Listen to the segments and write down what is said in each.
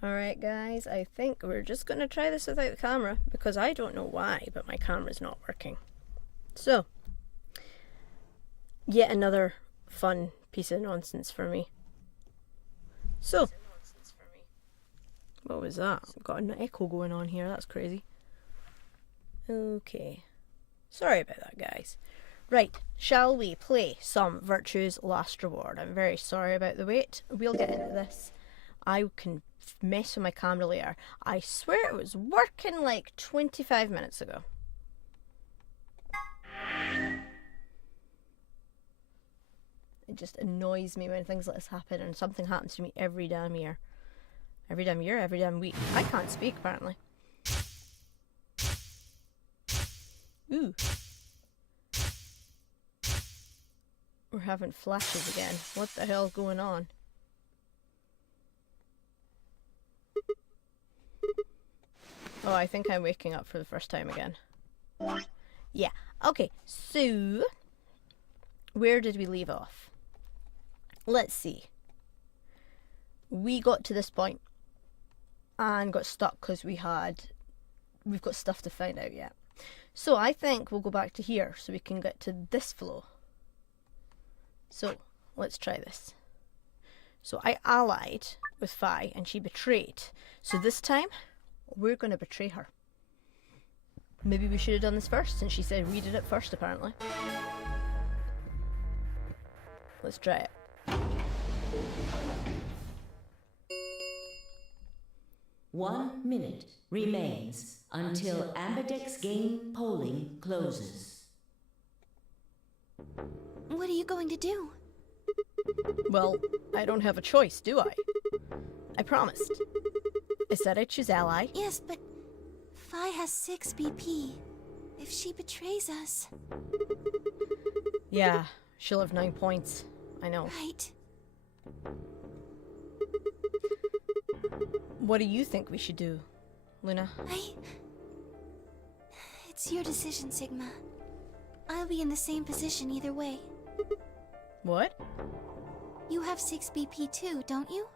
Alright guys, I think we're just going to try this without the camera because I don't know why, but my camera's not working. So, yet another fun piece of nonsense for me. So, what was that? I've got an echo going on here, that's crazy. Okay. Sorry about that, guys. Right, shall we play some Virtue's Last Reward? I'm very sorry about the wait. We'll get into this. I can mess with my camera later. I swear it was working like 25 minutes ago. It just annoys me when things like this happen, and something happens to me every damn year. Every damn year, every damn week. I can't speak, apparently. Ooh. We're having flashes again. What the hell's going on? Oh, I think I'm waking up for the first time again. Yeah. Okay, so where did we leave off? Let's see. We got to this point and got stuck because we've got stuff to find out yet. So I think we'll go back to here so we can get to this flow. So let's try this. So I allied with Fi and she betrayed. So this time we're going to betray her. Maybe we should have done this first since she said we did it first apparently. Let's try it. One minute remains until Ambidex game polling closes. What are you going to do? Well, I don't have a choice, do I? I promised. I said I'd choose ally. Yes, but Fi has 6 BP. If she betrays us... Yeah, she'll have 9 points. I know. Right. What do you think we should do, Luna? It's your decision, Sigma. I'll be in the same position either way. What? You have 6 BP too, don't you?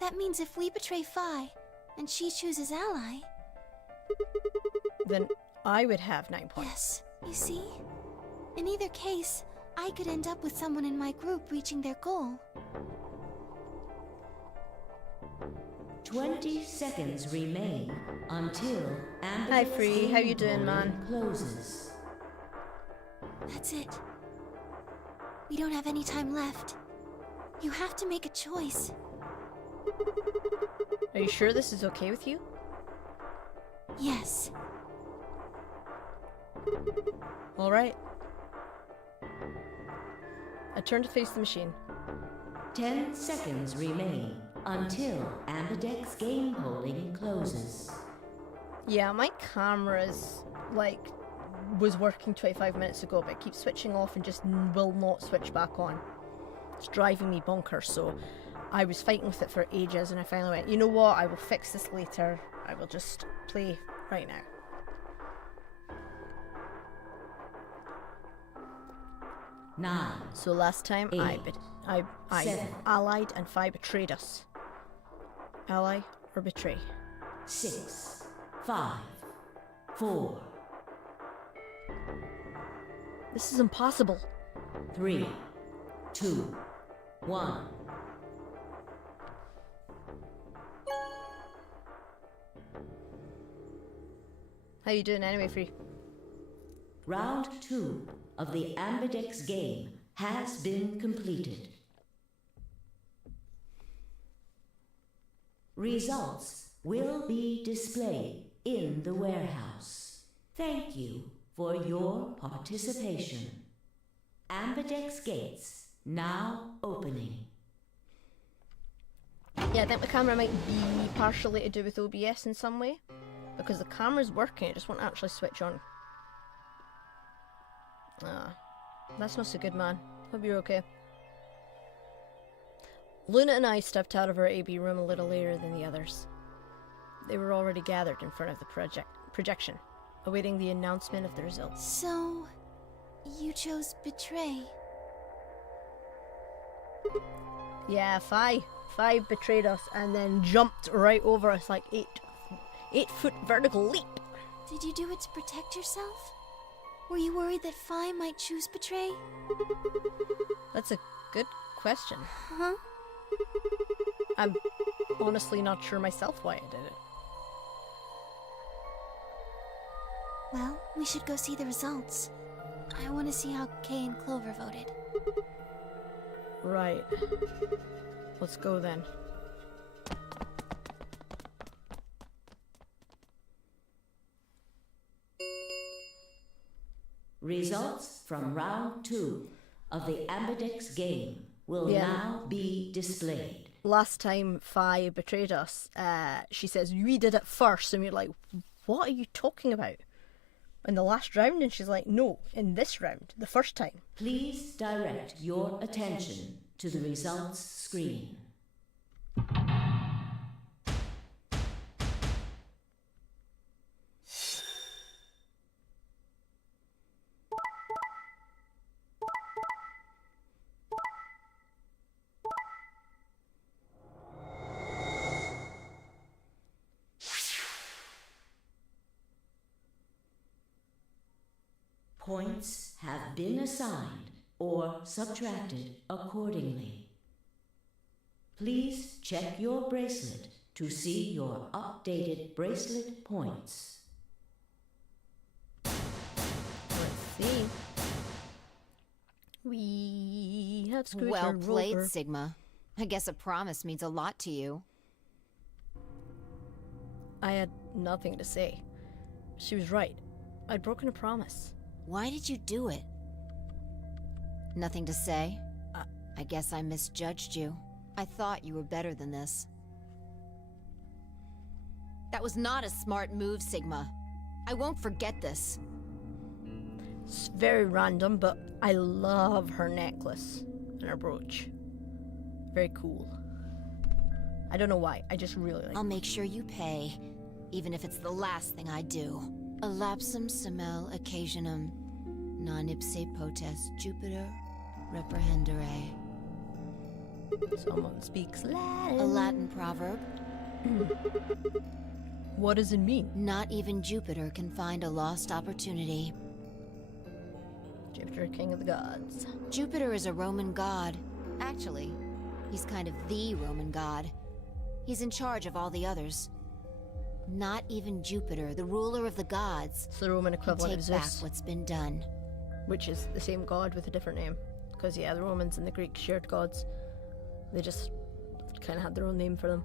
That means if we betray Fi, and she chooses ally... Then I would have 9 points. Yes, you see? In either case, I could end up with someone in my group reaching their goal. 20 seconds remain until Ambidex Hi, Free. How you doing, game man? closes. That's it. We don't have any time left. You have to make a choice. Are you sure this is okay with you? Yes. Alright. I turn to face the machine. 10 seconds remain until Ambidex game polling closes. Yeah, my camera's was working 25 minutes ago, but it keeps switching off and just will not switch back on. It's driving me bonkers, so I was fighting with it for ages and I finally went, you know what, I will fix this later. I will just play right now. 9. So last time I 7. allied and Fi betrayed us. Ally or betray? 6. 5. 4. This is impossible. 3. 2. 1. How you doing anyway, Free? Round 2 of the Ambidex game has been completed. Results will be displayed in the warehouse. Thank you for your participation. Ambidex gates now opening. Yeah, I think the camera might be partially to do with OBS in some way. Because the camera's working, it just won't actually switch on. Ah, that's not so good, man. Hope you're okay. Luna and I stepped out of our AB room a little later than the others. They were already gathered in front of the projection, awaiting the announcement of the results. So... you chose betray. Yeah, Fi 5 betrayed us and then jumped right over us like 8-foot vertical leap. Did you do it to protect yourself? Were you worried that Phi might choose betray? That's a good question. Huh? I'm honestly not sure myself why I did it. Well, we should go see the results. I want to see how Kay and Clover voted. Right. Let's go then. Results from round 2 of the Ambidex game will now be displayed. Last time Phi betrayed us, she says, we did it first, and we're like, what are you talking about? In the last round? And she's like, no, in this round, the first time. Please direct your attention to the results screen. Points have been assigned or subtracted accordingly. Please check your bracelet to see your updated bracelet points. Let's see. We have screwed Well her played, over. Sigma. I guess a promise means a lot to you. I had nothing to say. She was right. I'd broken a promise. Why did you do it? Nothing to say? I guess I misjudged you. I thought you were better than this. That was not a smart move, Sigma. I won't forget this. It's very random, but I love her necklace and her brooch. Very cool. I don't know why, I just really like I'll make sure you pay, even if it's the last thing I do. Elapsum semel occasionum, non ipse potest Jupiter reprehendere. Someone speaks Latin. A Latin proverb. What does it mean? Not even Jupiter can find a lost opportunity. Jupiter, king of the gods. Jupiter is a Roman god. Actually, he's kind of the Roman god. He's in charge of all the others. Not even Jupiter, the ruler of the gods, It's the Roman can equivalent of take back Zeus, what's been done. which is the same god with a different name. Because, yeah, the Romans and the Greeks shared gods. They just kind of had their own name for them.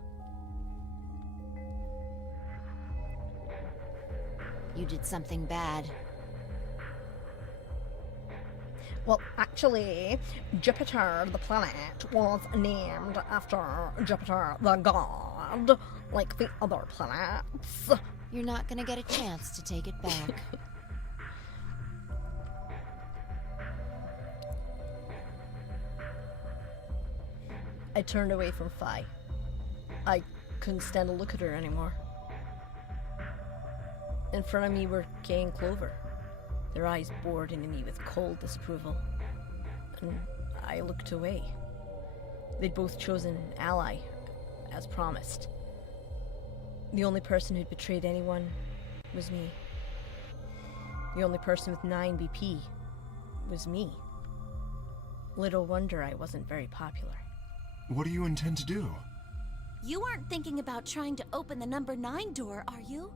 You did something bad. Well, actually, Jupiter, the planet, was named after Jupiter, the god, like the other planets. You're not gonna get a chance to take it back. I turned away from Phi. I couldn't stand to look at her anymore. In front of me were Kay and Clover, their eyes bored into me with cold disapproval. And I looked away. They'd both chosen ally, as promised. The only person who'd betrayed anyone was me. The only person with 9 BP was me. Little wonder I wasn't very popular. What do you intend to do? You aren't thinking about trying to open the number 9 door, are you?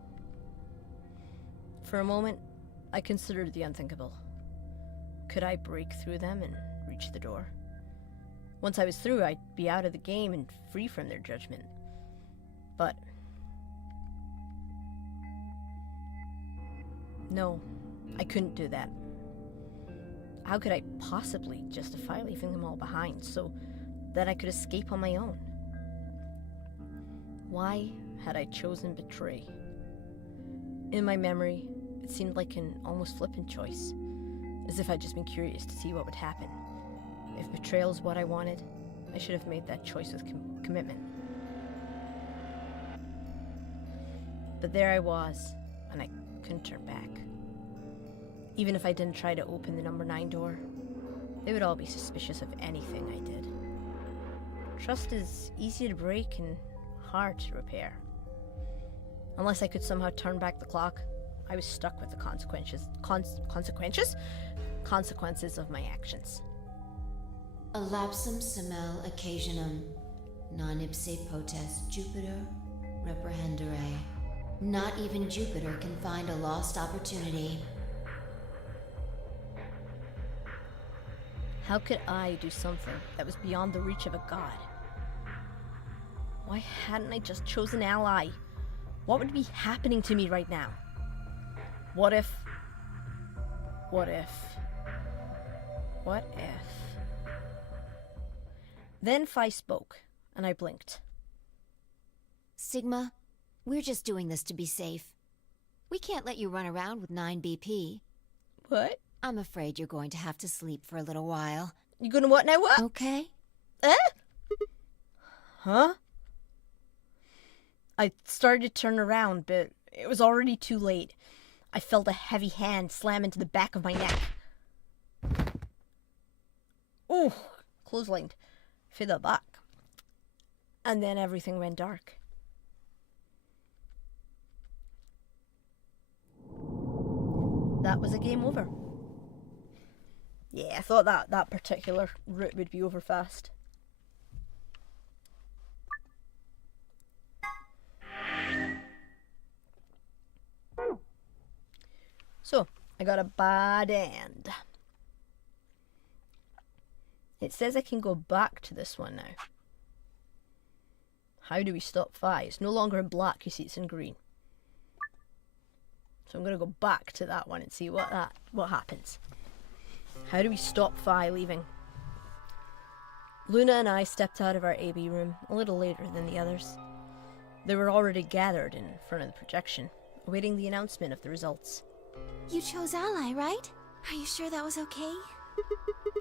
For a moment, I considered the unthinkable. Could I break through them and reach the door? Once I was through, I'd be out of the game and free from their judgment. But no, I couldn't do that. How could I possibly justify leaving them all behind so that I could escape on my own? Why had I chosen betray? In my memory, it seemed like an almost flippant choice, as if I'd just been curious to see what would happen. If betrayal's what I wanted, I should have made that choice with commitment. But there I was, and I couldn't turn back. Even if I didn't try to open the number 9 door, they would all be suspicious of anything I did. Trust is easy to break and hard to repair. Unless I could somehow turn back the clock, I was stuck with the consequences of my actions. Elapsum semel occasionum, non ipse potest Jupiter reprehendere. Not even Jupiter can find a lost opportunity. How could I do something that was beyond the reach of a god? Why hadn't I just chosen ally? What would be happening to me right now? What if... Then Phi spoke, and I blinked. Sigma, we're just doing this to be safe. We can't let you run around with 9 BP. What? I'm afraid you're going to have to sleep for a little while. You gonna what now? What? Okay? Huh? I started to turn around, but it was already too late. I felt a heavy hand slam into the back of my neck. Ooh, clotheslined. For the back. And then everything went dark. That was a game over. Yeah, I thought that particular route would be over fast. So, I got a bad end. It says I can go back to this one now. How do we stop Phi? It's no longer in black, you see, it's in green. So I'm going to go back to that one and see what happens. How do we stop Phi leaving? Luna and I stepped out of our AB room a little later than the others. They were already gathered in front of the projection, awaiting the announcement of the results. You chose ally, right? Are you sure that was okay?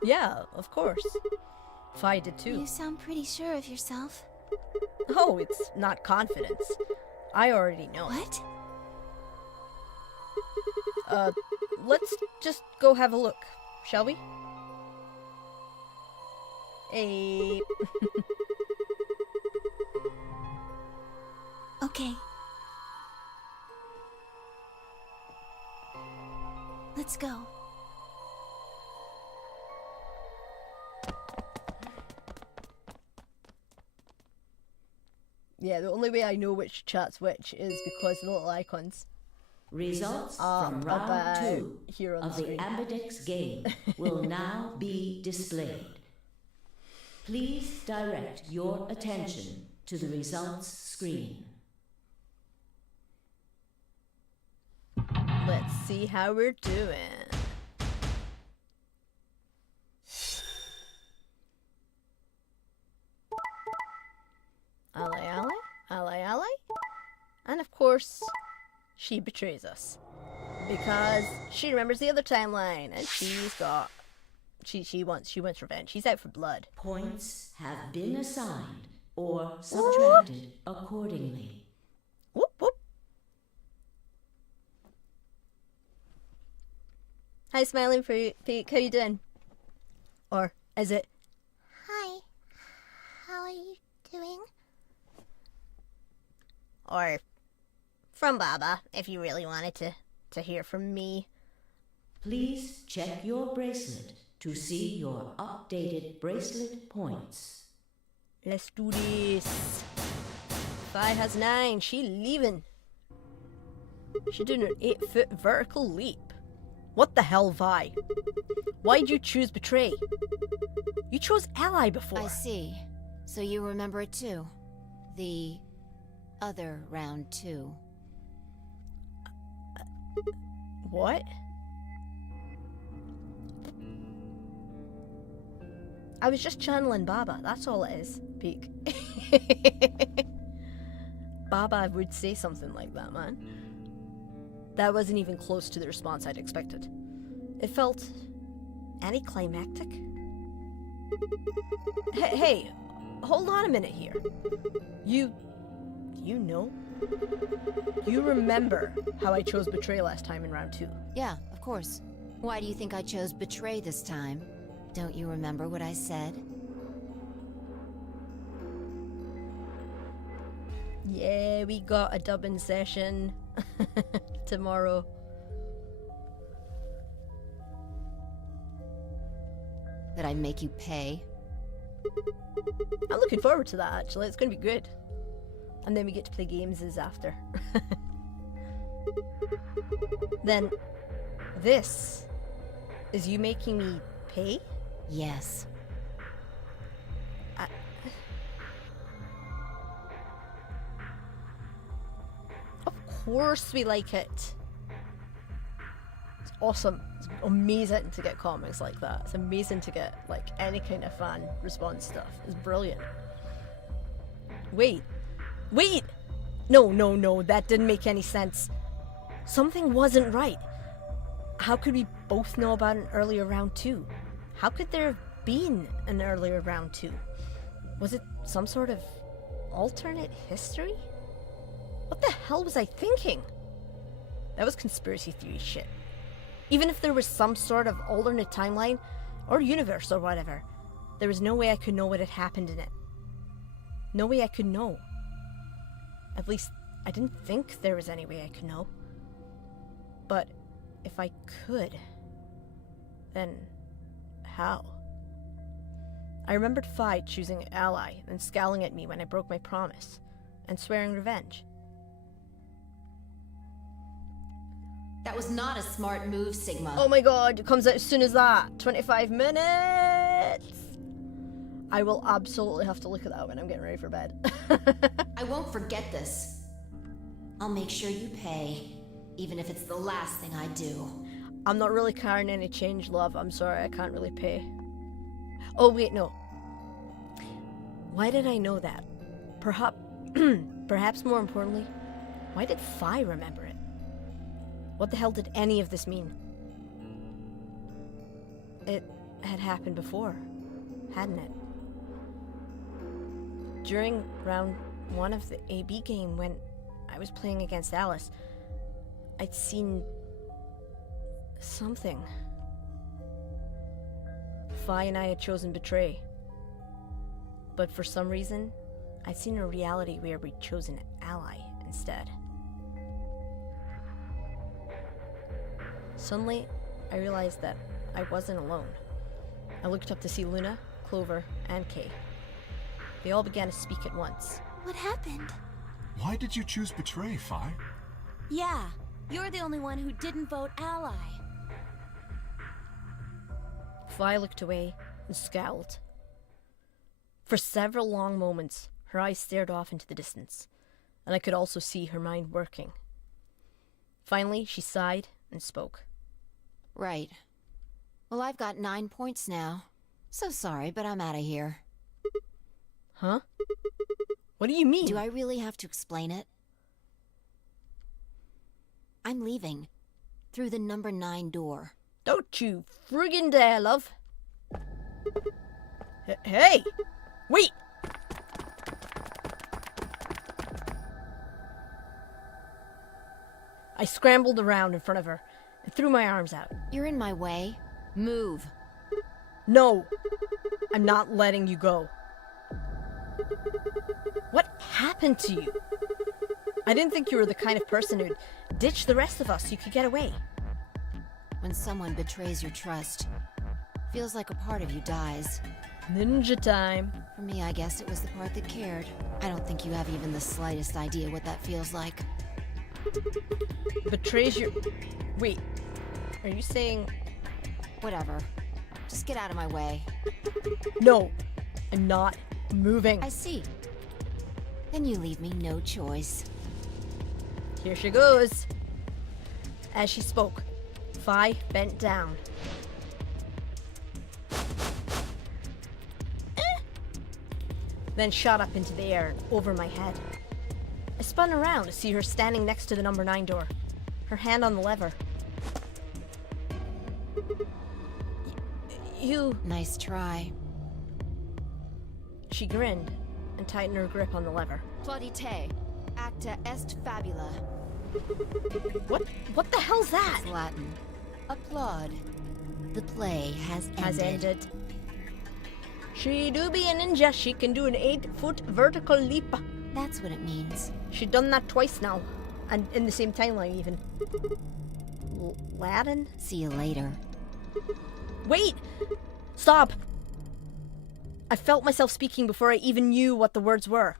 Yeah, of course. Phi did too. You sound pretty sure of yourself. Oh, it's not confidence. I already know. What? Let's just go have a look, shall we? Okay. Let's go. Yeah, the only way I know which chat's which is because of the little icons. Results Are from about round 2 here on of the the screen. Ambidex game will now be displayed. Please direct your attention to the results screen. Let's see how we're doing. Ally, ally, ally, ally. And of course, she betrays us. Because she remembers the other timeline and she's got... She wants revenge. She's out for blood. Points have been assigned or subtracted accordingly. Whoop, whoop. Hi, Smiling Peak. How you doing? Or is it... Hi. How are you doing? Or from Baba, if you really wanted to hear from me. Please check your bracelet to see your updated bracelet points. Let's do this. Phi has 9. She leaving. She doing an 8-foot vertical leap. What the hell, Vi? Why'd you choose Betray? You chose Ally before. I see. So you remember it too. The other round 2. What? I was just channeling Baba, that's all it is, Peak. Baba would say something like that, man. That wasn't even close to the response I'd expected. It felt anticlimactic. Hey, hold on a minute here. You know? You remember how I chose Betray last time in round 2? Yeah, of course. Why do you think I chose Betray this time? Don't you remember what I said? Yeah, we got a dubbing session tomorrow. That I make you pay? I'm looking forward to that, actually. It's going to be good. And then we get to play games as after. Then, this is you making me pay? Yes. Of course we like it. It's awesome. It's amazing to get comics like that. It's amazing to get like any kind of fan response stuff. It's brilliant. Wait. No, that didn't make any sense. Something wasn't right. How could we both know about an earlier round 2? How could there have been an earlier round 2? Was it some sort of alternate history? What the hell was I thinking? That was conspiracy theory shit. Even if there was some sort of alternate timeline, or universe or whatever, there was no way I could know what had happened in it. No way I could know. At least, I didn't think there was any way I could know. But if I could, then how? I remembered Phi choosing ally and scowling at me when I broke my promise, and swearing revenge. That was not a smart move, Sigma. Oh my god, it comes out as soon as that. 25 minutes! I will absolutely have to look at that when I'm getting ready for bed. I won't forget this. I'll make sure you pay, even if it's the last thing I do. I'm not really carrying any change, love. I'm sorry, I can't really pay. Oh, wait, no. Why did I know that? Perhaps more importantly, why did Phi remember it? What the hell did any of this mean? It had happened before, hadn't it? During round 1 of the AB game, when I was playing against Alice, I'd seen something. Phi and I had chosen Betray. But for some reason, I'd seen a reality where we'd chosen Ally instead. Suddenly, I realized that I wasn't alone. I looked up to see Luna, Clover, and Kay. They all began to speak at once. What happened? Why did you choose Betray, Phi? Yeah, you're the only one who didn't vote ally. Phi looked away and scowled. For several long moments, her eyes stared off into the distance, and I could also see her mind working. Finally, she sighed and spoke. Right. Well, I've got 9 points now. So sorry, but I'm out of here. Huh? What do you mean? Do I really have to explain it? I'm leaving. Through the number 9 door. Don't you friggin' dare, love. Hey! Wait! I scrambled around in front of her and threw my arms out. You're in my way. Move. No! I'm not letting you go. What happened to you? I didn't think you were the kind of person who'd ditch the rest of us so you could get away. When someone betrays your trust, feels like a part of you dies. Ninja time. For me, I guess it was the part that cared. I don't think you have even the slightest idea what that feels like. Betrays your... Wait. Are you saying... Whatever. Just get out of my way. No. I'm not moving. I see. Then you leave me no choice. Here she goes. As she spoke, Phi bent down. Then shot up into the air and over my head. I spun around to see her standing next to the number 9 door, her hand on the lever. You... Nice try. She grinned and tightened her grip on the lever. Plaudite, acta est fabula. What the hell's that? It's Latin. Applaud. The play has ended. Has ended. She do be a ninja. She can do an 8-foot vertical leap. That's what it means. She'd done that twice now. And in the same timeline, even. Latin? See you later. Wait! Stop! I felt myself speaking before I even knew what the words were.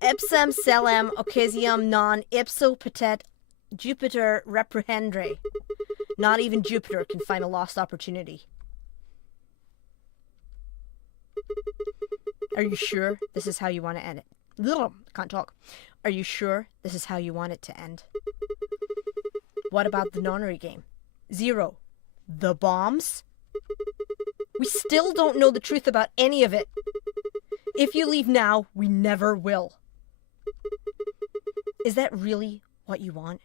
Ipsam celem occasium non ipso patet Jupiter reprehendre. Not even Jupiter can find a lost opportunity. Are you sure this is how you want to end it? Ugh, can't talk. Are you sure this is how you want it to end? What about the nonary game? 0. The bombs? We still don't know the truth about any of it. If you leave now, we never will. Is that really what you want?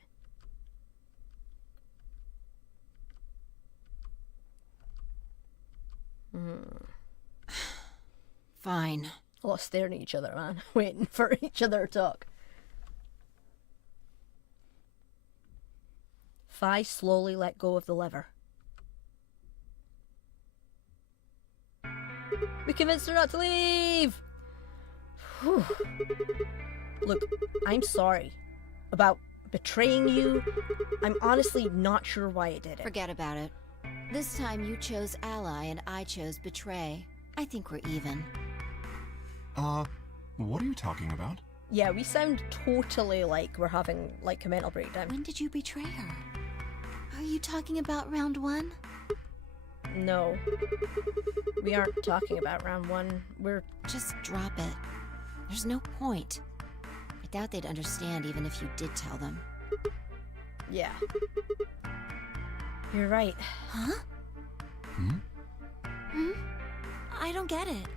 Fine. All staring at each other, man. Waiting for each other to talk. Fi slowly let go of the lever. We convinced her not to leave! Whew. Look, I'm sorry about betraying you. I'm honestly not sure why I did it. Forget about it. This time you chose ally and I chose betray. I think we're even. What are you talking about? Yeah, we sound totally like we're having like a mental breakdown. When did you betray her? Are you talking about round 1? No. We aren't talking about round 1. We're... Just drop it. There's no point. I doubt they'd understand even if you did tell them. yeah. You're right. Huh? Hmm? I don't get it.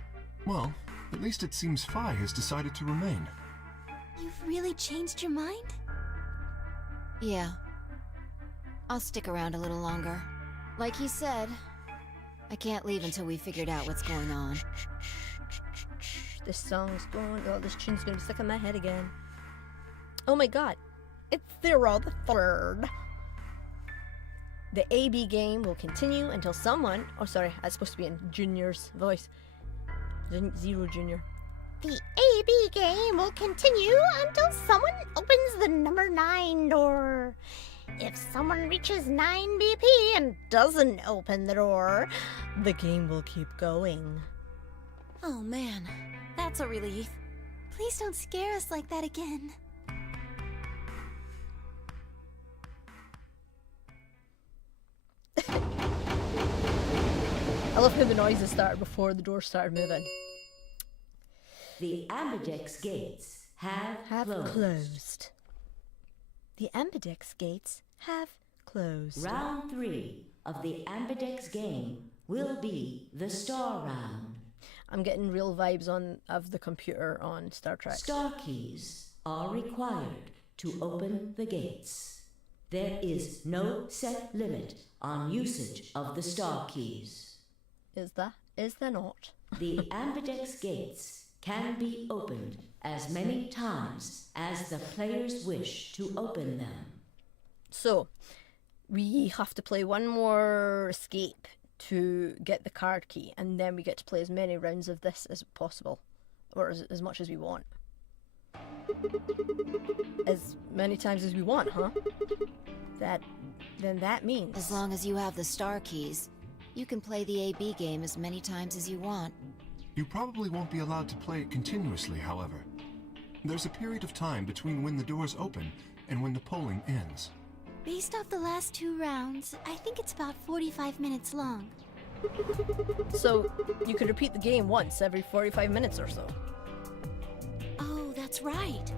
Well, at least it seems Fi has decided to remain. You've really changed your mind? Yeah. I'll stick around a little longer. Like he said, I can't leave until we figured out what's going on. This song's going... Oh, this tune's gonna be stuck in my head again. Oh my god. It's Zero the Third. The AB game will continue until someone... Oh, sorry. That's supposed to be in Junior's voice. Zero Junior. The AB game will continue until someone opens the number 9 door. If someone reaches 9 BP and doesn't open the door, the game will keep going. Oh man, that's a relief. Please don't scare us like that again. I love how the noises started before the door started moving. The Ambidex gates have closed. Closed. The Ambidex gates have closed. Round 3 of the Ambidex game will be the Star Round. I'm getting real vibes of the computer on Star Trek. Star keys are required to open the gates. There is no set limit on usage of the star keys. Is there not? The Ambidex gates can be opened as many times as the players wish to open them. So, we have to play one more escape to get the card key, and then we get to play as many rounds of this as possible, or as much as we want. As many times as we want, huh? Then that means... As long as you have the star keys, you can play the AB game as many times as you want. You probably won't be allowed to play it continuously, however. There's a period of time between when the doors open and when the polling ends. Based off the last 2 rounds, I think it's about 45 minutes long. So, you could repeat the game once every 45 minutes or so. Oh, that's right.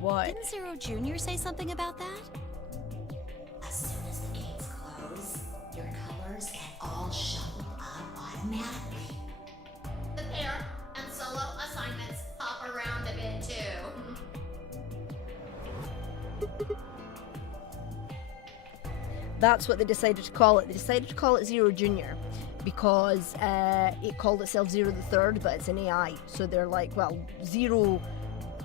What? Didn't Zero Jr. say something about that? As soon as the gates close, your colors get all shuffled up automatically. The pair and solo assignments hop around a bit too. That's what they decided to call it. They decided to call it Zero Junior because it called itself Zero the Third, but it's an AI. So they're like, well, Zero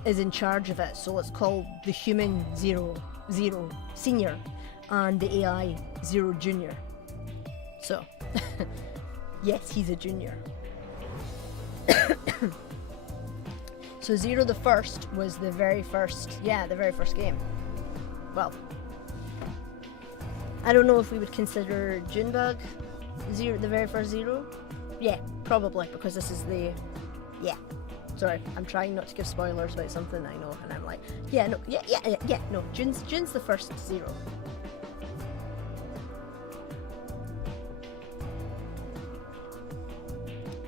is in charge of it, so let's call the human Zero Senior and the AI Zero Junior. So, yes, he's a junior. So Zero the First was the very first, yeah, the very first game. Well, I don't know if we would consider Junebug Zero, the very first Zero. Yeah, probably, because this is the, yeah. Sorry, I'm trying not to give spoilers about something I know, and I'm like, yeah, no, yeah, no, June's the first Zero.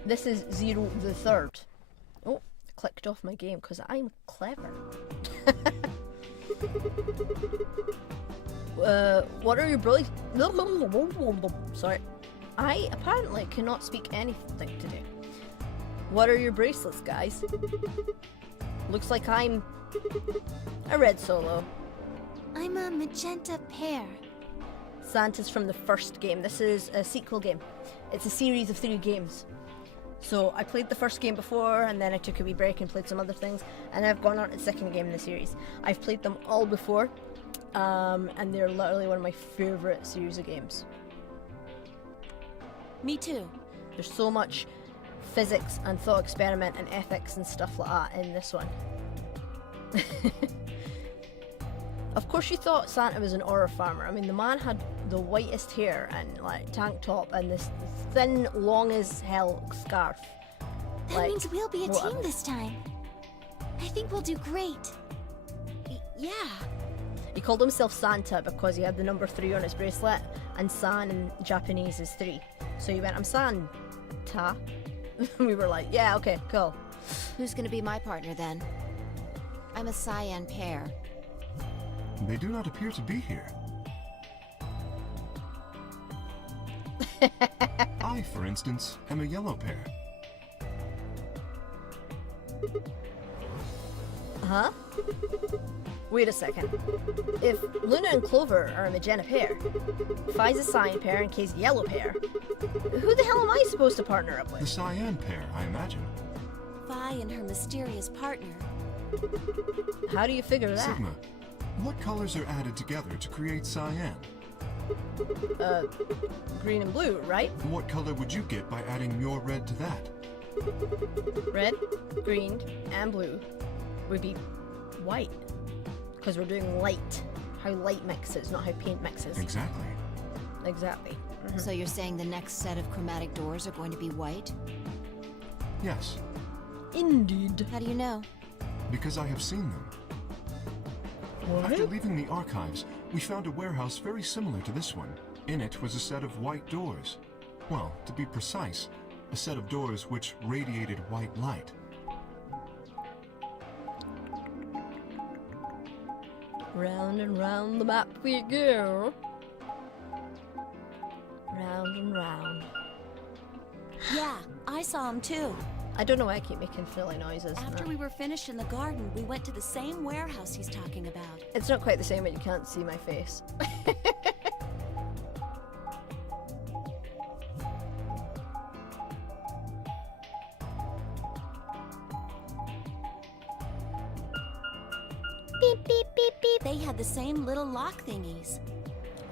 This is Zero the Third. Oh, clicked off my game because I'm clever. What are your brilliant? Sorry, I apparently cannot speak anything today. What are your bracelets, guys? Looks like I'm a red solo. I'm a magenta pear. Santa's from the first game. This is a sequel game. It's a series of 3 games. So I played the first game before, and then I took a wee break and played some other things, and I've gone on to the second game in the series. I've played them all before, and they're literally one of my favourite series of games. Me too. There's so much physics and thought experiment and ethics and stuff like that in this one. Of course you thought Santa was an Aura farmer. I mean, the man had the whitest hair and like tank top and this thin, long as hell scarf. That means we'll be a what? team this time. I think we'll do great. Yeah. He called himself Santa because he had the number 3 on his bracelet, and San in Japanese is 3. So he went, I'm Santa. We were like, yeah, okay, cool. Who's gonna be my partner then? I'm a cyan pear. They do not appear to be here. I, for instance, am a yellow pear. Huh? Wait a second. If Luna and Clover are a magenta pair, Fi's a cyan pair and Kay's a yellow pair, who the hell am I supposed to partner up The with? cyan pair, I imagine. Vi and her mysterious partner. How do you figure that? Sigma, what colors are added together to create cyan? Green and blue, right? What color would you get by adding your red to that? Red, green, and blue would be white. Because we're doing light. How light mixes, not how paint mixes. Exactly. Exactly. So you're saying the next set of chromatic doors are going to be white? Yes, Indeed. How do you know? because I have seen them. After leaving the archives, we found a warehouse very similar to this one. In it was a set of white doors. Well, to be precise, a set of doors which radiated white light. Round and round the map we go. Round and round. Yeah, I saw him too. I don't know why I keep making silly noises. After we were finished in the garden, we went to the same warehouse he's talking about. It's not quite the same, but you can't see my face. Beep, beep, beep, beep. They had the same little lock thingies.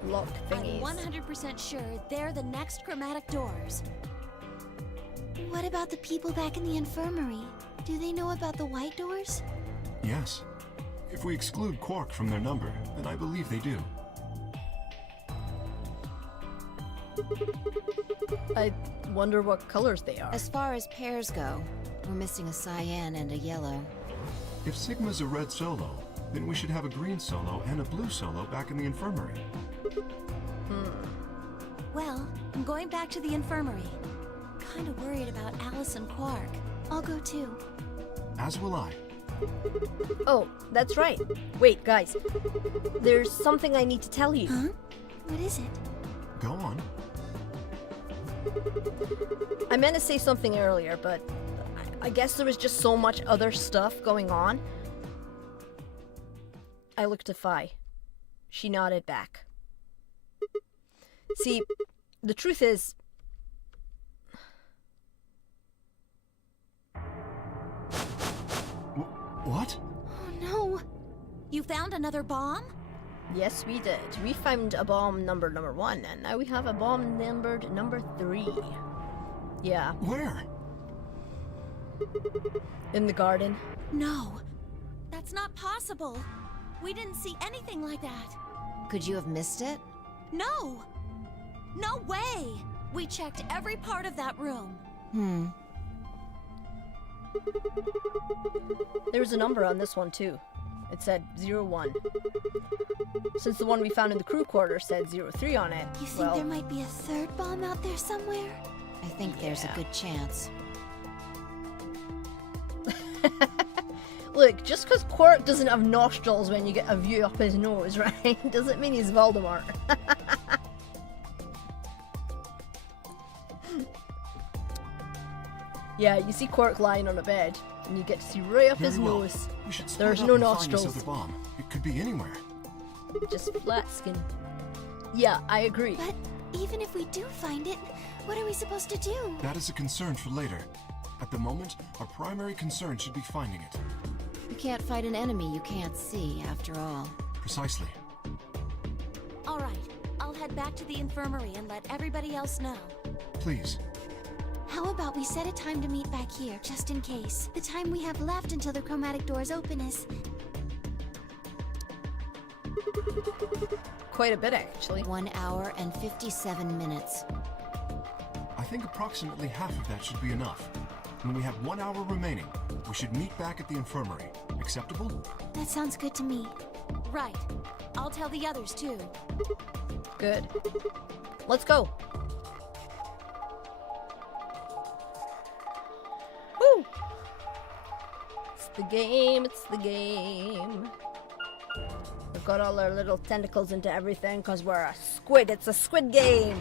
Lock thingies. I'm 100% sure they're the next chromatic doors. What about the people back in the infirmary? Do they know about the white doors? Yes. If we exclude Quark from their number, then I believe they do. I wonder what colors they are. As far as pairs go, we're missing a cyan and a yellow. If Sigma's a red solo, then we should have a green solo and a blue solo back in the infirmary. Well, I'm going back to the infirmary. Kind of worried about Alice and Quark. I'll go too. As will I. Oh, that's right. Wait, guys. There's something I need to tell you. Huh? What is it? Go on. I meant to say something earlier, but I guess there was just so much other stuff going on. I looked at Fi. She nodded back. See, the truth is, What? Oh no! You found another bomb? yes, we did. We found a bomb numbered number 1, and now we have a bomb numbered number 3. Yeah. Where? In the garden. No, that's not possible. We didn't see anything like that. Could you have missed it? No! No way! We checked every part of that room. There was a number on this one too. It said 01. Since the one we found in the crew quarters said 03 on it, You think well, there might be a third bomb out there somewhere? I think there's a good chance. look, just because Quark doesn't have nostrils when you get a view up his nose, right, doesn't mean he's Voldemort. Yeah, you see Quark lying on a bed, and you get to see right up his Very well. nose. We should split There's up no and find this nostrils. other bomb. It could be anywhere. Just flat skin. Yeah, I agree. But even if we do find it, what are we supposed to do? That is a concern for later. At the moment, our primary concern should be finding it. You can't fight an enemy you can't see, after all. Precisely. All right, I'll head back to the infirmary and let everybody else know. Please. How about we set a time to meet back here, just in case? The time we have left until the chromatic doors open is... Quite a bit, actually. 1 hour and 57 minutes. I think approximately half of that should be enough. When we have 1 hour remaining, we should meet back at the infirmary. Acceptable? That sounds good to me. Right. I'll tell the others too. Good. Let's go. Woo! It's the game, it's the game. We've got all our little tentacles into everything because we're a squid. It's a squid game.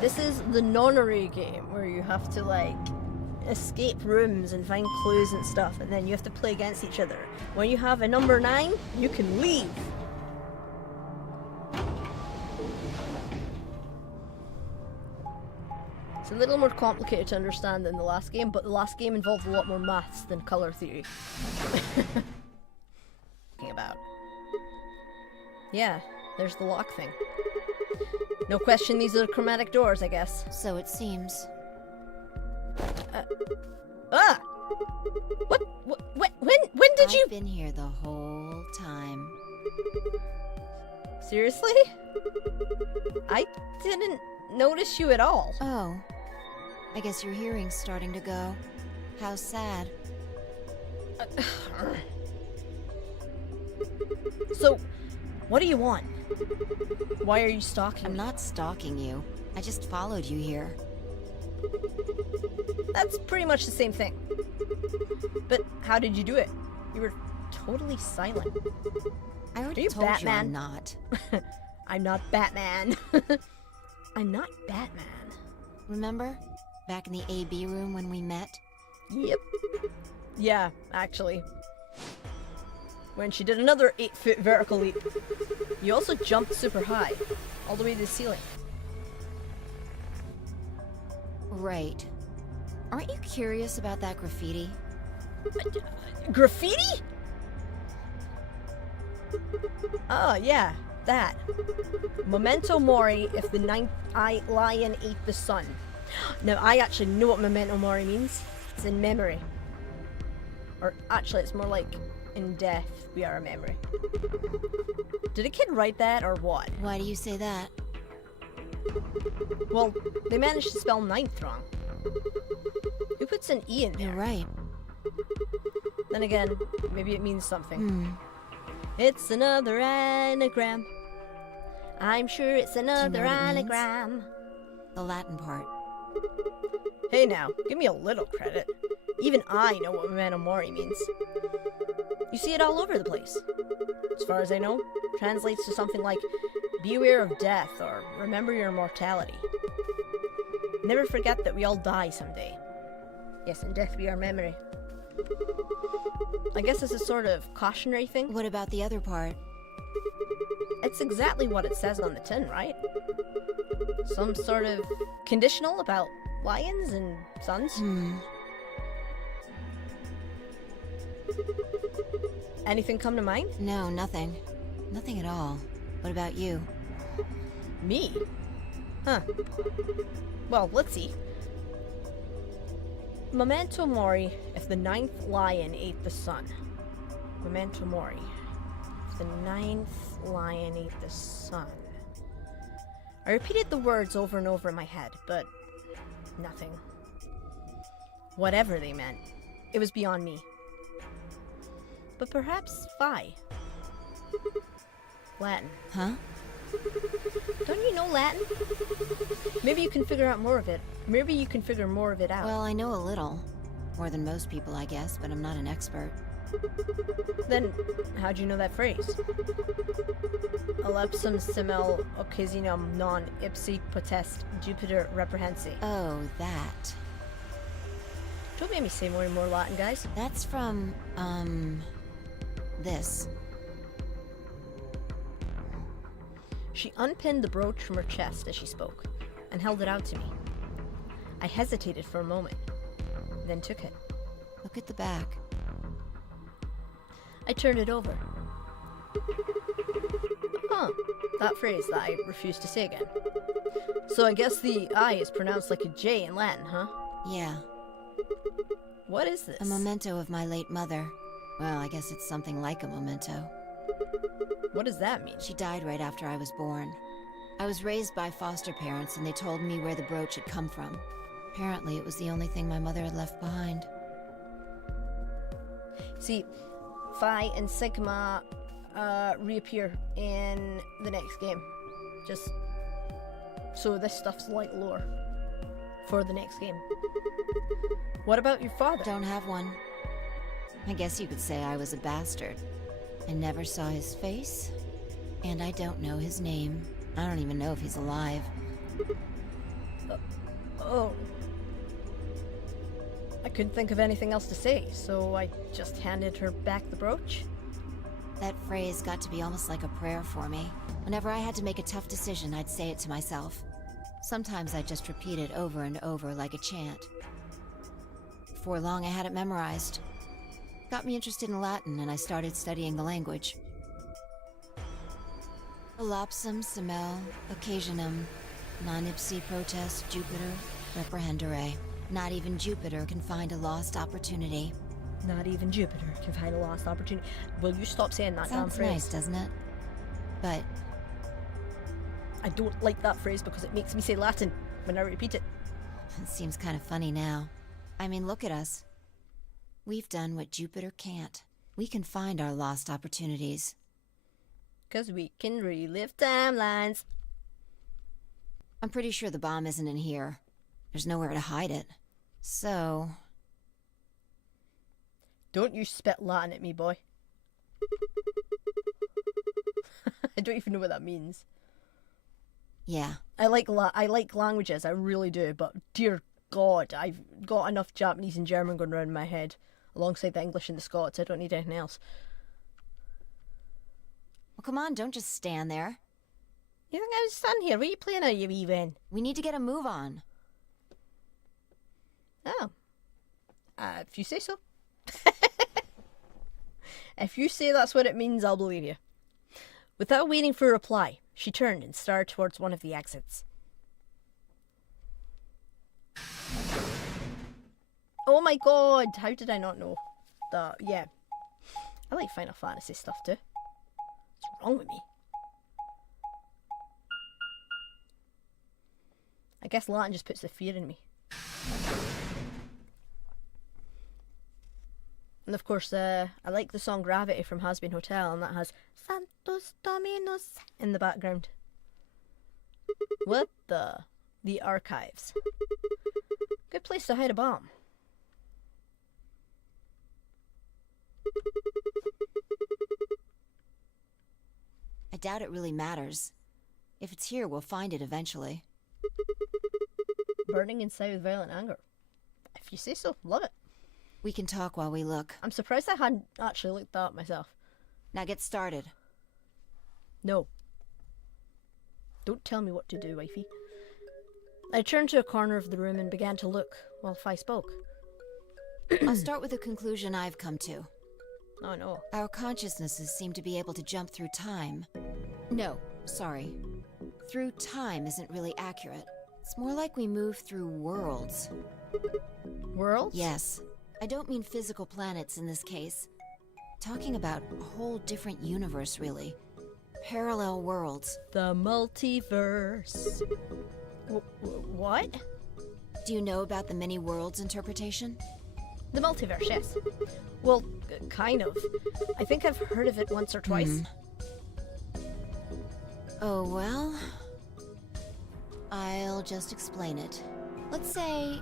This is the nonnery game where you have to like escape rooms and find clues and stuff, and then you have to play against each other. When you have a number 9, you can leave. It's a little more complicated to understand than the last game, but the last game involved a lot more maths than color theory. Thinking about. Yeah, there's the lock thing. No question, these are the chromatic doors, I guess. So it seems. Ah! What? When did you? I've been here the whole time. Seriously? I didn't notice you at all. Oh. I guess your hearing's starting to go. How sad. So, what do you want? Why are you stalking I'm me? not stalking you. I just followed you here. That's pretty much the same thing. But how did you do it? You were totally silent. I Are already you told you Batman? I'm not. I'm not Batman. I'm not Batman. Remember? Back in the AB room when we met? Yep. Yeah, actually. When she did another 8-foot vertical leap. You also jumped super high, all the way to the ceiling. Right. Aren't you curious about that graffiti? Graffiti? Oh, yeah, that. Memento Mori if the ninth lion ate the sun. Now, I actually know what Memento Mori means. It's in memory. Or actually, it's more like in death, we are a memory. Did a kid write that or what? Why do you say that? Well, they managed to spell ninth wrong. Who puts an E in there? You're right. Then again, maybe it means something. It's another anagram. I'm sure it's another what it means? anagram. The Latin part. Hey now, give me a little credit. Even I know what Memento Mori means. You see it all over the place. As far as I know, translates to something like, beware of death, or remember your mortality. Never forget that we all die someday. Yes, and death be our memory. I guess it's a sort of cautionary thing. What about the other part? It's exactly what it says on the tin, right? Some sort of conditional about lions and suns. Anything come to mind? No, nothing. Nothing at all. What about you? Me? Huh. Well, let's see. Memento Mori, if the ninth lion ate the sun. Memento Mori. If the ninth lion ate the sun. I repeated the words over and over in my head, but nothing. Whatever they meant, it was beyond me. But perhaps Phi. Latin. Huh? Don't you know Latin? Maybe you can figure out more of it. Maybe you can figure more of it out. Well, I know a little. More than most people, I guess, but I'm not an expert. Then, how'd you know that phrase? Alepsum simel occasionum non ipsi potest Jupiter reprehensi. Oh, that. Don't make me say more and more Latin, guys. That's from, this. She unpinned the brooch from her chest as she spoke, and held it out to me. I hesitated for a moment, then took it. Look at the back. I turned it over. Huh, that phrase that I refused to say again. So I guess the I is pronounced like a J in Latin, huh? Yeah, What is this? a memento of my late mother. Well, I guess it's something like a memento. What does that mean? She died right after I was born. I was raised by foster parents, and they told me where the brooch had come from. Apparently, it was the only thing my mother had left behind. See, Phi and Sigma reappear in the next game. Just so this stuff's like lore for the next game. What about your father? Don't have one. I guess you could say I was a bastard. I never saw his face, and I don't know his name. I don't even know if he's alive. Oh. I couldn't think of anything else to say, so I just handed her back the brooch. That phrase got to be almost like a prayer for me. Whenever I had to make a tough decision, I'd say it to myself. Sometimes I'd just repeat it over and over like a chant. Before long, I had it memorized. Got me interested in Latin, and I started studying the language. Elapsum semel occasionum non ipsi protest Jupiter reprehendere. Not even Jupiter can find a lost opportunity. Not even Jupiter can find a lost opportunity. Will you stop saying that damn Sounds phrase? nice, doesn't it? But I don't like that phrase because it makes me say Latin when I repeat it. it seems kind of funny now. I mean, look at us. We've done what Jupiter can't. We can find our lost opportunities. 'Cause we can relive timelines. I'm pretty sure the bomb isn't in here. There's nowhere to hide it. So, Don't you spit Latin at me, boy. I don't even know what that means. yeah. I like languages, I really do, but dear God, I've got enough Japanese and German going around in my head, alongside the English and the Scots. I don't need anything else. Well, come on, don't just stand there. You think I was standing here? What are you playing at, you wee wen? We need to get a move on. Oh. If you say so. If you say that's what it means, I'll believe you. Without waiting for a reply, she turned and started towards one of the exits. Oh my God! How did I not know that? Yeah. I like Final Fantasy stuff too. What's wrong with me? I guess Latin just puts the fear in me. And of course, I like the song Gravity from Has-Been Hotel, and that has Santos Dominus in the background. What the? The archives. Good place to hide a bomb. I doubt it really matters. If it's here, we'll find it eventually. Burning inside with violent anger. If you say so, love it. We can talk while we look. I'm surprised I hadn't actually looked that up myself. Now get started. No. Don't tell me what to do, wifey. I turned to a corner of the room and began to look while Phi spoke. I'll start with a conclusion I've come to. Oh no. Our consciousnesses seem to be able to jump through time. No, sorry. Through time isn't really accurate. It's more like we move through worlds. Worlds? Yes. I don't mean physical planets in this case. Talking about a whole different universe, really. Parallel worlds. The multiverse. What? Do you know about the many worlds interpretation? The multiverse, yes. Well, kind of. I think I've heard of it once or twice. Oh, well. I'll just explain it. Let's say.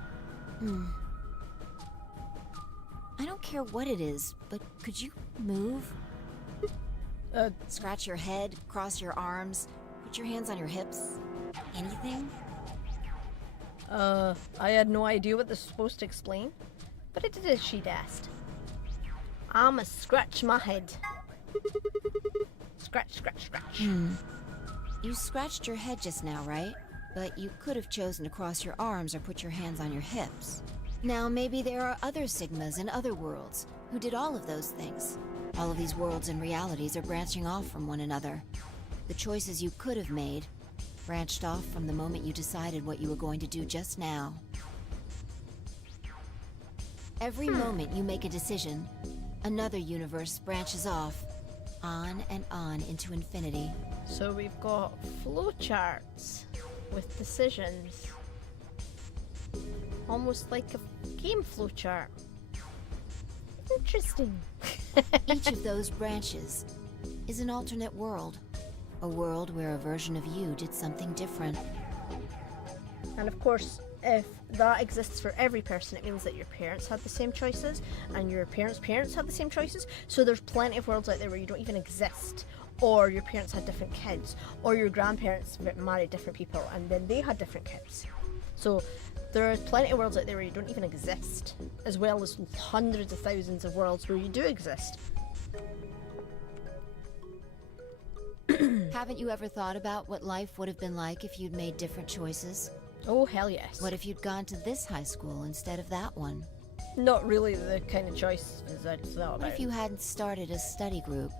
I don't care what it is, but could you move? Scratch your head, cross your arms, put your hands on your hips? Anything? I had no idea what this was supposed to explain, but I did as she'd asked. I'ma scratch my head. Scratch, scratch, scratch. You scratched your head just now, right? But you could have chosen to cross your arms or put your hands on your hips. Now, maybe there are other Sigmas in other worlds who did all of those things. All of these worlds and realities are branching off from one another. The choices you could have made branched off from the moment you decided what you were going to do just now. Every moment you make a decision, another universe branches off, on and on into infinity. So we've got flowcharts with decisions. Almost like a game flowchart. Interesting. Each of those branches is an alternate world. A world where a version of you did something different. And of course, if that exists for every person, it means that your parents had the same choices, and your parents' parents had the same choices. So there's plenty of worlds out there where you don't even exist, or your parents had different kids, or your grandparents married different people, and then they had different kids. So there are plenty of worlds out there where you don't even exist, as well as hundreds of thousands of worlds where you do exist. Haven't you ever thought about what life would have been like if you'd made different choices? Oh, hell yes. What if you'd gone to this high school instead of that one? Not really the kind of choices I'd thought about. What if you hadn't started a study group?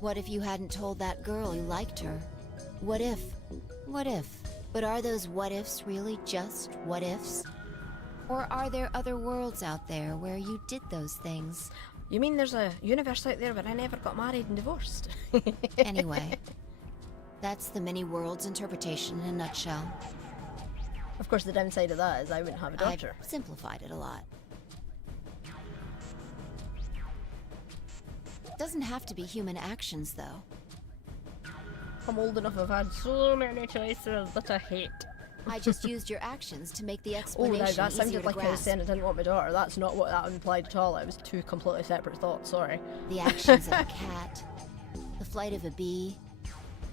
What if you hadn't told that girl you liked her? What if? What if? But are those what ifs really just what ifs? Or are there other worlds out there where you did those things? You mean there's a universe out there where I never got married and divorced? Anyway, that's the many worlds interpretation in a nutshell. Of course, the downside of that is I wouldn't have a daughter. I've simplified it a lot. Doesn't have to be human actions, though. I'm old enough, I've had so many choices that I hate. I just used your actions to make the Oh, explanation now that easier sounded to like I was grasp. saying I didn't want my daughter. That's not what that implied at all. It was two completely separate thoughts, sorry. The actions of a cat, the flight of a bee,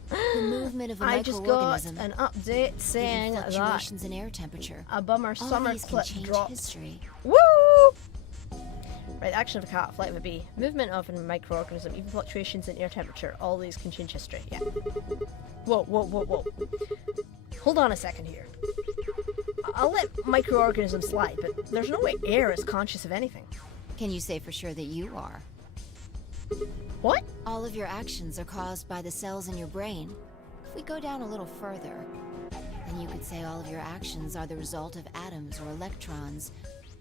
the movement of a I just got microorganism, an update saying even that fluctuations in air temperature. a bummer All summer these can clip change dropped. history. Woo! Right, action of a cat, flight of a bee, movement of a microorganism, even fluctuations in air temperature. All these can change history. Yeah. Whoa, whoa, whoa, whoa. Hold on a second here. I'll let microorganisms slide, but there's no way air is conscious of anything. Can you say for sure that you are? What? All of your actions are caused by the cells in your brain. If we go down a little further, then you could say all of your actions are the result of atoms or electrons,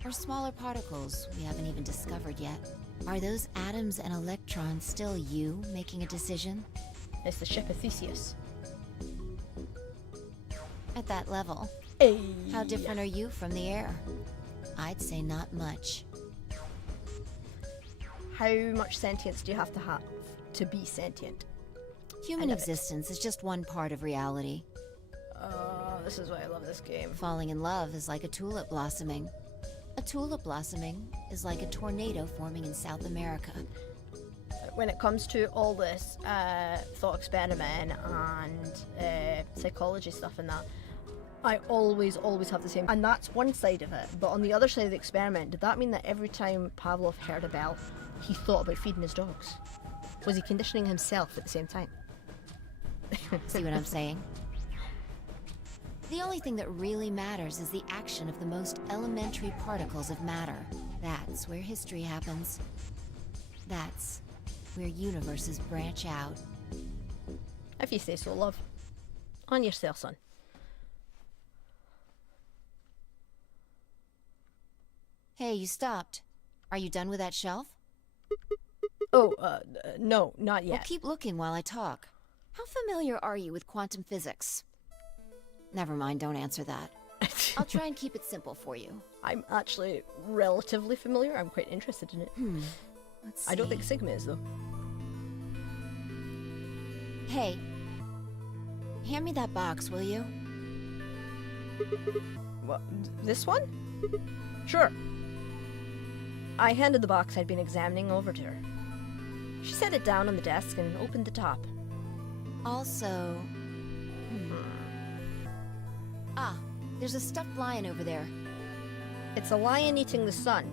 or smaller particles we haven't even discovered yet. Are those atoms and electrons still you making a decision? It's the ship of Theseus. At that level, Hey. how different are you from the air? I'd say not much. How much sentience do you have to be sentient? Human love it. existence is just one part of reality. This is why I love this game. Falling in love is like a tulip blossoming. A tulip blossoming is like a tornado forming in South America. When it comes to all this thought experiment and psychology stuff and that, I always have the same. And that's one side of it. But on the other side of the experiment, did that mean that every time Pavlov heard a bell, he thought about feeding his dogs? Was he conditioning himself at the same time? See what I'm saying? The only thing that really matters is the action of the most elementary particles of matter. That's where history happens. That's where universes branch out. If you say so, love. On yourself, son. Hey, you stopped. Are you done with that shelf? Oh, no, not Well, yet. keep looking while I talk. How familiar are you with quantum physics? Never mind, don't answer that. I'll try and keep it simple for you. I'm actually relatively familiar. I'm quite interested in it. Let's see. I don't think Sigma is, though. Hey, hand me that box, will you? What, this one? Sure. I handed the box I'd been examining over to her. She set it down on the desk and opened the top. Also... Ah, there's a stuffed lion over there. It's a lion eating the sun.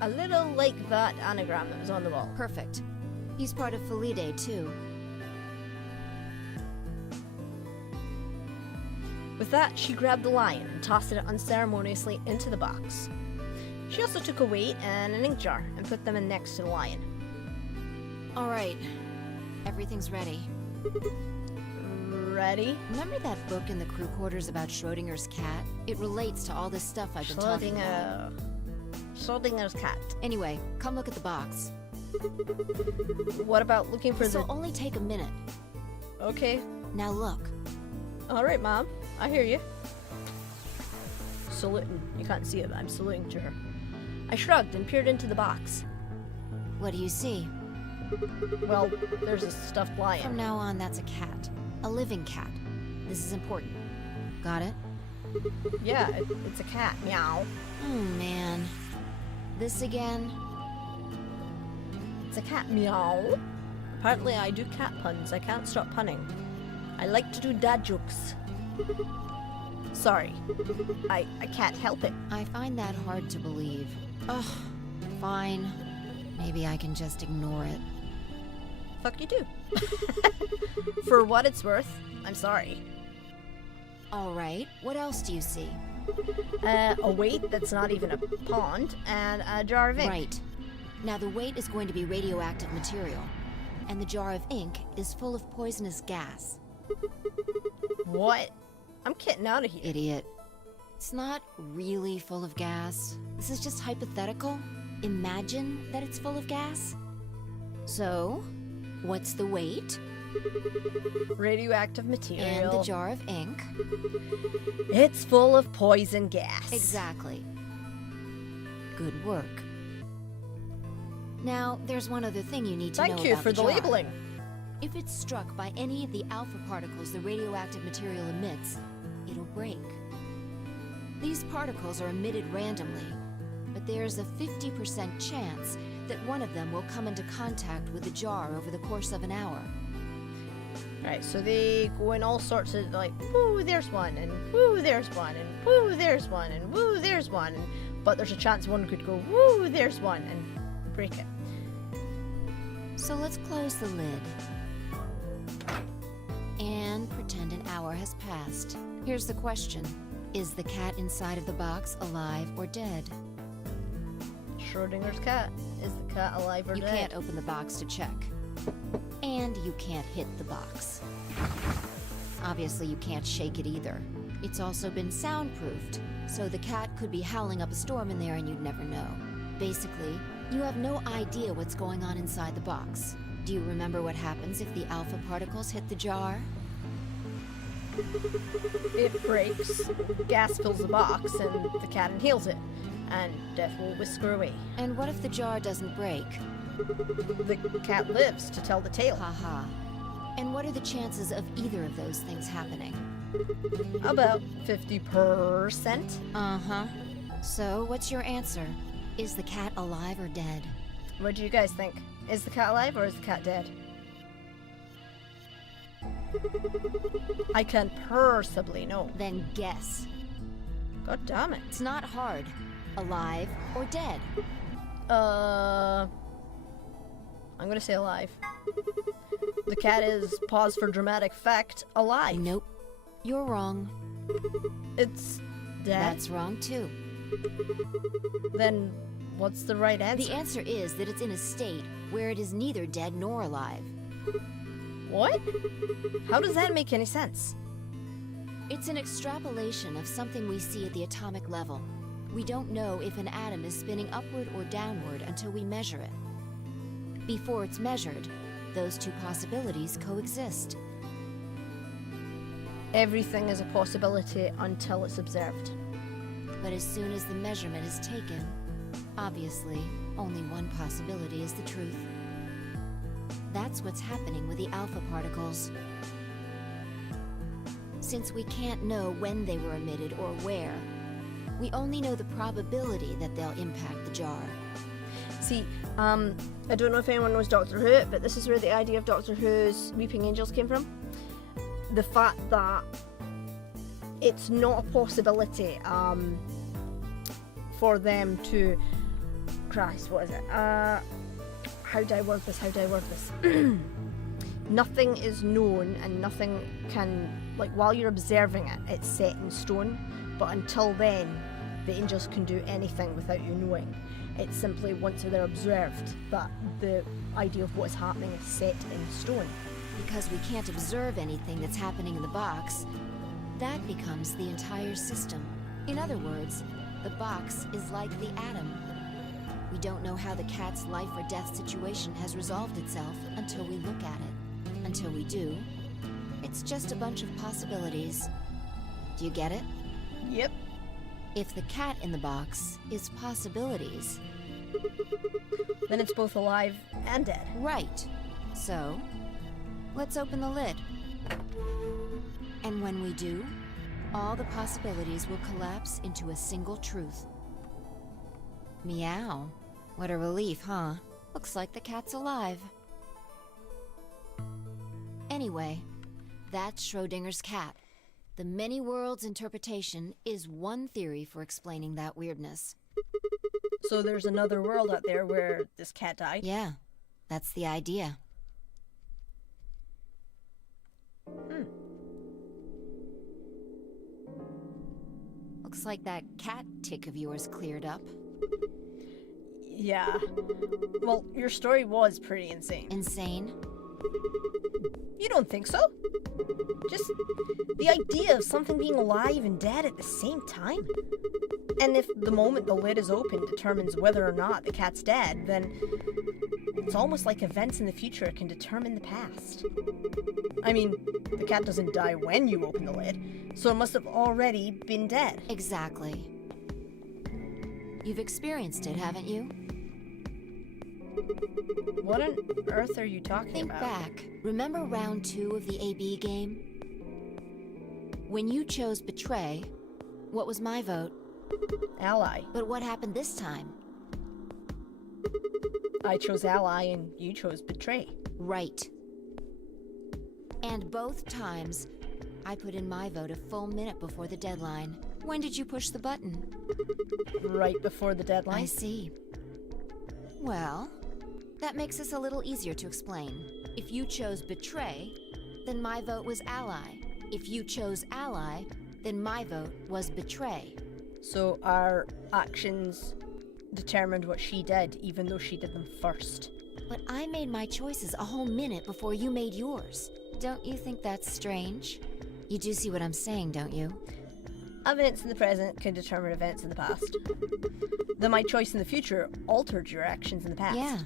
A little like that anagram that was on the wall. Perfect. He's part of Felidae, too. With that, she grabbed the lion and tossed it unceremoniously into the box. She also took a weight and an ink jar and put them in next to the lion. All right. Everything's ready. Ready? Remember that book in the crew quarters about Schrodinger's cat? It relates to all this stuff I've been talking about. Schrodinger's cat. Anyway, come look at the box. What about looking for This'll the... only take a minute. Okay. Now look. Alright, Mom. I hear you. Saluting. You can't see it, but I'm saluting to her. I shrugged and peered into the box. What do you see? Well, there's a stuffed lion. From now on, that's a cat. A living cat. This is important. Got it? Yeah, it's a cat. Meow. Oh, man. This again? It's a cat. Meow. Apparently I do cat puns. I can't stop punning. I like to do dad jokes. Sorry. I can't help it. I find that hard to believe. Ugh. Fine. Maybe I can just ignore it. Fuck you too. For what it's worth, I'm sorry. All right. What else do you see? A weight that's not even a pond, and a jar of ink. Right. Now the weight is going to be radioactive material, and the jar of ink is full of poisonous gas. What? I'm getting out of here. Idiot. It's not really full of gas. This is just hypothetical. Imagine that it's full of gas. So, what's the weight? Radioactive And material. the jar of ink? It's full of poison gas. Exactly. Good work. Now, there's one other thing you need to know Thank you about for the jar. labeling. If it's struck by any of the alpha particles the radioactive material emits, it'll break. These particles are emitted randomly, but there's a 50% chance that one of them will come into contact with the jar over the course of an hour. Alright, so they go in all sorts of like, woo, there's one, and woo, there's one, and woo, there's one, and woo, there's one, but there's a chance one could go, woo, there's one, and break it. So let's close the lid. And pretend an hour has passed. Here's the question. Is the cat inside of the box alive or dead? Schrodinger's cat. Is the cat alive or You dead? can't open the box to check. And you can't hit the box. Obviously, you can't shake it either. It's also been soundproofed, so the cat could be howling up a storm in there and you'd never know. Basically, you have no idea what's going on inside the box. Do you remember what happens if the alpha particles hit the jar? It breaks, gas fills the box, and the cat inhales it, and death will whisk her away. And what if the jar doesn't break? The cat lives to tell the tale. Haha. And what are the chances of either of those things happening? About 50%. Uh-huh. So, what's your answer? Is the cat alive or dead? What do you guys think? Is the cat alive or is the cat dead? I can possibly know. Then guess. God damn it. It's not hard. Alive or dead? I'm gonna say alive. The cat is, pause for dramatic effect, alive. Nope. You're wrong. It's dead. That's wrong too. Then what's the right answer? The answer is that it's in a state where it is neither dead nor alive. What? How does that make any sense? It's an extrapolation of something we see at the atomic level. We don't know if an atom is spinning upward or downward until we measure it. Before it's measured, those two possibilities coexist. Everything is a possibility until it's observed. But as soon as the measurement is taken, obviously, only one possibility is the truth. That's what's happening with the alpha particles. Since we can't know when they were emitted or where, we only know the probability that they'll impact the jar. See, I don't know if anyone knows Doctor Who, but this is where the idea of Doctor Who's Weeping Angels came from. The fact that it's not a possibility for them to... Christ, what is it? How do I word this? Nothing is known and nothing can... Like, while you're observing it, it's set in stone. But until then, the angels can do anything without you knowing. It's simply once they're observed that the idea of what is happening is set in stone. Because we can't observe anything that's happening in the box, that becomes the entire system. In other words, the box is like the atom. We don't know how the cat's life or death situation has resolved itself until we look at it. Until we do, it's just a bunch of possibilities. Do you get it? Yep. If the cat in the box is possibilities, Then it's both alive and dead. right. So, let's open the lid. And when we do, all the possibilities will collapse into a single truth. Meow. What a relief, huh? Looks like the cat's alive. Anyway, that's Schrodinger's cat. The many worlds interpretation is one theory for explaining that weirdness. So there's another world out there where this cat died. Yeah, that's the idea. Looks like that cat tick of yours cleared up. Yeah. Well, your story was pretty insane. Insane? You don't think so? Just the idea of something being alive and dead at the same time. And if the moment the lid is open determines whether or not the cat's dead, then it's almost like events in the future can determine the past. I mean, the cat doesn't die when you open the lid, so it must have already been dead. Exactly. You've experienced it, haven't you? What on earth are you talking Think about? back. Remember round 2 of the AB game? When you chose Betray, what was my vote? Ally. But what happened this time? I chose Ally and you chose Betray. Right. And both times, I put in my vote a full minute before the deadline. When did you push the button? Right before the deadline. I see. Well, that makes this a little easier to explain. If you chose Betray, then my vote was Ally. If you chose Ally, then my vote was Betray. So our actions determined what she did, even though she did them first. But I made my choices a whole minute before you made yours. Don't you think that's strange? You do see what I'm saying, don't you? Events in the present can determine events in the past. Then my choice in the future altered your actions in the past. Yeah.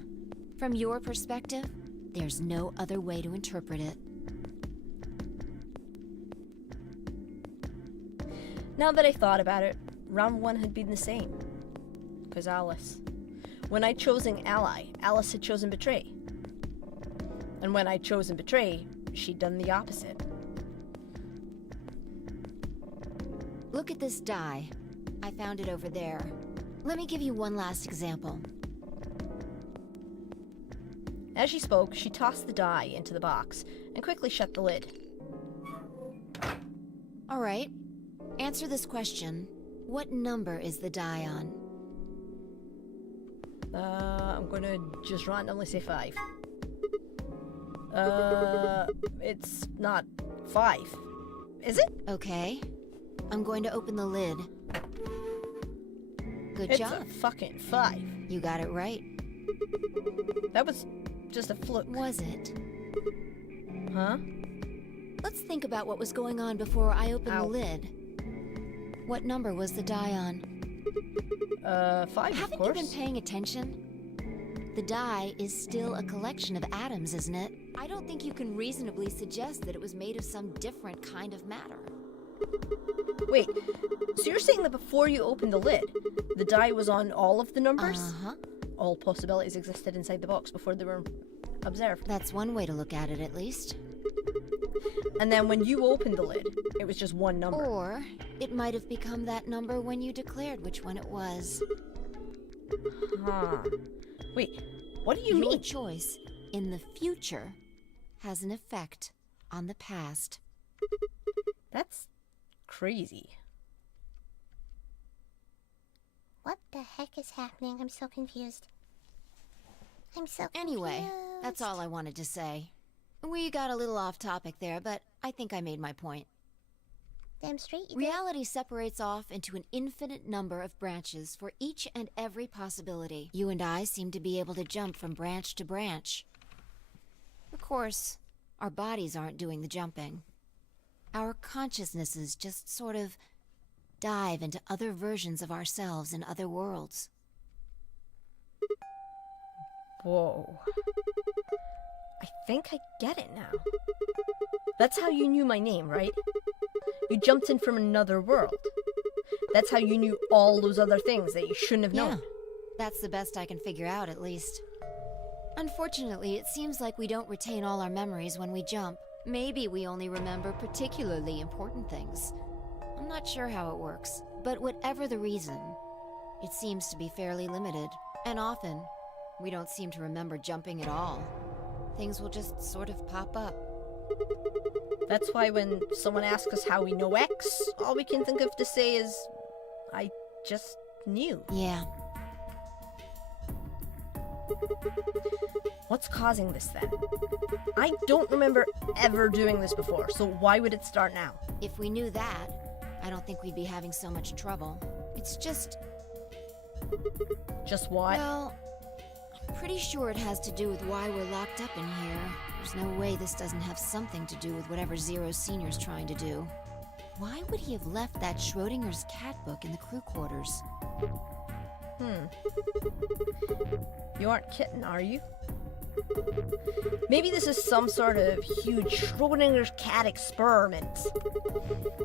From your perspective, there's no other way to interpret it. Now that I thought about it, round 1 had been the same. Because Alice. When I'd chosen Ally, Alice had chosen Betray. And when I'd chosen Betray, she'd done the opposite. Look at this die. I found it over there. Let me give you one last example. As she spoke, she tossed the die into the box and quickly shut the lid. All right. Answer this question. What number is the die on? I'm gonna just randomly say 5. It's not 5. Is it? Okay. I'm going to open the lid. Good It's job. a fucking 5. You got it right. That was just a fluke. Was it? Huh? Let's think about what was going on before I opened Ow. the lid. What number was the die on? 5, of Haven't course. you been paying attention? The die is still a collection of atoms, isn't it? I don't think you can reasonably suggest that it was made of some different kind of matter. Wait, so you're saying that before you opened the lid, the die was on all of the numbers? Uh-huh. All possibilities existed inside the box before they were observed. That's one way to look at it, at least. And then when you opened the lid, it was just one number. Or it might have become that number when you declared which one it was. Huh. Wait, what do you Your mean? choice in the future has an effect on the past. That's crazy. What the heck is happening? I'm so confused. I'm so Anyway, confused. that's all I wanted to say. We got a little off topic there, but I think I made my point. Damn straight you did. Reality separates off into an infinite number of branches for each and every possibility. You and I seem to be able to jump from branch to branch. Of course, our bodies aren't doing the jumping. Our consciousnesses just sort of dive into other versions of ourselves in other worlds. Whoa. I think I get it now. That's how you knew my name, right? You jumped in from another world. That's how you knew all those other things that you shouldn't have Yeah, known. that's the best I can figure out, at least. Unfortunately, it seems like we don't retain all our memories when we jump. Maybe we only remember particularly important things. I'm not sure how it works, but whatever the reason, it seems to be fairly limited. And often, we don't seem to remember jumping at all. Things will just sort of pop up. That's why when someone asks us how we know X, all we can think of to say is, I just knew. Yeah. What's causing this then? I don't remember ever doing this before, so why would it start now? If we knew that, I don't think we'd be having so much trouble. It's just, Just what? well, I'm pretty sure it has to do with why we're locked up in here. There's no way this doesn't have something to do with whatever Zero Senior's trying to do. Why would he have left that Schrodinger's cat book in the crew quarters? You aren't kidding, are you? Maybe this is some sort of huge Schrodinger's cat experiment.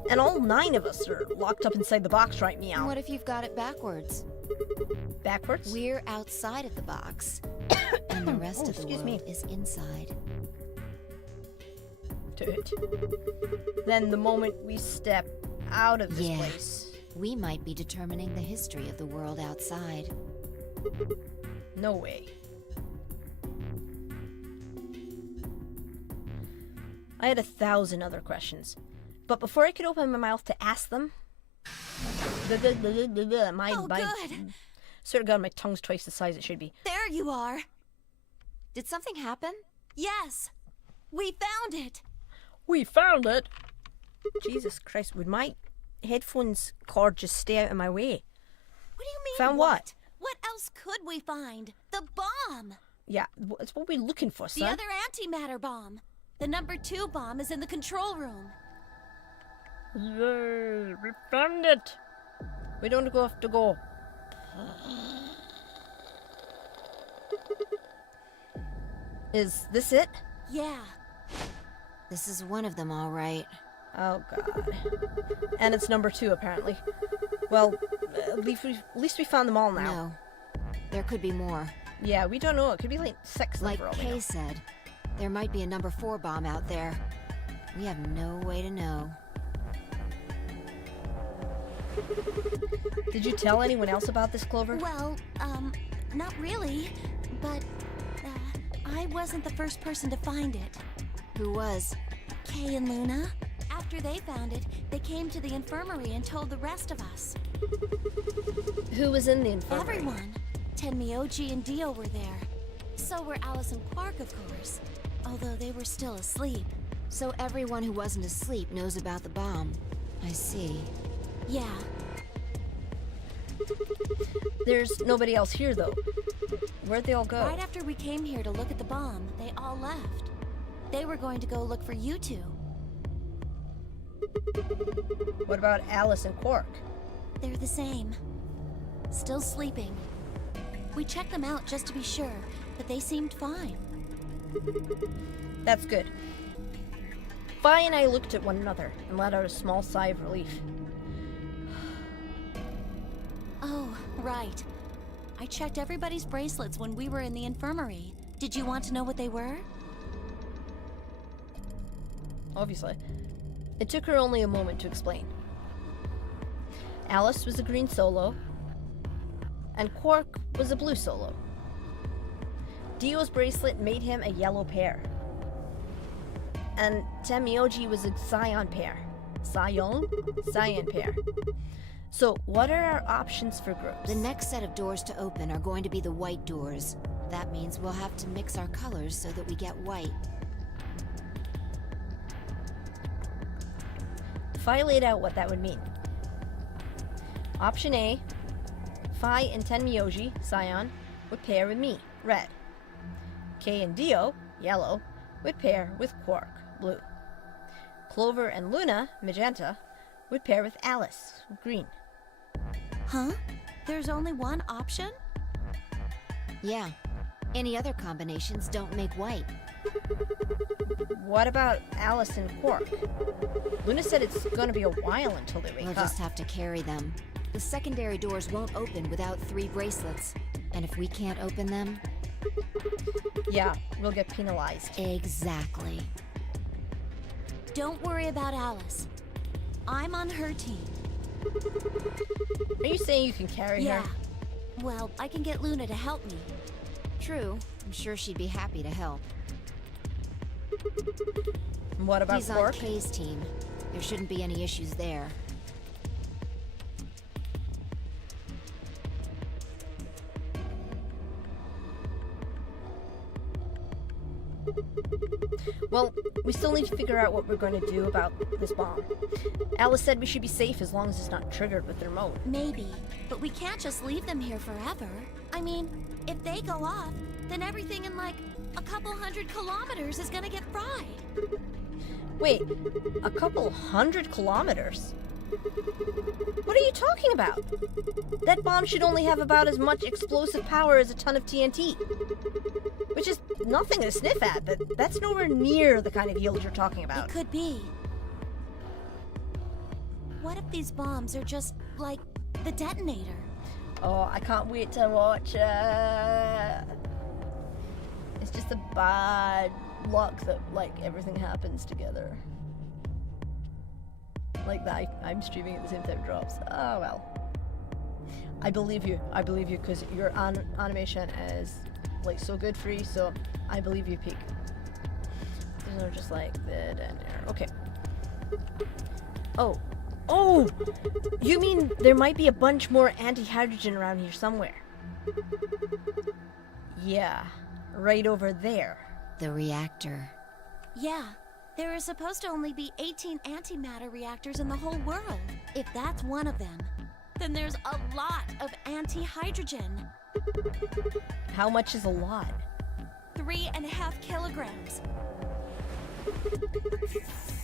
And all 9 of us are locked up inside the box, right, And meow? what if you've got it backwards? Backwards? We're outside of the box, and the rest Oh, of the excuse world me. is inside. Dude. Then the moment we step out of this Yeah. place, We might be determining the history of the world outside. no way. I had 1,000 other questions, but before I could open my mouth to ask them, my Oh, good. swear to God, my tongue's twice the size it should be. There you are. Did something happen? Yes. We found it. We found it. Jesus Christ, would my headphones cord just stay out of my way? What do you mean? Found what? What else could we find? The bomb. Yeah, it's what we're looking for, The son. other antimatter bomb. The number 2 bomb is in the control room. Yay, we found it. We don't have to go. Is this it? Yeah. This is one of them, all right. Oh God. And it's number 2 apparently. Well, at least we found them all now. No. There could be more. Yeah, we don't know. It could be like 6 Like for all we know. Kay said, there might be a number 4 bomb out there. We have no way to know. Did you tell anyone else about this, Clover? Well, not really. But, I wasn't the first person to find it. Who was? Kay and Luna. After they found it, they came to the infirmary and told the rest of us. Who was in the infirmary? Everyone. Tenmyoji and Dio were there. So were Alice and Quark, of course. Although they were still asleep. So everyone who wasn't asleep knows about the bomb. I see. Yeah. There's nobody else here, though. Where'd they all go? Right after we came here to look at the bomb, they all left. They were going to go look for you two. What about Alice and Quark? They're the same. still sleeping. We checked them out just to be sure, but they seemed fine. That's good. Vi and I looked at one another and let out a small sigh of relief. Oh, right. I checked everybody's bracelets when we were in the infirmary. Did you want to know what they were? Obviously. It took her only a moment to explain. Alice was a green solo, and Quark was a blue solo. Dio's bracelet made him a yellow pair. And Tenmyoji was a Scion pair. Cyan pair. So, what are our options for groups? The next set of doors to open are going to be the white doors. That means we'll have to mix our colors so that we get white. Phi laid out what that would mean. Option A, Phi and Tenmyoji, Scion, would pair with me, red. K and Dio, yellow, would pair with Quark, blue. Clover and Luna, magenta, would pair with Alice, green. Huh? There's only one option? Yeah. Any other combinations don't make white. What about Alice and Quark? Luna said it's gonna be a while until they wake We'll up. just have to carry them. The secondary doors won't open without 3 bracelets. And if we can't open them... Yeah, we'll get penalized. Exactly. Don't worry about Alice. I'm on her team. Are you saying you can carry Yeah. her? Well, I can get Luna to help me. True. I'm sure she'd be happy to help. And what about He's on Quark? Kay's team. There shouldn't be any issues there. Well, we still need to figure out what we're going to do about this bomb. Alice said we should be safe as long as it's not triggered with the remote. Maybe, but we can't just leave them here forever. I mean, if they go off, then everything in like a couple 100 kilometers is gonna get fried. Wait, a couple 100 kilometers? What are you talking about? That bomb should only have about as much explosive power as a ton of TNT. Which is nothing to sniff at, but that's nowhere near the kind of yield you're talking about. It could be. What if these bombs are just like the detonator? Oh, I can't wait to watch It's just a bad luck that, like, everything happens together. Like that, I'm streaming at the same time it drops. Oh, well. I believe you, because your animation is, like, so good free, so I believe you, Peak. These are just like the dead air. Okay. Oh! You mean there might be a bunch more anti-hydrogen around here somewhere? Yeah, right over there. The reactor. Yeah, there are supposed to only be 18 antimatter reactors in the whole world. If that's one of them, then there's a lot of anti-hydrogen. How much is a lot? 3.5 kilograms.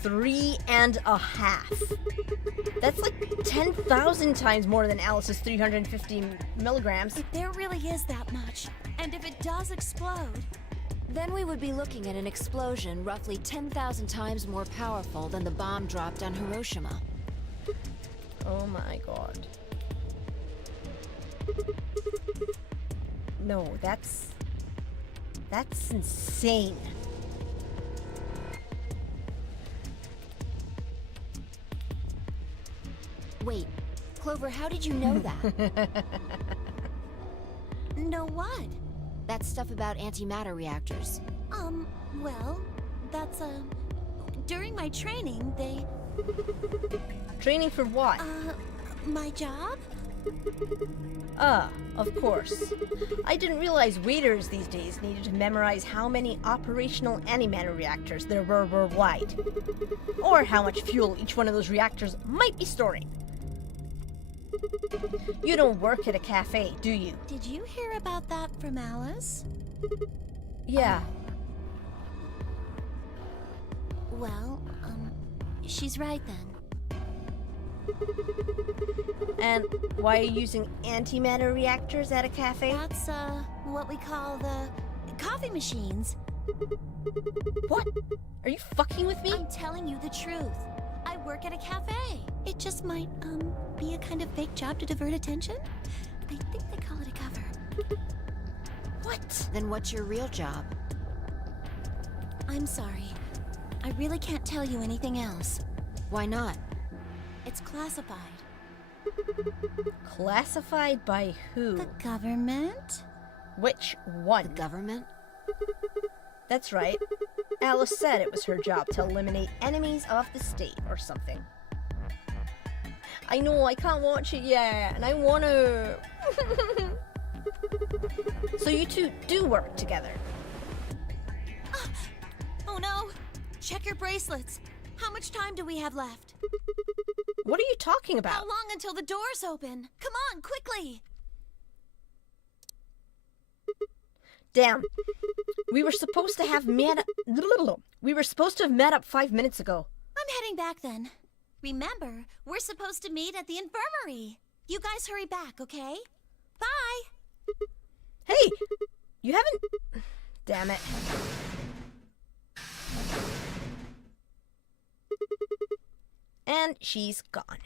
3.5. That's like 10,000 times more than Alice's 350 milligrams. If there really is that much, and if it does explode, Then we would be looking at an explosion roughly 10,000 times more powerful than the bomb dropped on Hiroshima. Oh my god. No, that's insane. Wait, Clover, how did you know that? know what? That stuff about antimatter reactors. Well, that's, during my training, they, Training for what? my job? Of course. I didn't realize waiters these days needed to memorize how many operational antimatter reactors there were worldwide. Or how much fuel each one of those reactors might be storing. You don't work at a cafe, do you? Did you hear about that from Alice? Yeah. Well, she's right then. And why are you using antimatter reactors at a cafe? That's, what we call the coffee machines. What? Are you fucking with me? I'm telling you the truth. I work at a cafe. It just might, be a kind of fake job to divert attention. I think they call it a cover. What? Then what's your real job? I'm sorry. I really can't tell you anything else. Why not? It's classified. Classified by who? The government? Which The one? government? That's right. Alice said it was her job to eliminate enemies of the state or something. I know, I can't watch it yet, and I want to. So you two do work together. Oh no! Check your bracelets. How much time do we have left? What are you talking How about? long until the doors open? Come on, quickly! Damn. We were supposed to have met. We were supposed to have met up 5 minutes ago. I'm heading back then. Remember, we're supposed to meet at the infirmary. You guys hurry back, okay? Bye! Hey, you haven't. Damn it. And she's gone.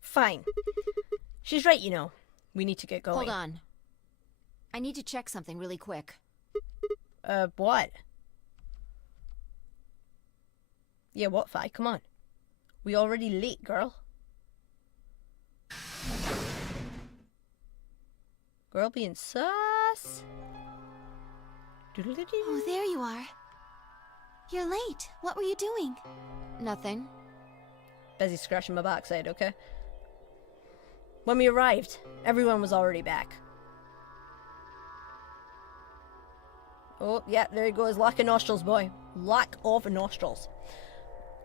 Fine. She's right, you know. We need to get going. Hold on. I need to check something really quick. What? Yeah, what, Fi? Come on. We already late, girl. Girl being sus. Doodle-doo-doo. Oh, there you are. You're late. What were you doing? Nothing. Busy scratching my backside, okay? When we arrived, everyone was already back. Oh, yeah, there he goes. Lack of nostrils, boy. Lack of nostrils.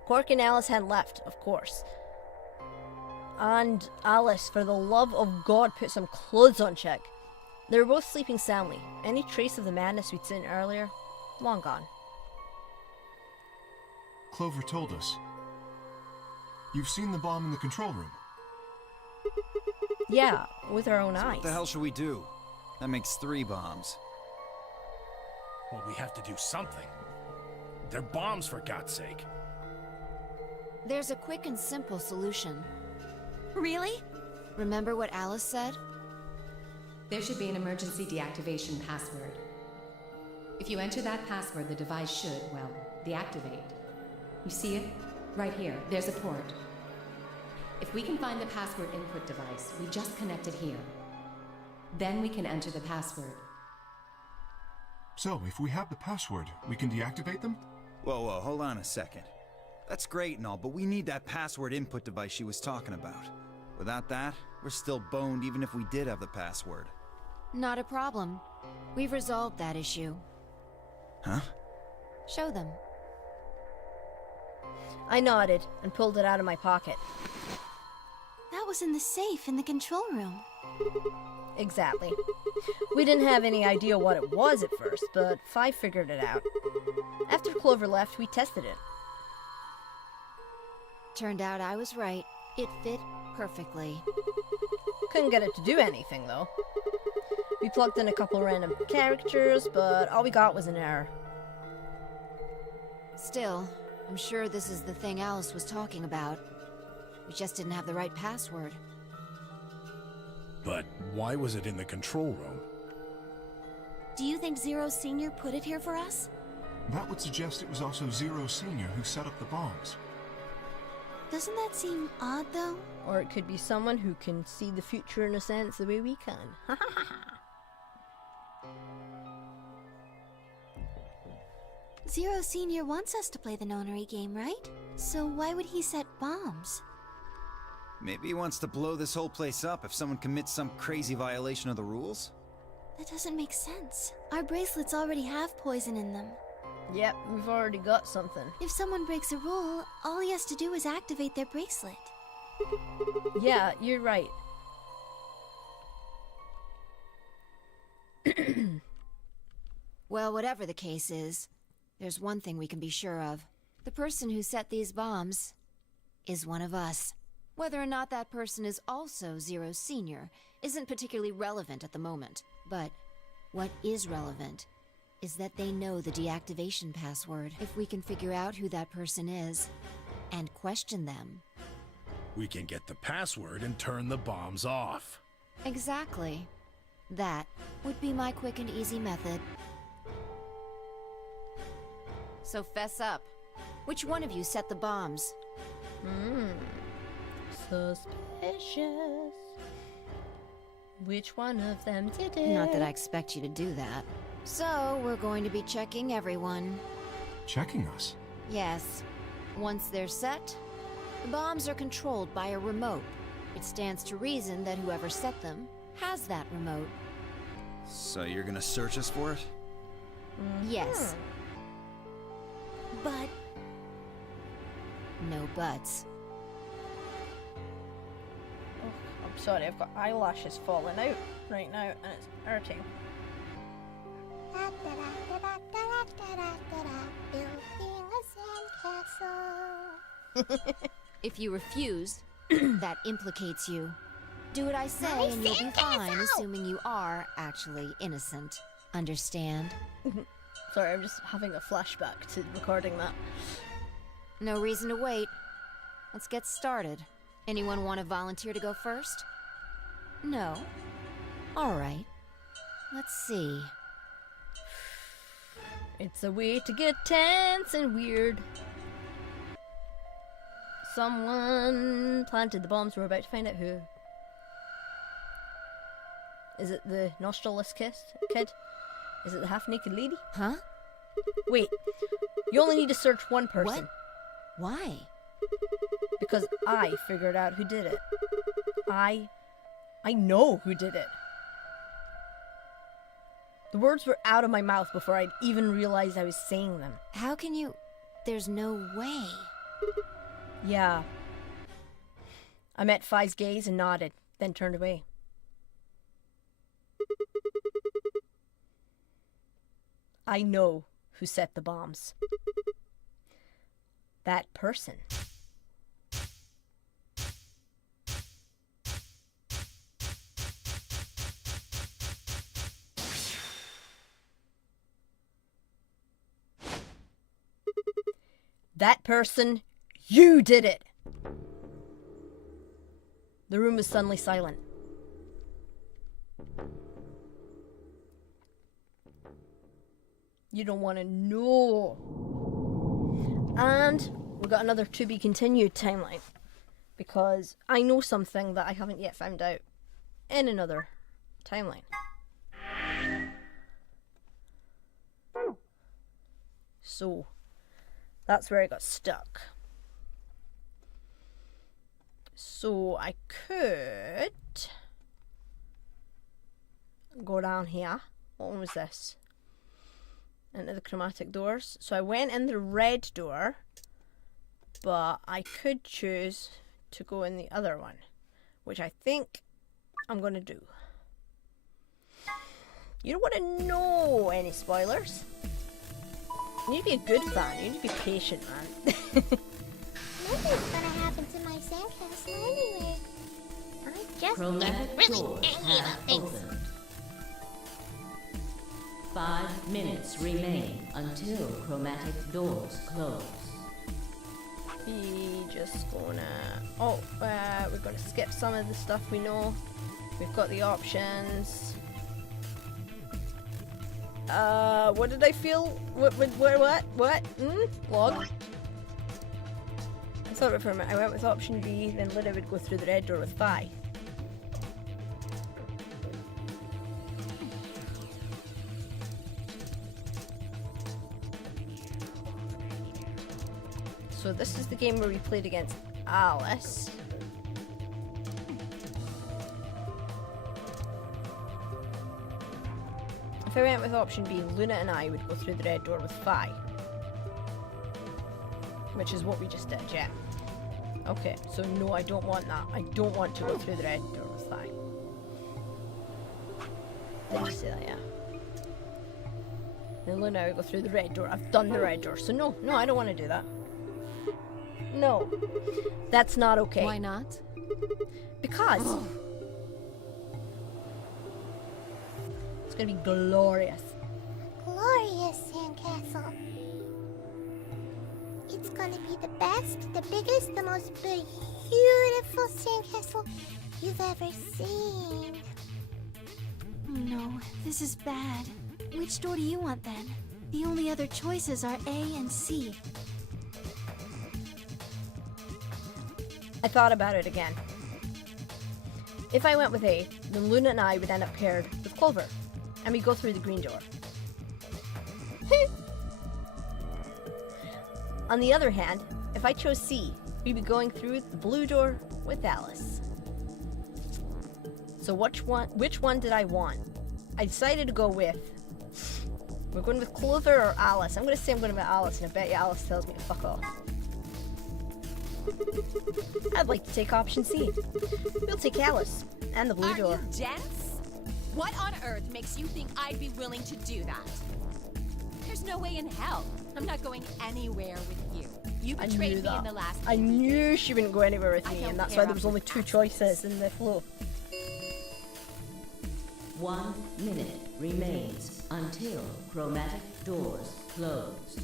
Quark and Alice hadn't left, of course. And Alice, for the love of God, put some clothes on check. They were both sleeping soundly. Any trace of the madness we'd seen earlier? Long gone. Clover told us. You've seen the bomb in the control room. Yeah, with our own So eyes. what the hell should we do? That makes 3 bombs. Well, we have to do something. They're bombs, for God's sake. There's a quick and simple solution. Really? Remember what Alice said? There should be an emergency deactivation password. If you enter that password, the device should, well, deactivate. You see it? Right here. There's a port. If we can find the password input device, we just connect it here. Then we can enter the password. So, if we have the password, we can deactivate them? Whoa, hold on a second. That's great and all, but we need that password input device she was talking about. Without that, we're still boned even if we did have the password. Not a problem. We've resolved that issue. Huh? Show them. I nodded and pulled it out of my pocket. That was in the safe in the control room. Exactly. We didn't have any idea what it was at first, but Fi figured it out. After Clover left, we tested it. Turned out I was right. It fit perfectly. Couldn't get it to do anything, though. We plugged in a couple random characters, but all we got was an error. Still, I'm sure this is the thing Alice was talking about. We just didn't have the right password. But why was it in the control room? Do you think Zero Senior put it here for us? That would suggest it was also Zero Senior who set up the bombs. Doesn't that seem odd, though? Or it could be someone who can see the future in a sense the way we can. Ha ha ha ha. Zero Senior wants us to play the nonary game, right? So why would he set bombs? Maybe he wants to blow this whole place up if someone commits some crazy violation of the rules? That doesn't make sense. Our bracelets already have poison in them. Yep, we've already got something. If someone breaks a rule, all he has to do is activate their bracelet. Yeah, you're right. Well, whatever the case is, there's one thing we can be sure of. The person who set these bombs is one of us. Whether or not that person is also Zero Senior isn't particularly relevant at the moment. But what is relevant is that they know the deactivation password. If we can figure out who that person is and question them. We can get the password and turn the bombs off. Exactly. That would be my quick and easy method. So fess up. Which one of you set the bombs? Suspicious. Which one of them did it? Not that I expect you to do that. So, we're going to be checking everyone. Checking us? Yes. Once they're set, the bombs are controlled by a remote. It stands to reason that whoever set them has that remote. So you're gonna search us for it? Yes. But... no buts. Oh, I'm sorry, I've got eyelashes falling out right now and it's hurting. Building a sandcastle. If you refuse, that implicates you. Do what I say My and you'll be fine, sandcastle! assuming you are actually innocent. Understand? Sorry, I'm just having a flashback to recording that. No reason to wait. Let's get started. Anyone want to volunteer to go first? No? Alright. Let's see. It's a way to get tense and weird. Someone planted the bombs. We're about to find out who. Is it the nostrilless kid? Is it the half-naked lady? Huh? Wait, you only need to search one person. What? Why? Because I figured out who did it. I know who did it. The words were out of my mouth before I'd even realized I was saying them. How can you... There's no way. Yeah. I met Fi's gaze and nodded, then turned away. I know who set the bombs. That person. That person, you did it! The room was suddenly silent. You don't want to know. And we got another to be continued timeline. Because I know something that I haven't yet found out in another timeline. So, that's where I got stuck. So I could go down here. What one was this? Into the chromatic doors. So I went in the red door, but I could choose to go in the other one, which I think I'm going to do. You don't want to know any spoilers. You need to be a good fan. You need to be patient, man. Nothing's gonna happen to my sandcastle anyway. I just Chromatic get really doors angry about have things. opened. 5 minutes remain until chromatic doors close. We just gonna... Oh, we're gonna skip some of the stuff we know. We've got the options. What did I feel? What? Log? I thought it for a minute. I went with option B, then Lydia would go through the red door with Fi. So this is the game where we played against Alice. If I went with option B, Luna and I would go through the red door with Fi. Which is what we just did, yeah. Okay, so no, I don't want that. I don't want to go through the red door with Fi. Did you say that, yeah? Then Luna would go through the red door. I've done the red door, so no, I don't want to do that. No. That's not okay. Why not? Because it's gonna be glorious. Glorious sandcastle. It's gonna be the best, the biggest, the most beautiful sandcastle you've ever seen. Oh no, this is bad. Which door do you want then? The only other choices are A and C. I thought about it again. If I went with A, then Luna and I would end up paired with Clover, and we'd go through the green door. On the other hand, if I chose C, we'd be going through the blue door with Alice. So which one did I want? I decided to go with, we're going with Clover or Alice. I'm going to say I'm going with Alice, and I bet you Alice tells me to fuck off. I'd like to take option C. We'll take Alice and the blue Aren't door. you dense? What on earth makes you think I'd be willing to do that? There's no way in hell. I'm not going anywhere with you. You I betrayed knew me in that. the last I game we knew did. she wouldn't go anywhere with I me, don't and that's care why there was about only two access. choices in the flow. 1 minute remains until chromatic doors close.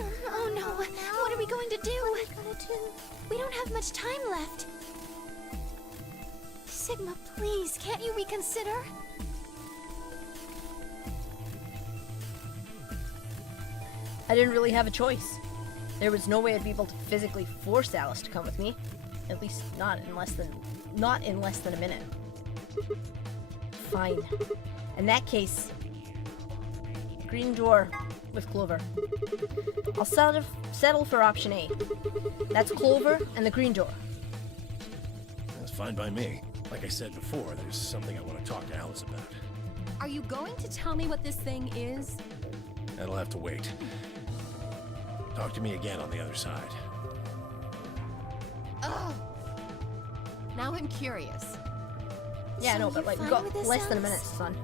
Oh no, what are we going to do? We don't have much time left. Sigma, please, can't you reconsider? I didn't really have a choice. There was no way I'd be able to physically force Alice to come with me. At least not in less than a minute. Fine. In that case, green door with Clover. I'll settle for option A. That's Clover and the green door. That's fine by me. Like I said before, there's something I want to talk to Alice about. Are you going to tell me what this thing is? That'll have to wait. Talk to me again on the other side. Ugh. Now I'm curious. Yeah, So no, but you're like we fine got with this, less than a Alice? minute, son.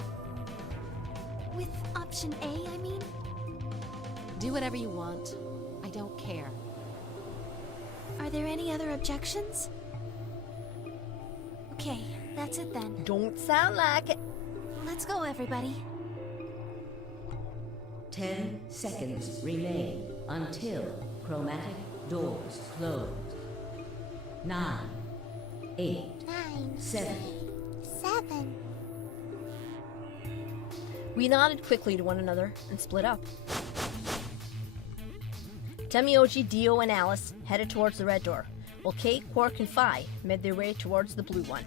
With option A, I mean? Do whatever you want. I don't care. Are there any other objections? Okay, that's it then. Don't sound like it. Let's go, everybody. 10 seconds remain until chromatic doors close. 9, 8, 9, 7. 7. We nodded quickly to one another and split up. Temioji, Dio, and Alice headed towards the red door, while Kate, Quark, and Phi made their way towards the blue one.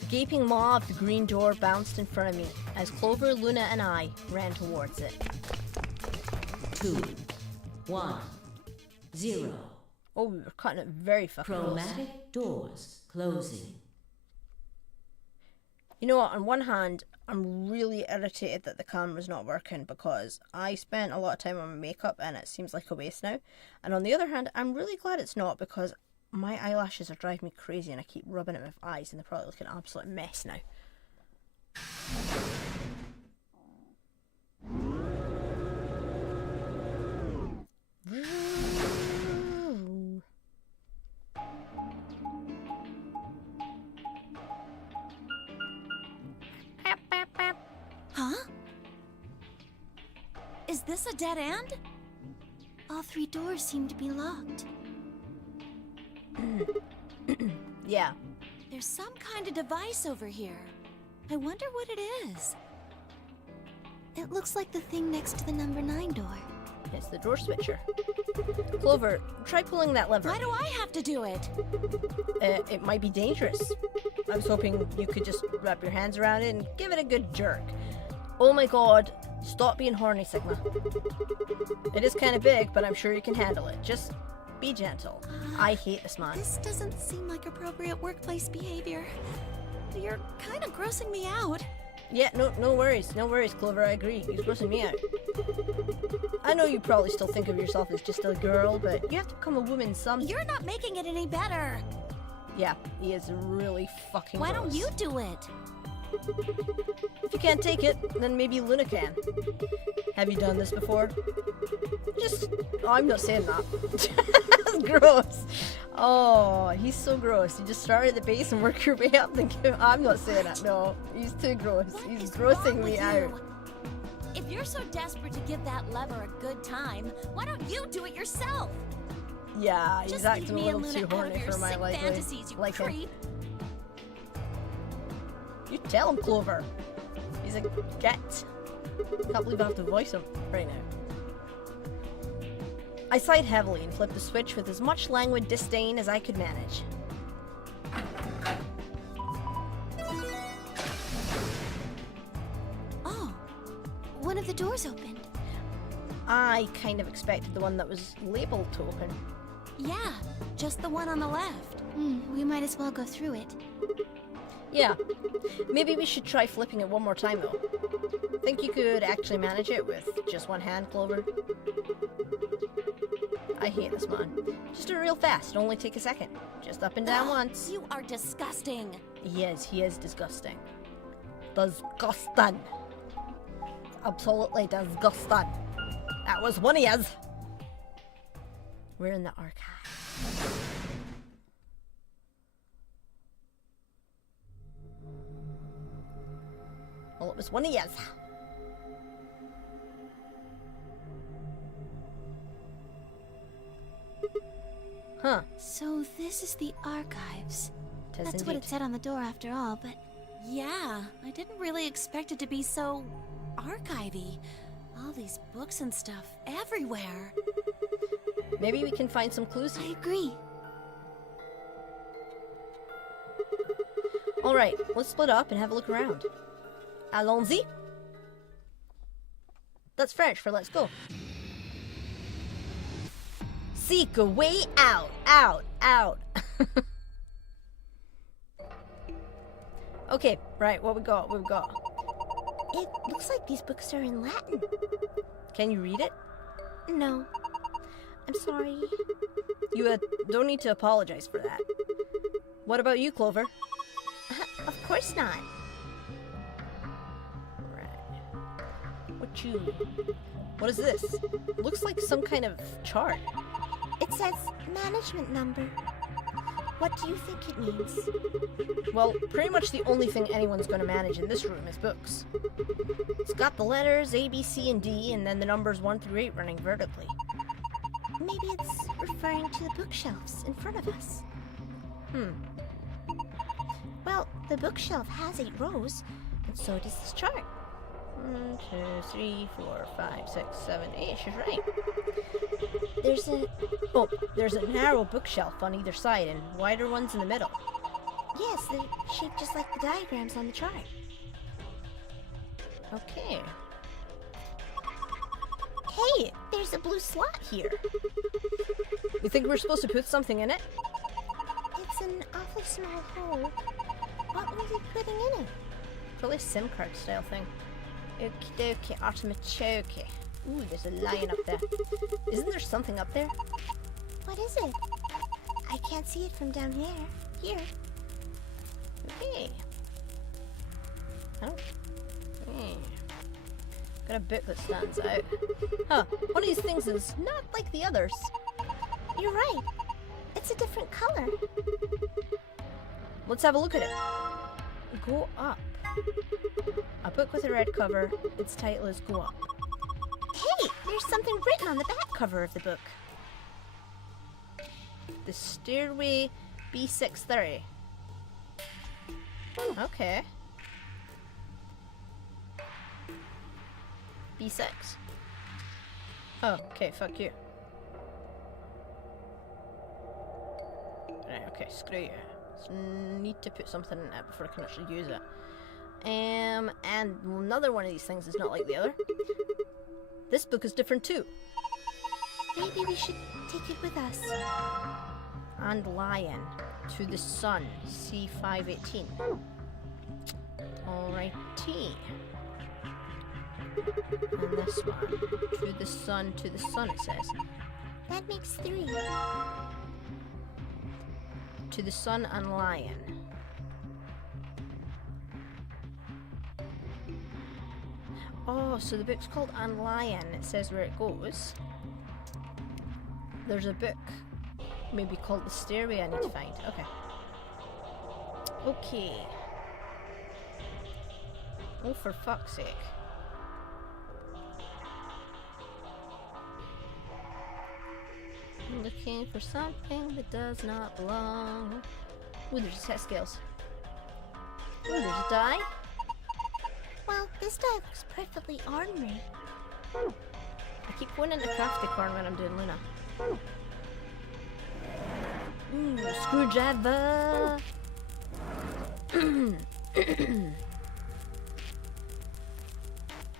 The gaping maw of the green door bounced in front of me as Clover, Luna, and I ran towards it. 2, 1, 0. Oh, we were cutting it very fucking close. Chromatic doors closing. You know what, on one hand, I'm really irritated that the camera's not working because I spent a lot of time on my makeup and it seems like a waste now. And on the other hand, I'm really glad it's not because my eyelashes are driving me crazy and I keep rubbing at my eyes and they're probably looking an absolute mess now. Huh? Is this a dead end? All 3 doors seem to be locked. Yeah. There's some kind of device over here. I wonder what it is. It looks like the thing next to the number 9 door. It's the door switcher. Clover, try pulling that lever. Why do I have to do it? It might be dangerous. I was hoping you could just wrap your hands around it and give it a good jerk. Oh my god, stop being horny, Sigma. It is kind of big, but I'm sure you can handle it. Just be gentle. I hate this man. This doesn't seem like appropriate workplace behavior. You're kind of grossing me out. Yeah, no worries, Clover, I agree. He's grossing me out. I know you probably still think of yourself as just a girl, but you have to become a woman someday. You're not making it any better. Yeah, he is really fucking Why gross. don't you do it? If you can't take it, then maybe Luna can. Have you done this before? Just... Oh, I'm not saying that. That's gross. Oh, he's so gross. You just start at the base and work your way up and give... I'm not saying it, no. He's too gross. What He's is wrong grossing me with out. you? If you're so desperate to give that lever a good time, why don't you do it yourself? Yeah, he's Just acting leave a me and little Luna too out of horny your for my sick liking. fantasies, you creep. You tell him, Clover. He's a cat. Can't believe I have to voice him right now. I sighed heavily and flipped the switch with as much languid disdain as I could manage. Oh, one of the doors opened. I kind of expected the one that was labeled to open. Yeah, just the one on the left. We might as well go through it. Yeah, maybe we should try flipping it one more time though. Think you could actually manage it with just one hand, Clover? I hate this man. Just do it real fast, it'll only take a second. Just up and down once. You are disgusting. He is disgusting. Disgusting. Absolutely disgusting. That was one of his. We're in the archive. Well, it was one of his. Huh. So this is the archives. Tis That's what it indeed. said on the door after all, but Yeah, I didn't really expect it to be so archivy. All these books and stuff everywhere. Maybe we can find some clues I here. agree. Alright, let's split up and have a look around. Allons-y. That's French for let's go. Seek a way out, out. Okay, right, what we got? It looks like these books are in Latin. Can you read it? No. I'm sorry. You don't need to apologize for that. What about you, Clover? Of course not. Right. What is this? Looks like some kind of chart. It says management number. What do you think it means? Well, pretty much the only thing anyone's going to manage in this room is books. It's got the letters A, B, C, and D, and then the numbers 1 through 8 running vertically. Maybe it's referring to the bookshelves in front of us. Well, the bookshelf has 8 rows, and so does this chart. 1, 2, 3, 4, 5, 6, 7, 8. She's right. There's a narrow bookshelf on either side and wider ones in the middle. Yes, they're shaped just like the diagrams on the chart. Okay. Hey, there's a blue slot here. You think we're supposed to put something in it? It's an awfully small hole. What were they putting in it? Probably a SIM card style thing. Okie dokie, artichoke. Ooh, there's a lion up there. Isn't there something up there? What is it? I can't see it from down here. Here. Okay. Oh. Got a book that stands out. Huh. One of these things is not like the others. You're right. It's a different color. Let's have a look at it. Go up. A book with a red cover. Its title is Go Up. Hey, there's something written on the back cover of the book. The Stairway B630. Okay. B6. Oh, okay, fuck you. Right, okay, screw you. So need to put something in it before I can actually use it. And another one of these things is not like the other. This book is different too. Maybe we should take it with us. And Lion. To the Sun. C518. Alrighty. And this one. To the Sun, it says. That makes 3. To the Sun and Lion. Oh, so the book's called Anne Lion. It says where it goes. There's a book, maybe called The Stairway, I need to find. Okay. Okay. Oh, for fuck's sake. I'm looking for something that does not belong. Ooh, there's a set of scales. Ooh, there's a die. Well, this die looks perfectly ordinary. I keep going into crafty corn when I'm doing Luna. Ooh, screwdriver!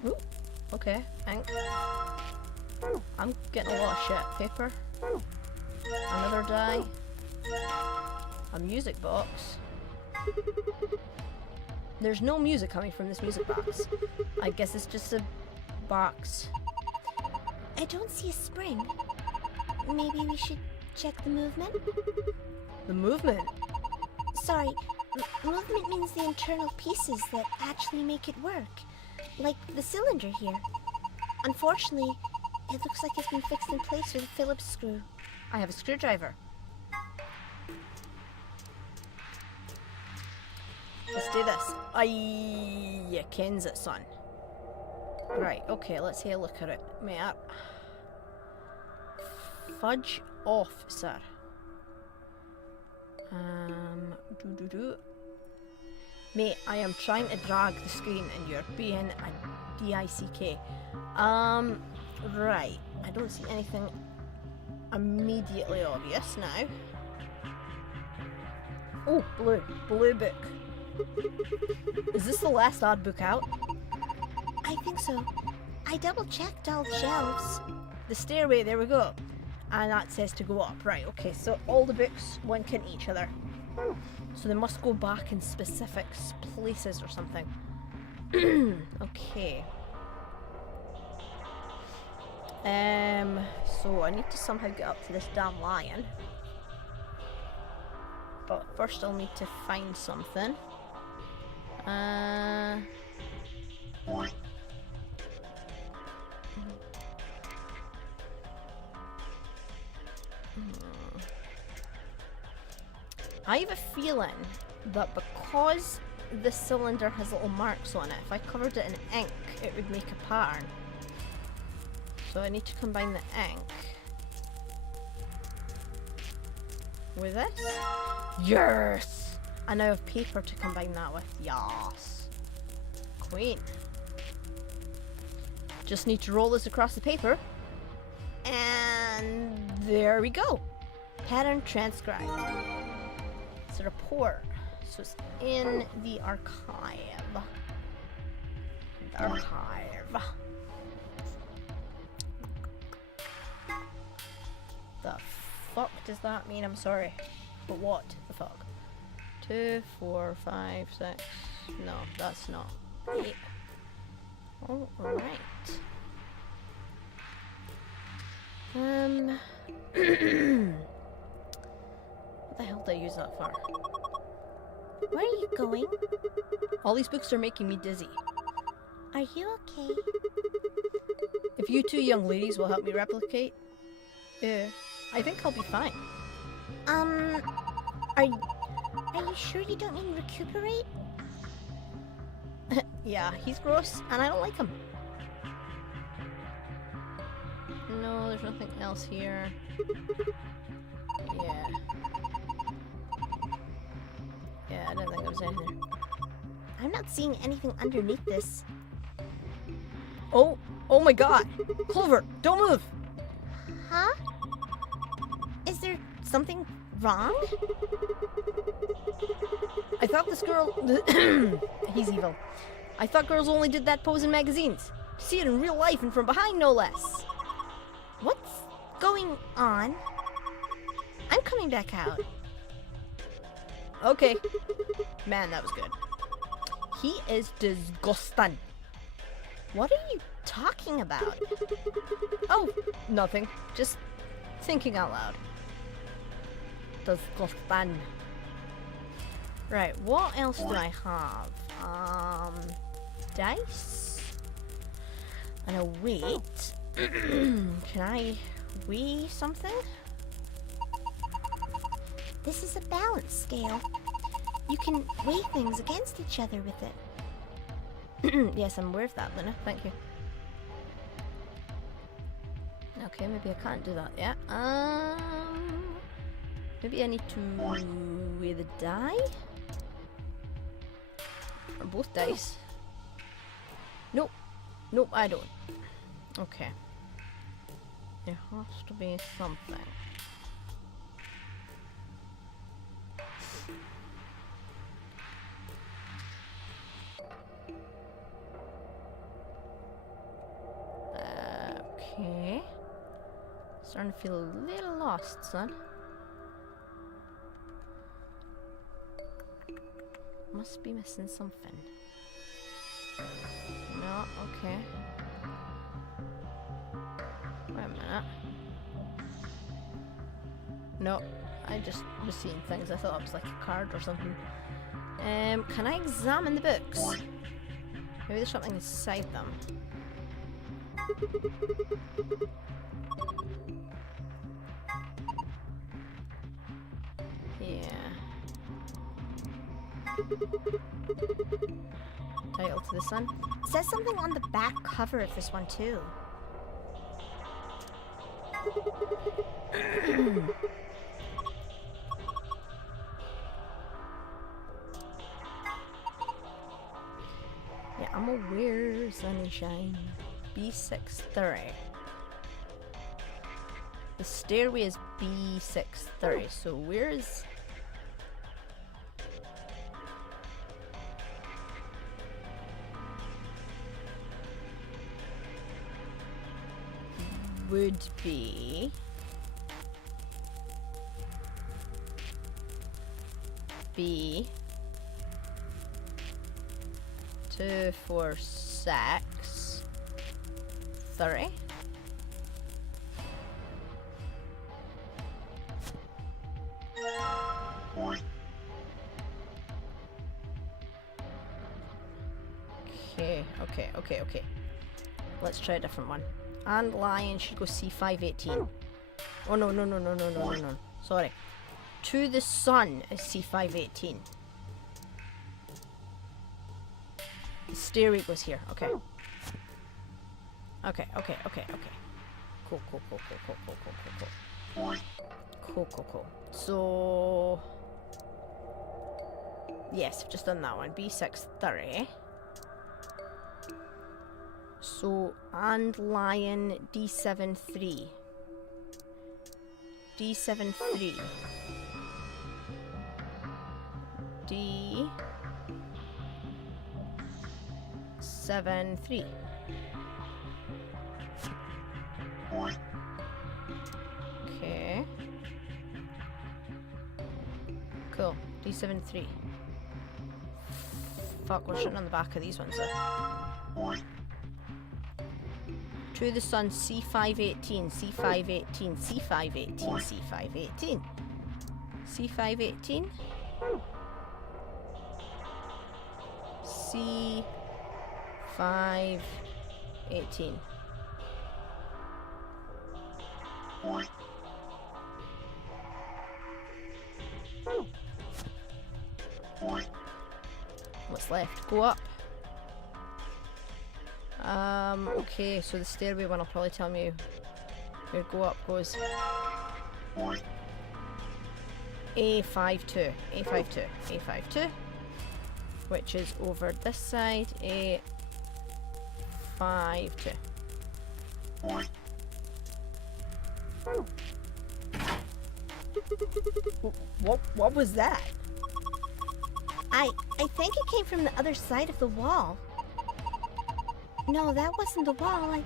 Ooh, okay, ink. I'm getting a lot of shit. Paper. Another die. A music box. There's no music coming from this music box. I guess it's just a box. I don't see a spring. Maybe we should check the movement? The movement? Sorry, movement means the internal pieces that actually make it work. Like the cylinder here. Unfortunately, it looks like it's been fixed in place with a Phillips screw. I have a screwdriver. Let's do this. Aye, kens it, son. Right, okay, let's have a look at it. Mate, fudge off, sir. Mate, I am trying to drag the screen and you're being a DICK. Right, I don't see anything immediately obvious now. Oh, blue book. Is this the last odd book out? I think so. I double-checked all the shelves. The stairway, there we go. And that says to go up. Right, okay, so all the books link in each other. So they must go back in specific places or something. Okay. So I need to somehow get up to this damn lion. But first I'll need to find something. I have a feeling that because the cylinder has little marks on it, if I covered it in ink, it would make a pattern. So I need to combine the ink with this. Yes! I now have paper to combine that with. Yes! Queen. Just need to roll this across the paper. And there we go. Pattern transcribed. It's a report. So it's in the archive. The fuck does that mean? I'm sorry. But what the fuck? 2, 4, 5, 6. No, that's not it. Oh, alright. What the hell did I use that for? Where are you going? All these books are making me dizzy. Are you okay? If you two young ladies will help me replicate, I think I'll be fine. Are you sure you don't mean recuperate? Yeah, he's gross, and I don't like him. No, there's nothing else here. Yeah, I don't think there's anything. I'm not seeing anything underneath this. Oh my god! Clover, don't move! Huh? Is there something wrong? I thought this girl... He's evil. I thought girls only did that pose in magazines. See it in real life and from behind, no less. What's going on? I'm coming back out. Okay. Man, that was good. He is disgusting. What are you talking about? Oh, nothing. Just thinking out loud. Disgusting. Right, what else do I have? Dice? And a weight. Can I weigh something? This is a balance scale. You can weigh things against each other with it. Yes, I'm aware of that, Luna. Thank you. Okay, maybe I can't do that yet. Maybe I need to weigh the die? Or both dice? Nope. Nope, I don't. Okay. There has to be something. Okay. Starting to feel a little lost, son. Must be missing something. No, okay. Wait a minute. No, I just was seeing things. I thought it was like a card or something. Can I examine the books? Maybe there's something inside them. Yeah. Title to the Sun. It says something on the back cover of this one too. Yeah, I'm aware, Sunshine. B630. The stairway is B630, so where is... would be... B... 2, 4, 6... 30. Okay. Let's try a different one. And lion should go C518. Oh no. Sorry. To the sun is C518. The stairway goes here. Okay. Okay. Cool. So... yes, I've just done that one. B630. So, and lion D73. D73. D73. Okay. Cool. D73. Fuck, we're shooting on the back of these ones though. To the sun, C518, C518, C518, C518. C518. C518. What's left? Go up. Okay, so the stairway one will probably tell me where go up goes. A52, which is over this side. A52. What was that? I think it came from the other side of the wall. No, that wasn't the wall. I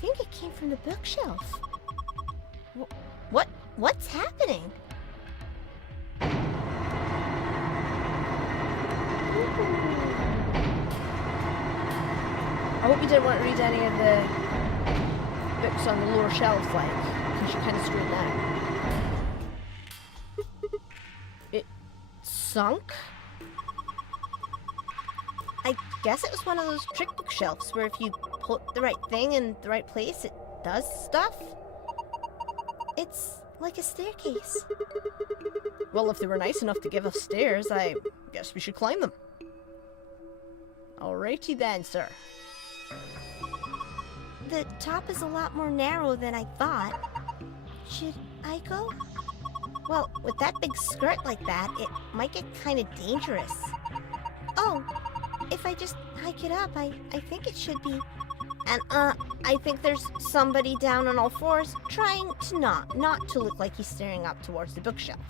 think it came from the bookshelf. What's happening? I hope you didn't want to read any of the books on the lower shelves, like, because you're kind of screwed now. It sunk? I guess it was one of those trick bookshelves where if you put the right thing in the right place, it does stuff? It's like a staircase. Well, if they were nice enough to give us stairs, I guess we should climb them. Alrighty then, sir. The top is a lot more narrow than I thought. Should I go? Well, with that big skirt like that, it might get kind of dangerous. Oh, if I just hike it up, I think it should be. And, I think there's somebody down on all fours trying to not to look like he's staring up towards the bookshelf.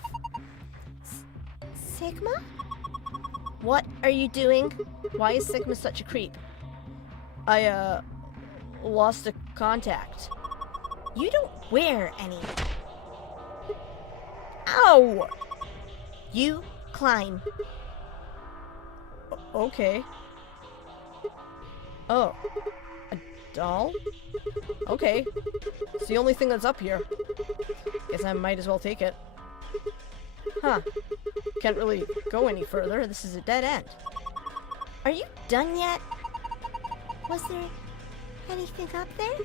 Sigma? What are you doing? Why is Sigma such a creep? I, lost a contact. You don't wear any. Ow! You climb. Okay. Oh. A doll? Okay. It's the only thing that's up here. Guess I might as well take it. Huh. Can't really go any further. This is a dead end. Are you done yet? Was there anything up there?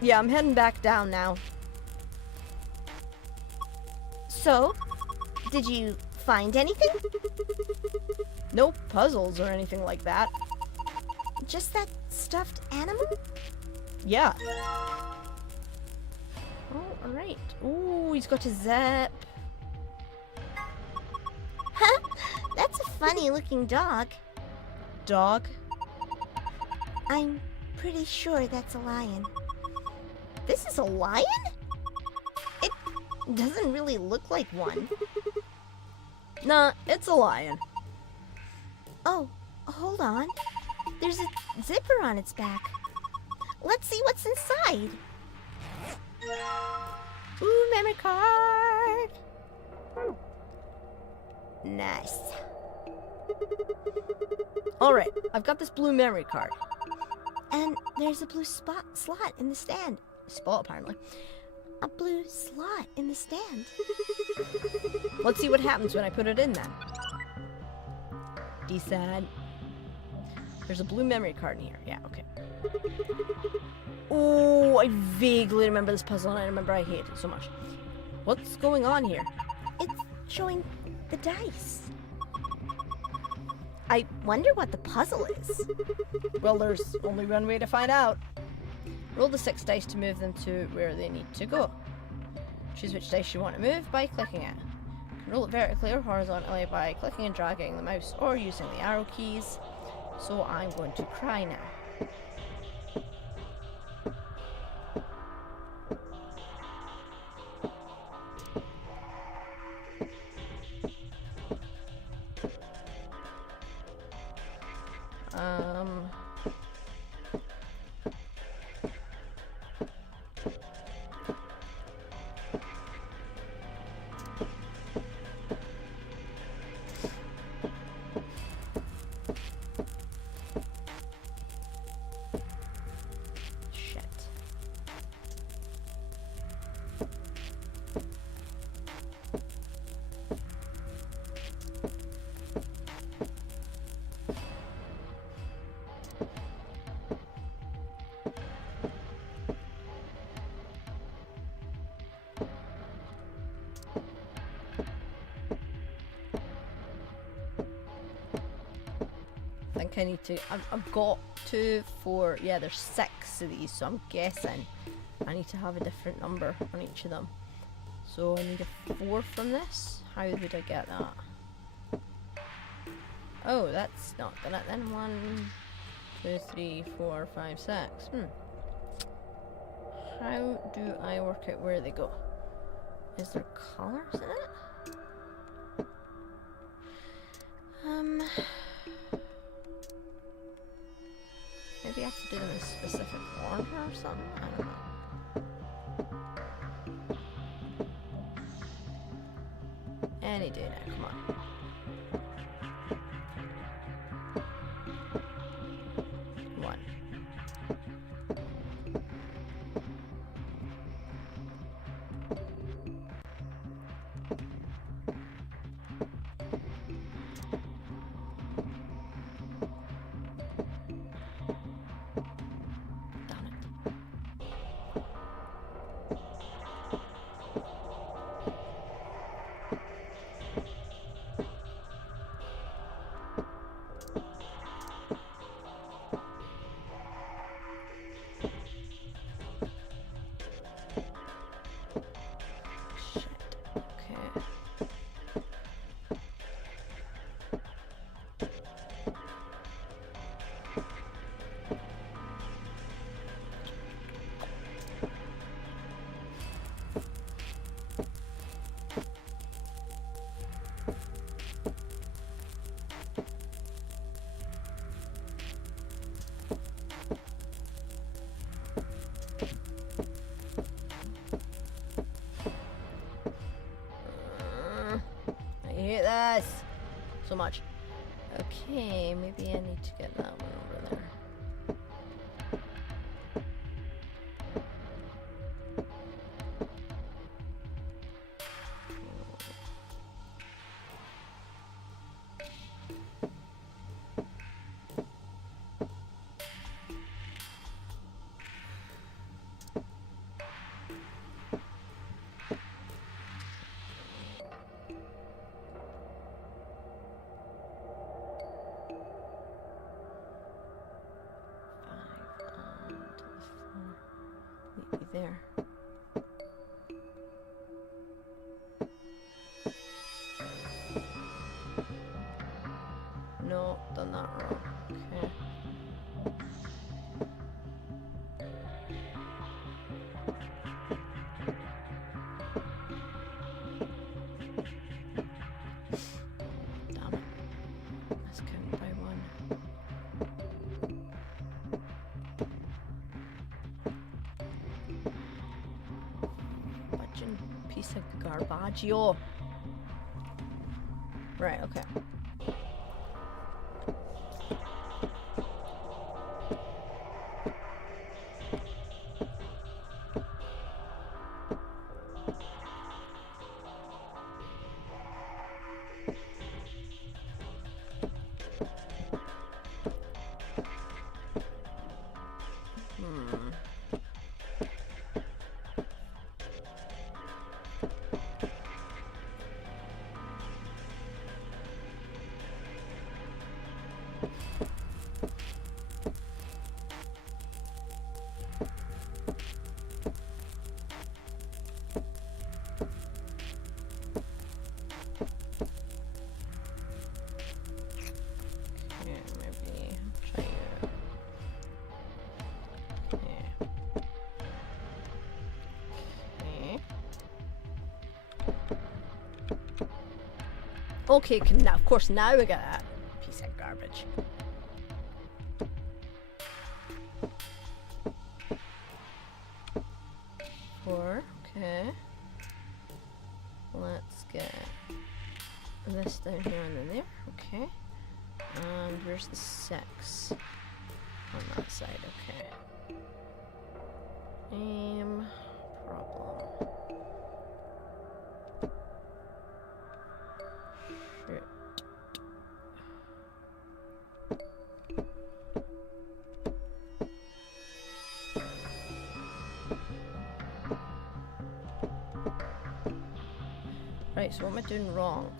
Yeah, I'm heading back down now. So, did you find anything? No puzzles or anything like that. Just that stuffed animal? Yeah. Oh, alright. Ooh, he's got a zip. Huh? That's a funny looking dog. Dog? I'm pretty sure that's a lion. This is a lion? It doesn't really look like one. Nah, it's a lion. Oh, hold on. There's a zipper on its back. Let's see what's inside. Ooh, memory card. Nice. Alright, I've got this blue memory card. And there's a blue slot in the stand. Spot, apparently. A blue slot in the stand. Let's see what happens when I put it in then. Decide. There's a blue memory card in here. Yeah, okay. Oh, I vaguely remember this puzzle and I remember I hate it so much. What's going on here? It's showing the dice. I wonder what the puzzle is. Well, there's only one way to find out. Roll the 6 dice to move them to where they need to go. Choose which dice you want to move by clicking it. You can roll it vertically or horizontally by clicking and dragging the mouse or using the arrow keys. So I'm going to cry now. Shit. I think I need to. I've got 2, 4. Yeah, there's 6 of these, so I'm guessing I need to have a different number on each of them. So I need a 4 from this. How would I get that? Oh, that's not gonna. Then 1, 2, 3, 4, 5, 6. How do I work out where they go? Is there colors in it? Maybe I have to do them in a specific order or something? I don't know. Any day now, come on. One. hate this so much. Okay, maybe I need to get that one over there. There. No, done that wrong. Okay. Damn it. Let's count by one. Piece of garbaggio. Right, okay. Okay, now, of course, now we got that piece of garbage. Four, okay. Let's get this down here and then there, okay. And where's the 6? On that side, okay. Problem. Right, so what am I doing wrong?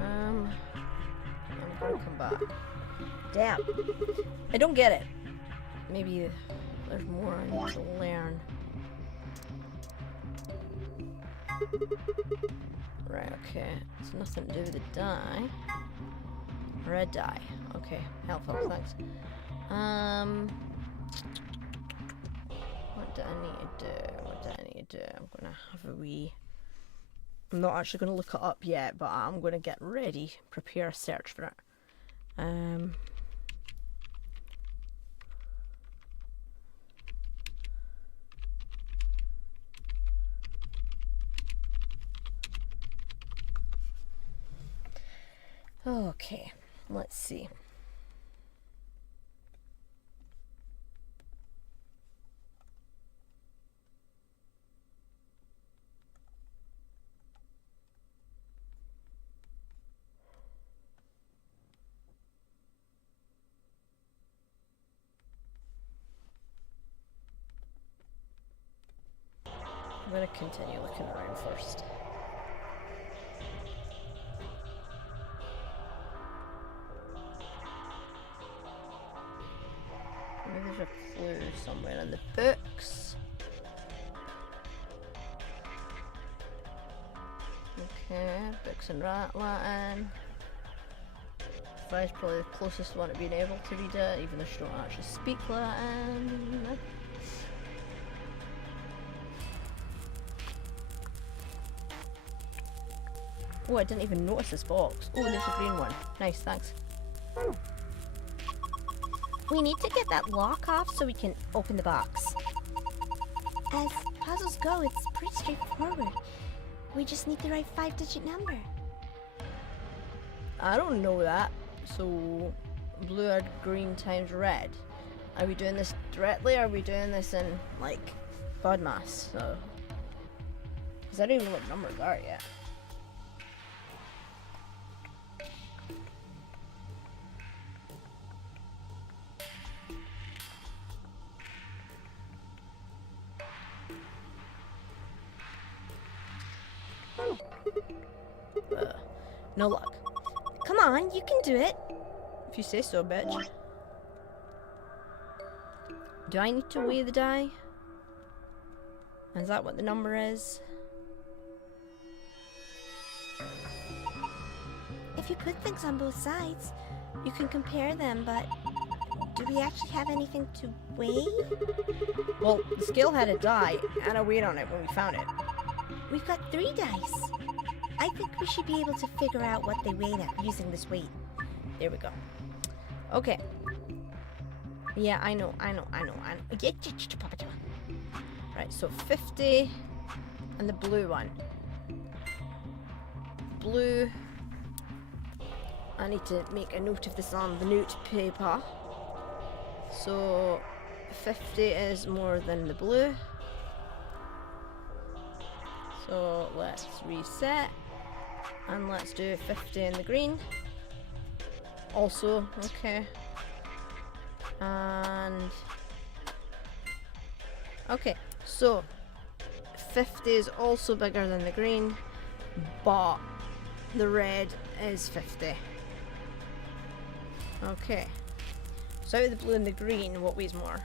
I'm gonna come back. Damn! I don't get it. Maybe there's more I need to learn. Right, okay. It's nothing to do with the die. Red die. Okay, helpful, thanks. What do I need to do? What do I need to do? I'm gonna have a wee... I'm not actually gonna look it up yet, but I'm gonna get ready, prepare a search for it. Okay, let's see. I'm going to continue looking around first. Maybe there's a clue somewhere in the books. Okay, books and Latin. Fry's probably the closest one to being able to read it, even though she don't actually speak Latin. Oh, I didn't even notice this box. Oh, there's a green one. Nice, thanks. We need to get that lock off so we can open the box. As puzzles go, it's pretty straightforward. We just need the right 5-digit number. I don't know that. So, blue or green times red. Are we doing this directly, or are we doing this in, like, BODMAS? So, because I don't even know what numbers are yet. No luck. Come on, you can do it. If you say so, bitch. Do I need to weigh the die? Is that what the number is? If you put things on both sides, you can compare them, but do we actually have anything to weigh? Well, the scale had a die and a weight on it when we found it. We've got 3 dice. I think we should be able to figure out what they weighed at using this weight. There we go. Okay. Yeah, I know. Right, so 50 and the blue one. Blue. I need to make a note of this on the note paper. So 50 is more than the blue. So let's reset. And let's do 50 in the green. Also, okay. And okay, so 50 is also bigger than the green, but the red is 50. Okay, so out of the blue and the green, what weighs more?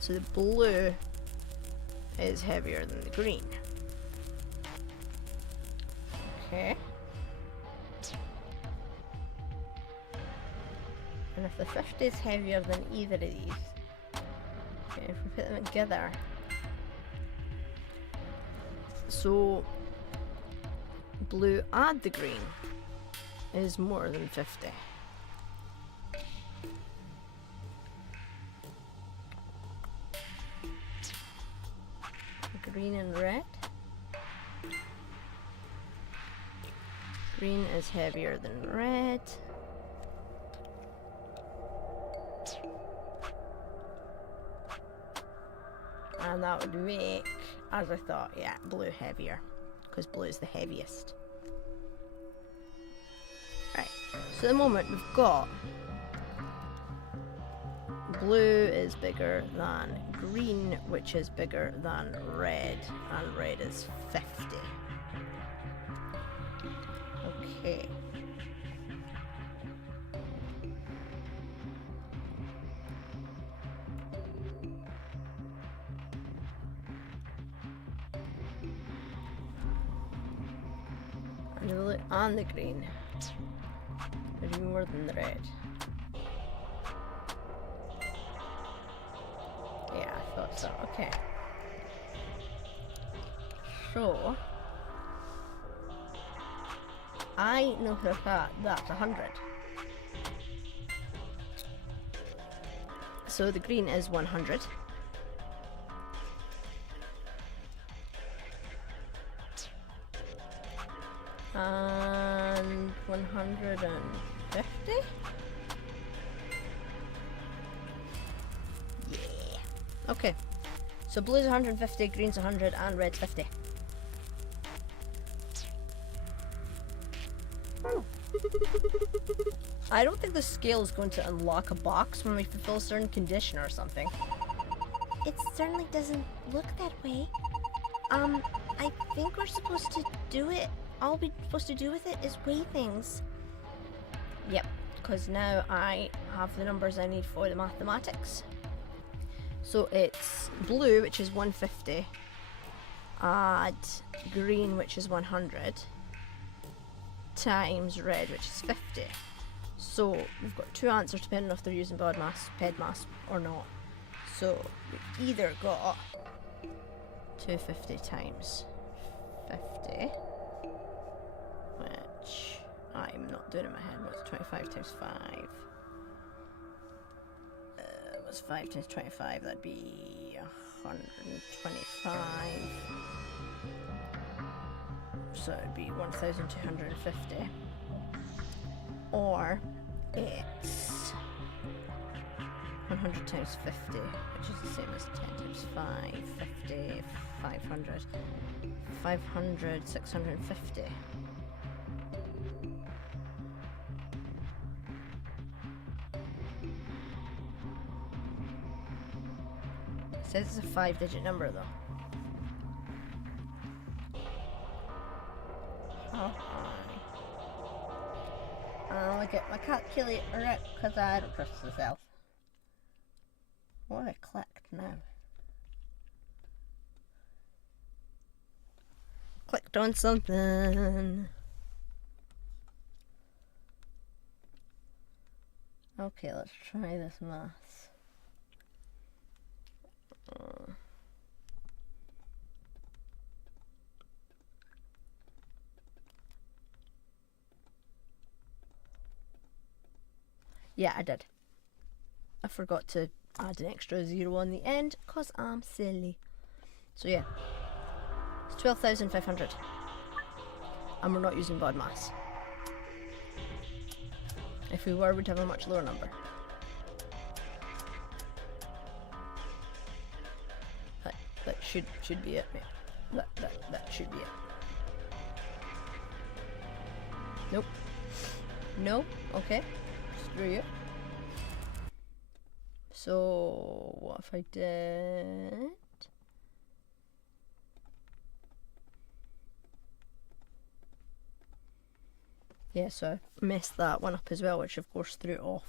So the blue is heavier than the green. Okay. And if the 50 is heavier than either of these, okay, if we put them together, so blue and the green is more than 50. Green and red. Green is heavier than red. And that would make, as I thought, yeah, blue heavier, because blue is the heaviest. Right, so at the moment we've got blue is bigger than green, which is bigger than red, and red is 50. Okay. And the blue and the green are more than the red. Yeah, I thought so. Okay. So I know for a fact that's 100. So the green is 100. And 150? Yeah. Okay. So blue's 150, green's 100, and red's 50. I don't think the scale is going to unlock a box when we fulfill a certain condition or something. It certainly doesn't look that way. I think we're supposed to do it. All we're supposed to do with it is weigh things. Yep, because now I have the numbers I need for the mathematics. So it's blue, which is 150, add green, which is 100, times red, which is 50. So we've got two answers depending if they're using BODMAS, PEDMAS or not. So we've either got 250 times 50, which I'm not doing in my head. What's 25 times 5? was 5 times 25, that'd be 125. So it'd be 1,250. Or it's 100 times 50, which is the same as 10 times 5, 50, 500, 500, 650. It says it's a 5-digit number though. Oh, I'll get my calculator out because I don't trust myself. What have I clicked now? Clicked on something. Okay, let's try this maths. Yeah, I did. I forgot to add an extra 0 on the end because I'm silly. So yeah, it's 12,500. And we're not using bod mass. If we were, we'd have a much lower number. That should be it, mate. That should be it. Nope. No? Okay. Screw you. So, what if I did... Yeah, so I messed that one up as well, which of course threw it off.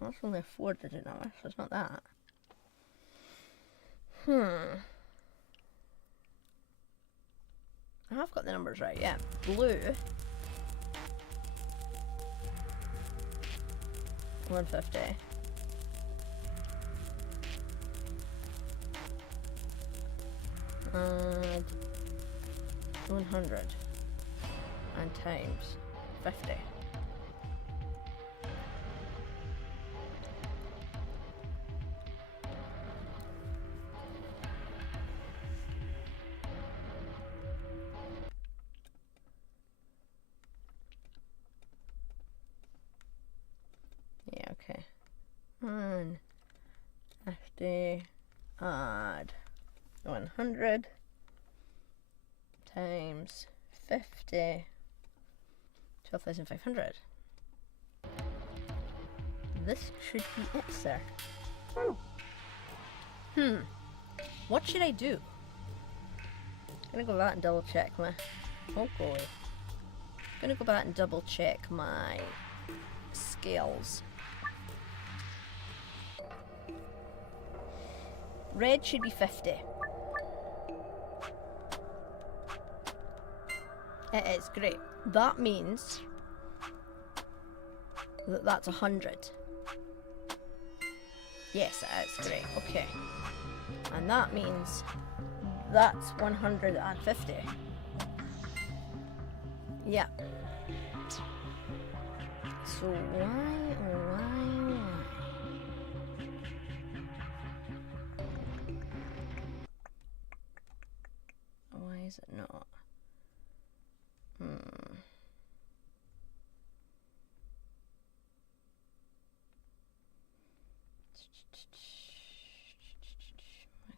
That's only a 4-digit number, so it's not that. I have got the numbers right, yeah. Blue. 150. And 100. And times 50. Yeah, okay. And 50 add 100 times 50, 12,500. This should be it, sir. What should I do? Gonna go back and double check my... Oh boy. Gonna go back and double check my scales. Red should be 50. It is, great. That means that that's 100. Yes, it is, great, okay. And that means that's 150. Yeah. So why? Why is it not? I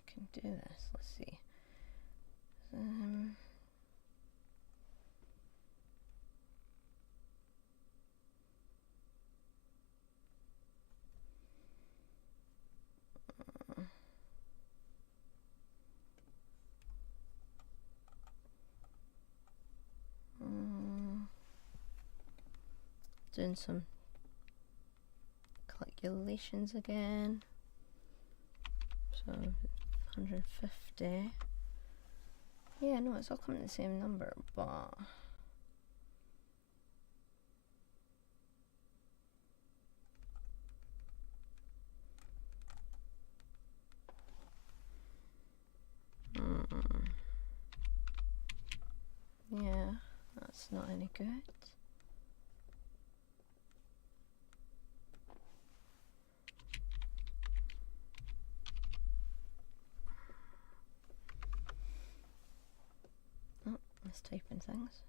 can do this. Let's see. Doing some calculations again. So 150. Yeah, no, it's all coming to the same number, but That's not any good. Oh, let's type in things.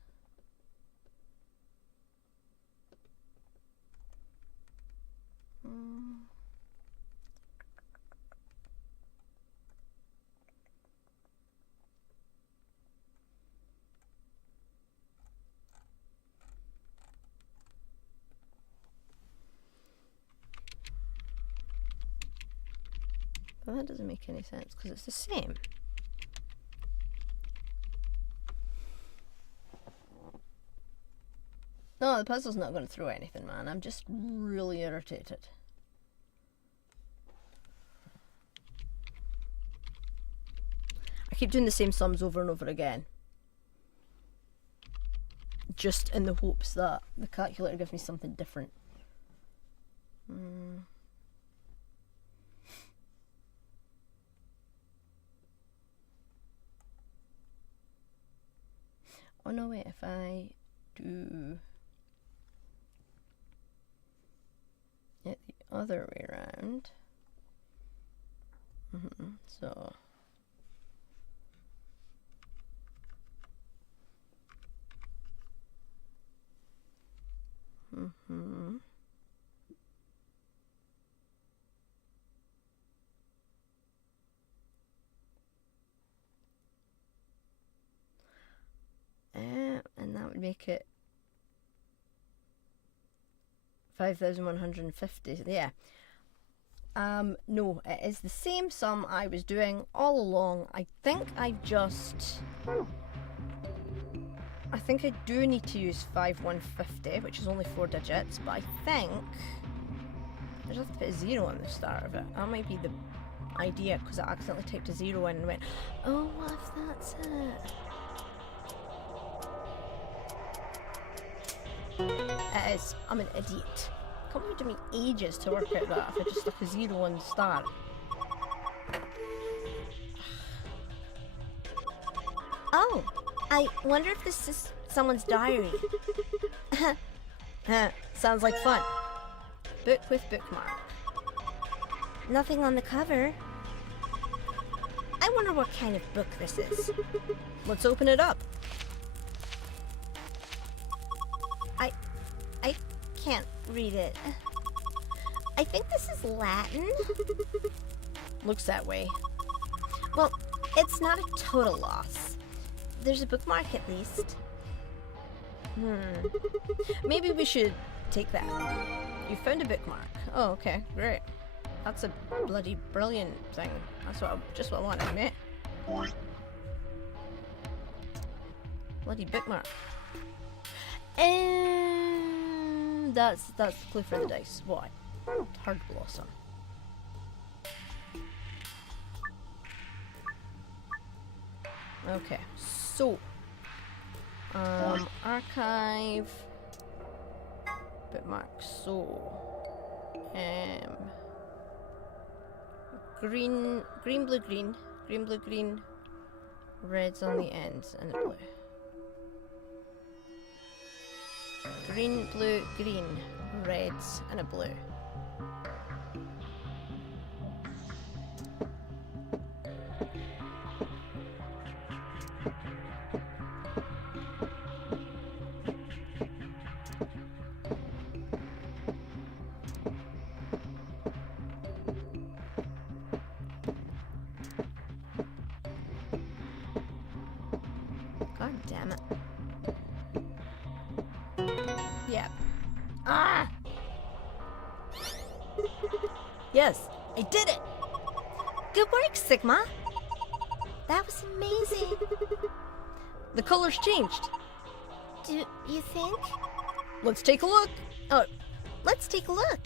Well, that doesn't make any sense because it's the same. No, the puzzle's not going to throw anything, man. I'm just really irritated. I keep doing the same sums over and over again. Just in the hopes that the calculator gives me something different. Oh no, wait, if I do it the other way around. So and that would make it 5,150. Yeah. No, it is the same sum I was doing all along. I think I do need to use 5150, which is only 4 digits, but I think I just have to put a 0 on the start of it. That might be the idea, because I accidentally typed a 0 in and went, oh, what if that's it? It is. I'm an idiot. It took me ages to work out that if I just stuck a 0 on the start. Oh, I wonder if this is someone's diary. Sounds like fun. Book with bookmark. Nothing on the cover. I wonder what kind of book this is. Let's open it up. I can't read it. I think this is Latin. Looks that way. Well, it's not a total loss. There's a bookmark at least. Maybe we should take that. You found a bookmark. Oh, okay, great. That's a bloody brilliant thing. That's just what I wanted, mate. Bloody bookmark. And that's the clue for the dice. What? Hard blossom. Okay, so archive bookmark. So green, blue, green, blue, green, reds on the ends, and a blue. Green, blue, green, reds, and a blue. God damn it. Yeah. Ah! Yes, I did it! Good work, Sigma. That was amazing. The color's changed. Do you think? Let's take a look. Oh, Let's take a look.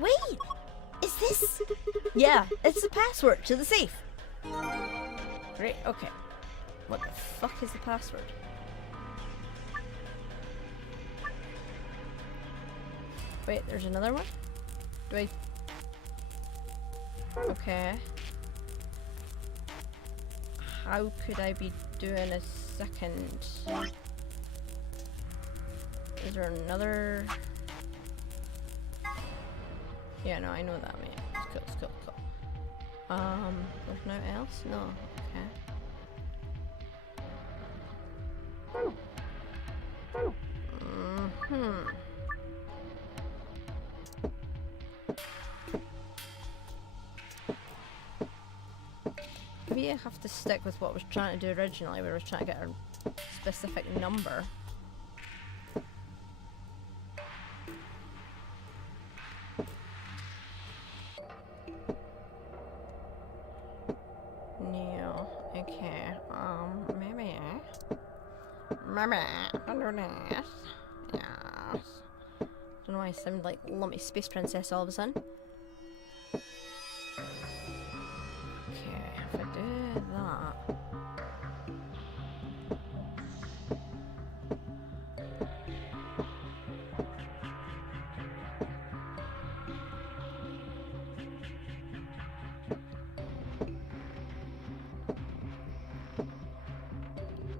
Wait! Is this... yeah, it's the password to the safe. Great, okay. What the fuck is the password? Wait, there's another one? Do I... okay. How could I be doing a second. Is there another? Yeah, no, I know that, mate. It's cool. There's nothing else? No. Okay. Maybe I have to stick with what I was trying to do originally, where I was trying to get a specific number. No, okay, maybe I'll do this. Yes. Don't know why I sound like Lumpy Space Princess all of a sudden. Okay, if I do that.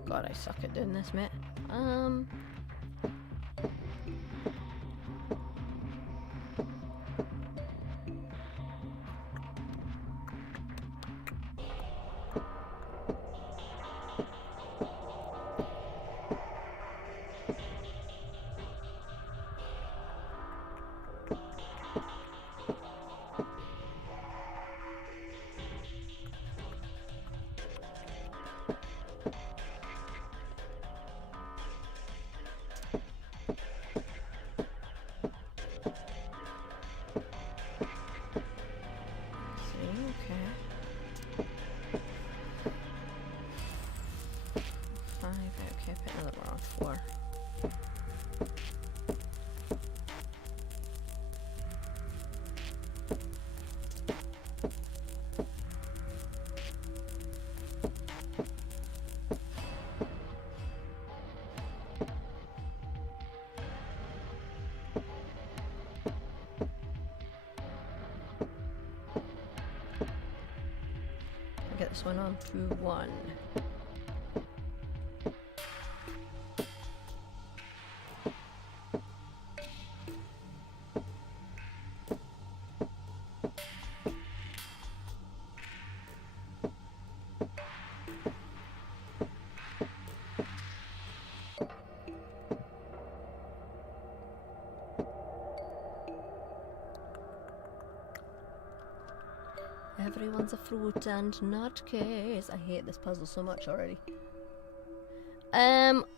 God, I suck at doing this, mate. Get this one on to 1. Everyone's a fruit and nutcase. I hate this puzzle so much already.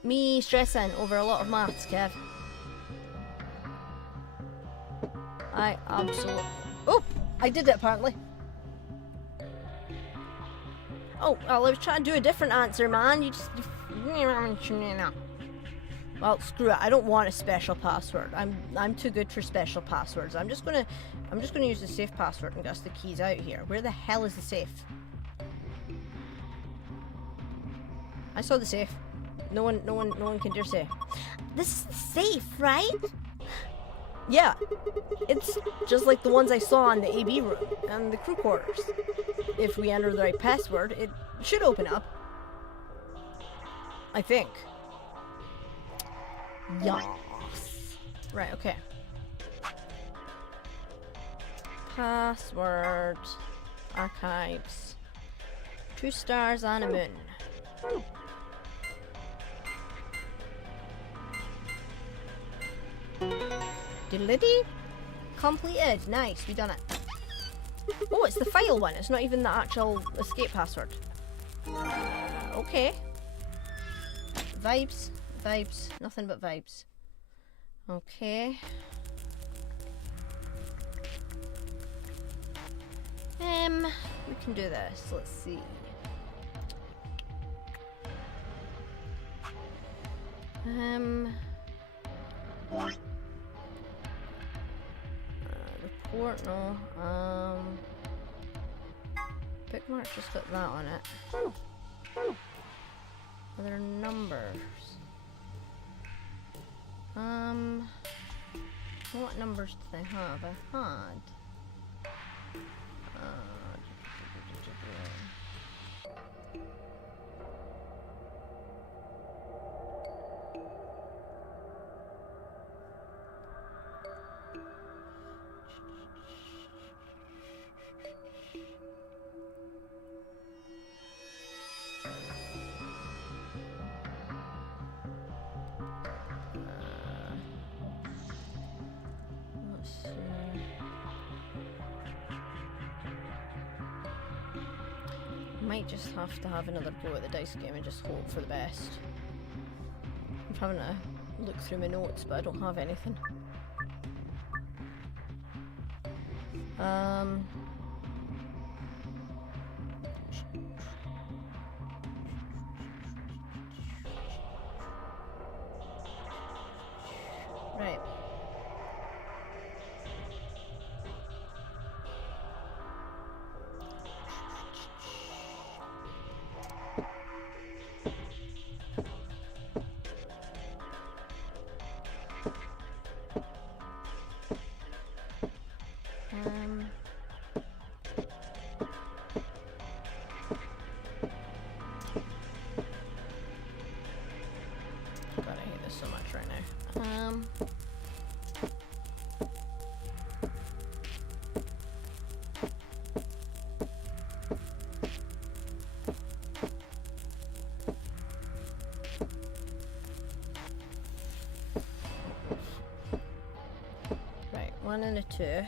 Me stressing over a lot of maths, Kev. I absolutely... Oh! I did it, apparently. Oh, well, I was trying to do a different answer, man. You just... Well, screw it. I don't want a special password. I'm too good for special passwords. I'm just gonna use the safe password and guess the keys out here. Where the hell is the safe? I saw the safe. No one can dare say. This is the safe, right? Yeah. It's just like the ones I saw in the AB room and the crew quarters. If we enter the right password, it should open up. I think. Yes. Right, okay. Password. Archives. 2 stars on a moon. Diddly-dee. Completed. Nice, we done it. Oh, it's the file one. It's not even the actual escape password. Okay. Vibes. Vibes. Nothing but vibes. Okay. We can do this. Let's see. Report, no. Bookmark just got that on it. Are there numbers? What numbers do they have? I had. Might just have to have another go at the dice game and just hope for the best. I'm having to look through my notes, but I don't have anything. Right. God, I hate this so much right now. Right, 1 and a 2.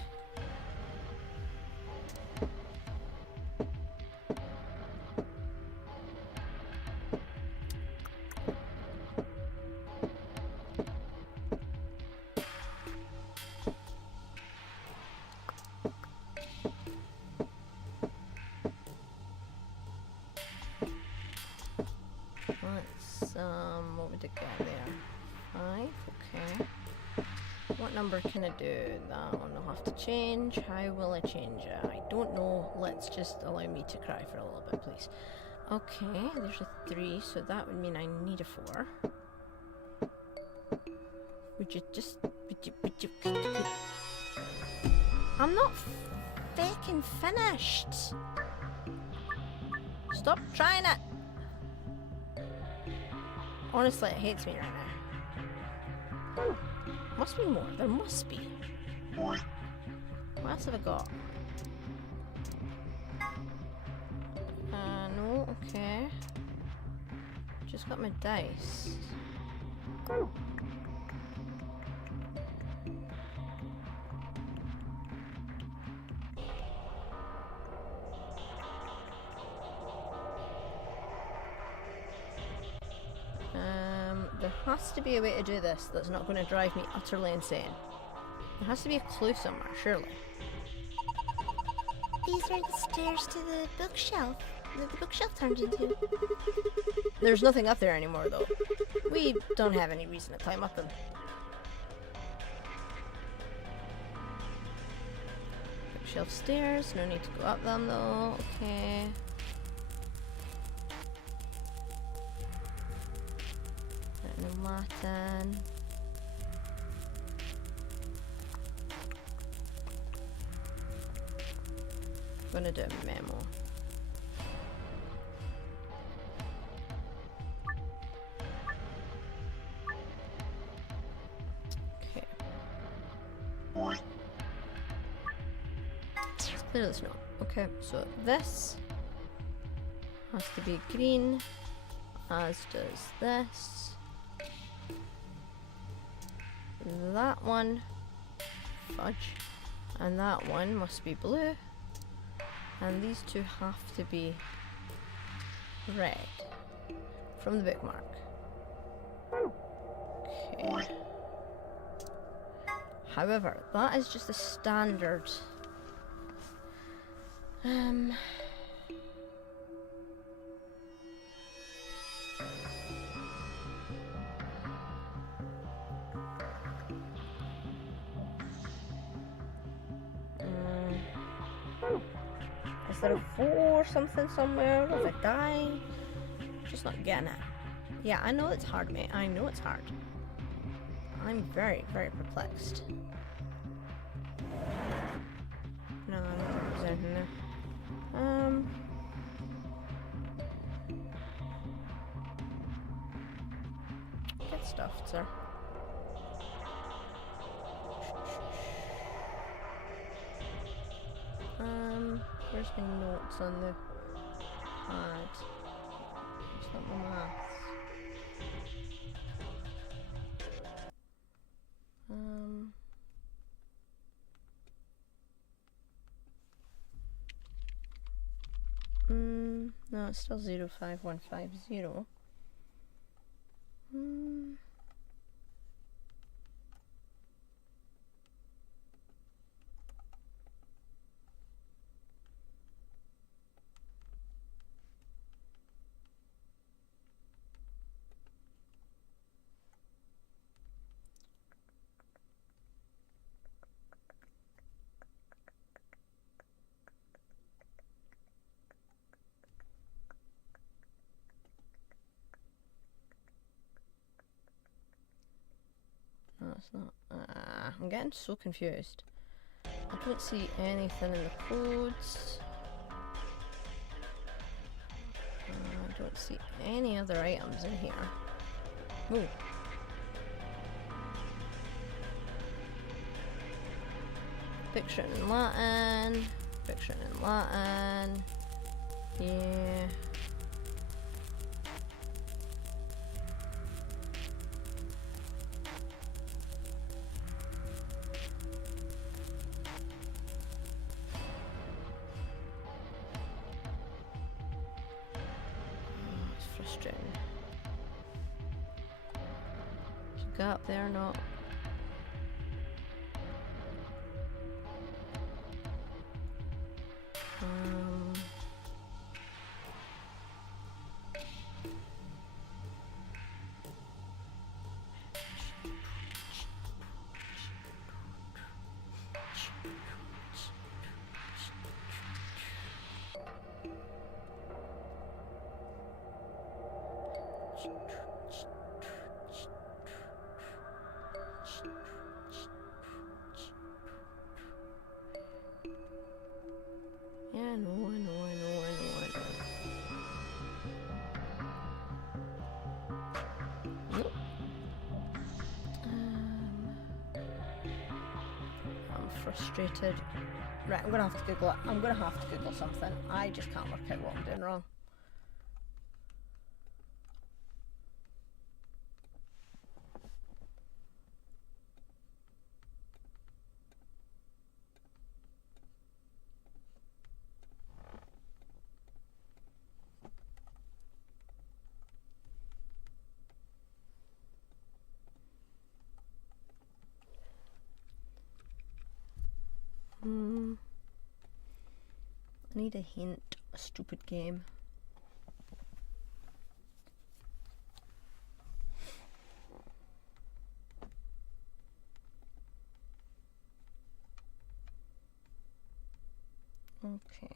Let's, what would it get there? 5, okay. What number can I do? That one I'll have to change. How will I change it? I don't know. Let's just allow me to cry for a little bit, please. Okay, there's a 3, so that would mean I need a 4. Would you just... Would you... I'm not fucking finished! Stop trying it! Honestly, it hates me right now. Must be more. There must be. What else have I got? No, okay. Just got my dice. There has to be a way to do this that's not going to drive me utterly insane. There has to be a clue somewhere, surely. These are the stairs to the bookshelf that the bookshelf turned into. There's nothing up there anymore, though. We don't have any reason to climb up them. Bookshelf stairs, no need to go up them, though. Okay. Latin, Latin. I'm gonna do a memo. Okay. Let's clear this note. Okay, so this has to be green, as does this. That one, fudge, and that one must be blue, and these two have to be red from the bookmark. Okay. However, that is just a standard. Is there a 4 something somewhere? Have I died? Just not getting it. Yeah, I know it's hard, mate. I know it's hard. I'm very, very perplexed. No, I don't think there's anything there. Get stuffed, sir. Where's my notes on the pad? It's not my maths. It's still 05150. No, it's not. I'm getting so confused. I don't see anything in the codes. I don't see any other items in here. Ooh. Picture in Latin. Picture in Latin. Yeah. Up there, not. Yeah, I know. Nope. I'm frustrated. Right, I'm gonna have to Google it. I'm gonna have to Google something. I just can't work out what I'm doing wrong. I need a hint. A stupid game. Okay.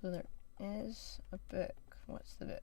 So there is a book. What's the book?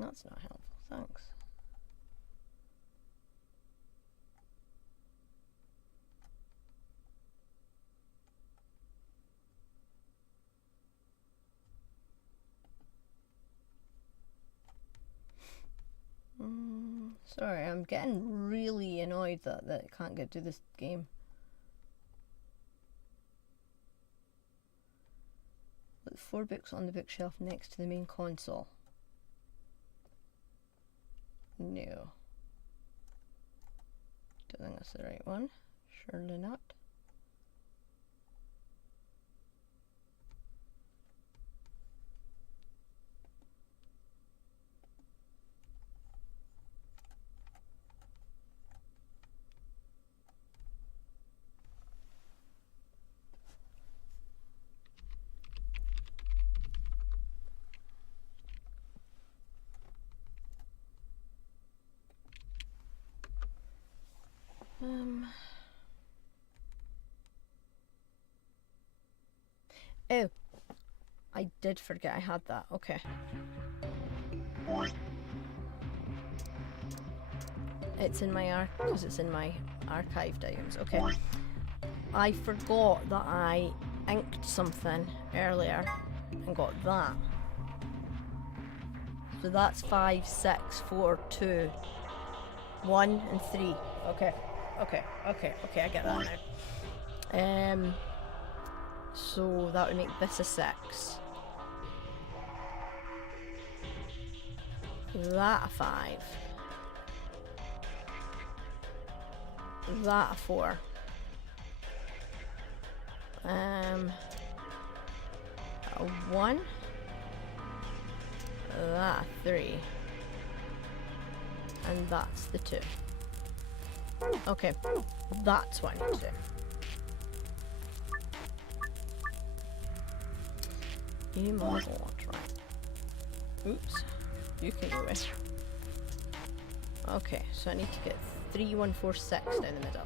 That's not helpful, thanks. Sorry, I'm getting really annoyed that I can't get to this game. Put 4 books on the bookshelf next to the main console. No. Don't think that's the right one. Surely not. Oh, I did forget I had that. Okay. It's in my because it's in my archived items. Okay. I forgot that I inked something earlier and got that. So that's 5, 6, 4, 2, 1, and 3. Okay. Okay. I get that now. So that would make this a 6. That a 5. That a 4. A 1. That a 3. And that's the 2. Okay, that's what I need to do. You might want, right. Oops. You can go in. Okay, so I need to get 3, 1, 4, 6 down the middle.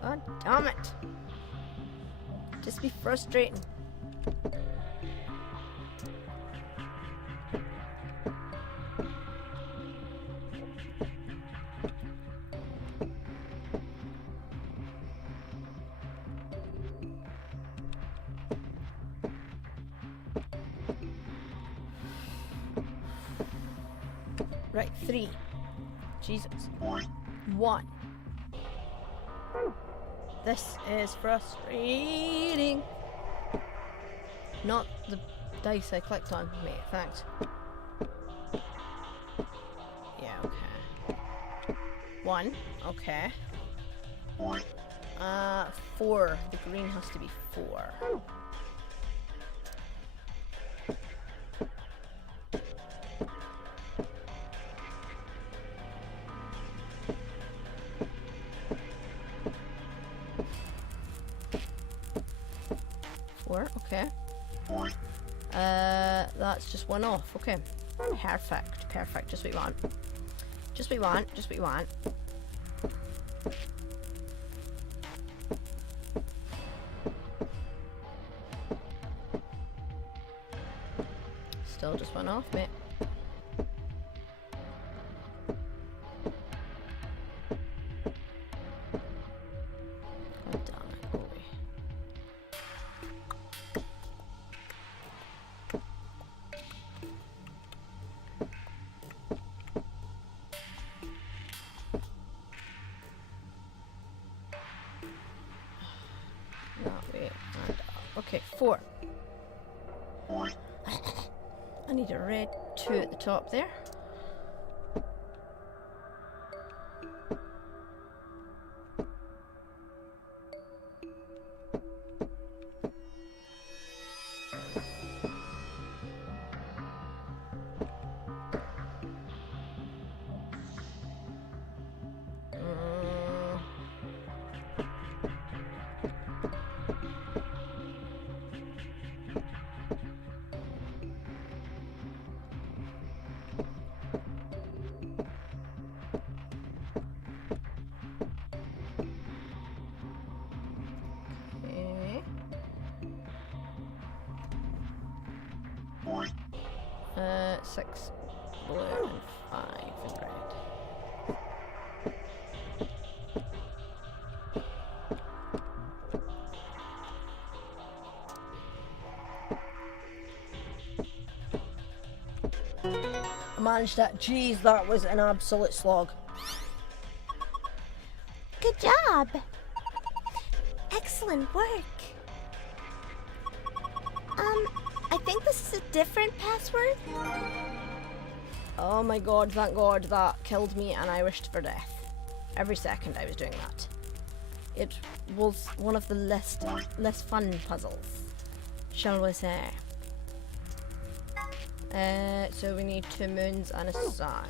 God damn it. Just be frustrating. Right, 3. Jesus. 1. This is frustrating. Not the dice I clicked on, mate. Thanks. Yeah, okay. 1. Okay. 4. The green has to be 4. Okay. That's just 1 off. Okay. Perfect. Perfect. Just what you want. Just what you want. Just what you want. Still just 1 off, mate. God damn it, boy. Okay, 4. I need a red 2 at the top there. 6 blue and 5 in red. I managed that. Jeez, that was an absolute slog. Good job. Excellent work. I think this is a different password. Oh my god, thank god, that killed me and I wished for death. Every second I was doing that. It was one of the less fun puzzles, shall we say. So we need 2 moons and a sun.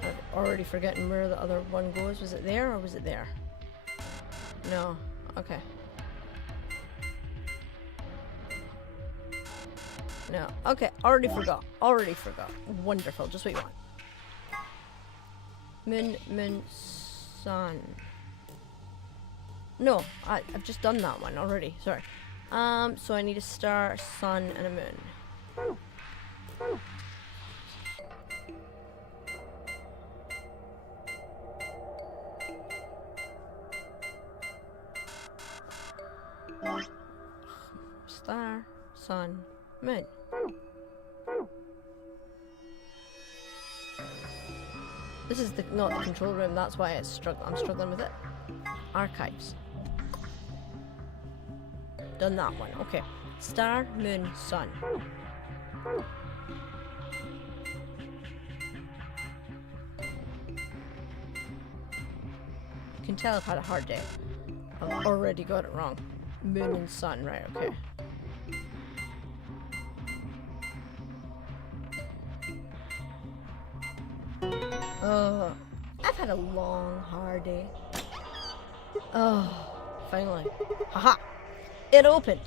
I've already forgotten where the other one goes. Was it there or was it there? No. Okay. No. Okay. Already forgot. Already forgot. Wonderful. Just what you want. Moon, sun. No, I've just done that one already. Sorry. So I need a star, a sun, and a moon. Star, sun, moon. This is not the control room, that's why I'm struggling with it. Archives. Done that one, okay. Star, moon, sun. You can tell I've had a hard day. I've already got it wrong. Moon and sun, right, okay. I've had a long, hard day. Oh, finally. Haha! It opened!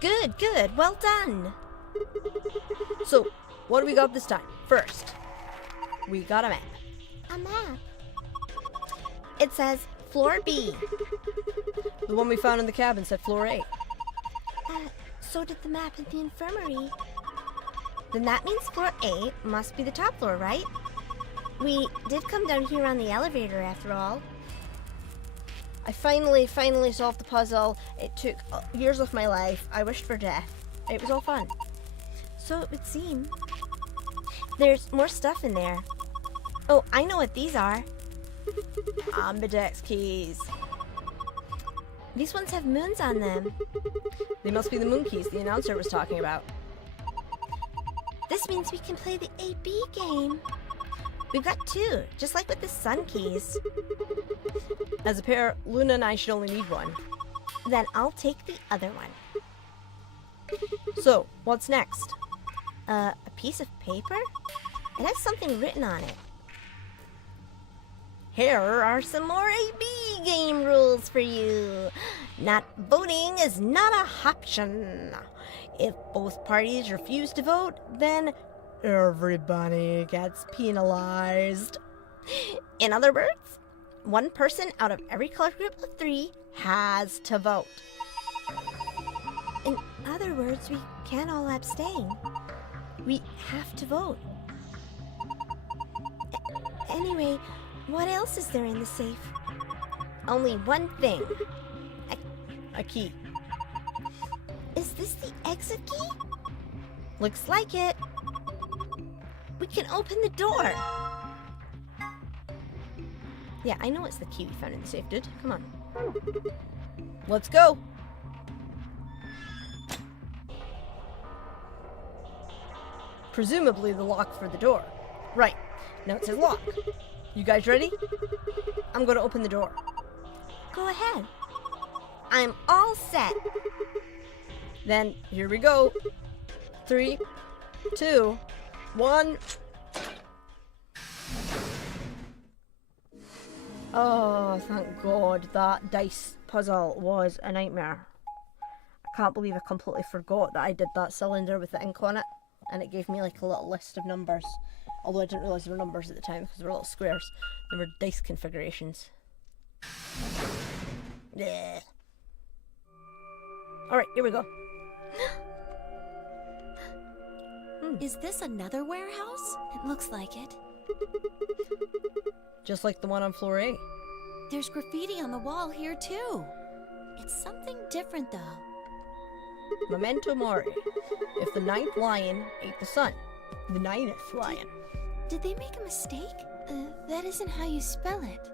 Good, good, well done! So, what do we got this time? First, we got a map. A map. It says floor B. The one we found in the cabin said floor A. So did the map in the infirmary. Then that means floor A must be the top floor, right? We did come down here on the elevator after all. I finally solved the puzzle. It took years of my life. I wished for death. It was all fun. So it would seem. There's more stuff in there. Oh, I know what these are. Ambidex keys. These ones have moons on them. They must be the moon keys the announcer was talking about. This means we can play the AB game. We've got 2, just like with the sun keys. As a pair, Luna and I should only need 1. Then I'll take the other one. So, what's next? A piece of paper? It has something written on it. Here are some more AB game rules for you. Not voting is not a option. If both parties refuse to vote, then everybody gets penalized. In other words, 1 person out of every color group of 3 has to vote. In other words, we can't all abstain. We have to vote. Anyway, what else is there in the safe? Only one thing. A key. Is this the exit key? Looks like it. We can open the door. Yeah, I know it's the key we found in the safe, dude. Come on. Let's go. Presumably the lock for the door. Right. Now it says lock. You guys ready? I'm going to open the door. Go ahead. I'm all set. Then, here we go. 3, 2, 1. Oh, thank God. That dice puzzle was a nightmare. I can't believe I completely forgot that I did that cylinder with the ink on it. And it gave me like a little list of numbers. Although I didn't realise they were numbers at the time because they were little squares. They were dice configurations. Yeah. Alright, here we go. Is this another warehouse? It looks like it. Just like the one on floor A. There's graffiti on the wall here too. It's something different though. Memento mori. If the 9th lion ate the sun. The 9th lion. Did they make a mistake? That isn't how you spell it.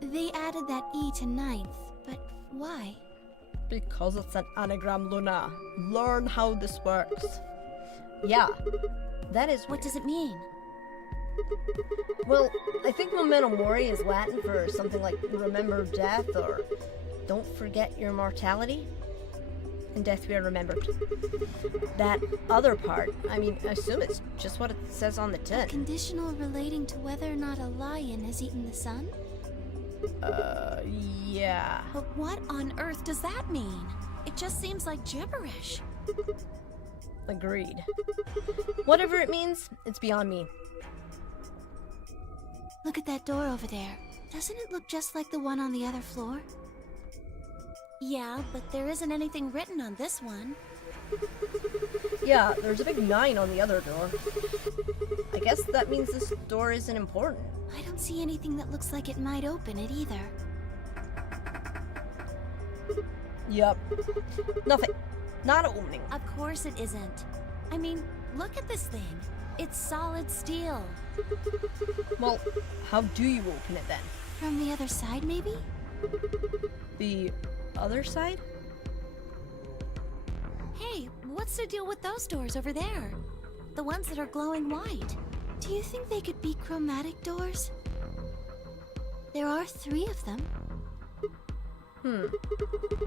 They added that E to 9th, but why? Because it's an anagram, Luna. Learn how this works. Yeah, that is What does it mean? Well, I think memento mori is Latin for something like remember death or don't forget your mortality. In death we are remembered. That other part, I mean, I assume it's just what it says on the tin. Conditional relating to whether or not a lion has eaten the sun? Yeah. But what on earth does that mean? It just seems like gibberish. Agreed. Whatever it means, it's beyond me. Look at that door over there. Doesn't it look just like the one on the other floor? Yeah, but there isn't anything written on this one. Yeah, there's a big 9 on the other door. I guess that means this door isn't important. I don't see anything that looks like it might open it either. Yup. Nothing. Not opening. Of course it isn't. I mean, look at this thing. It's solid steel. Well, how do you open it then? From the other side, maybe? The other side? Hey, what's the deal with those doors over there? The ones that are glowing white. Do you think they could be chromatic doors? There are 3 of them.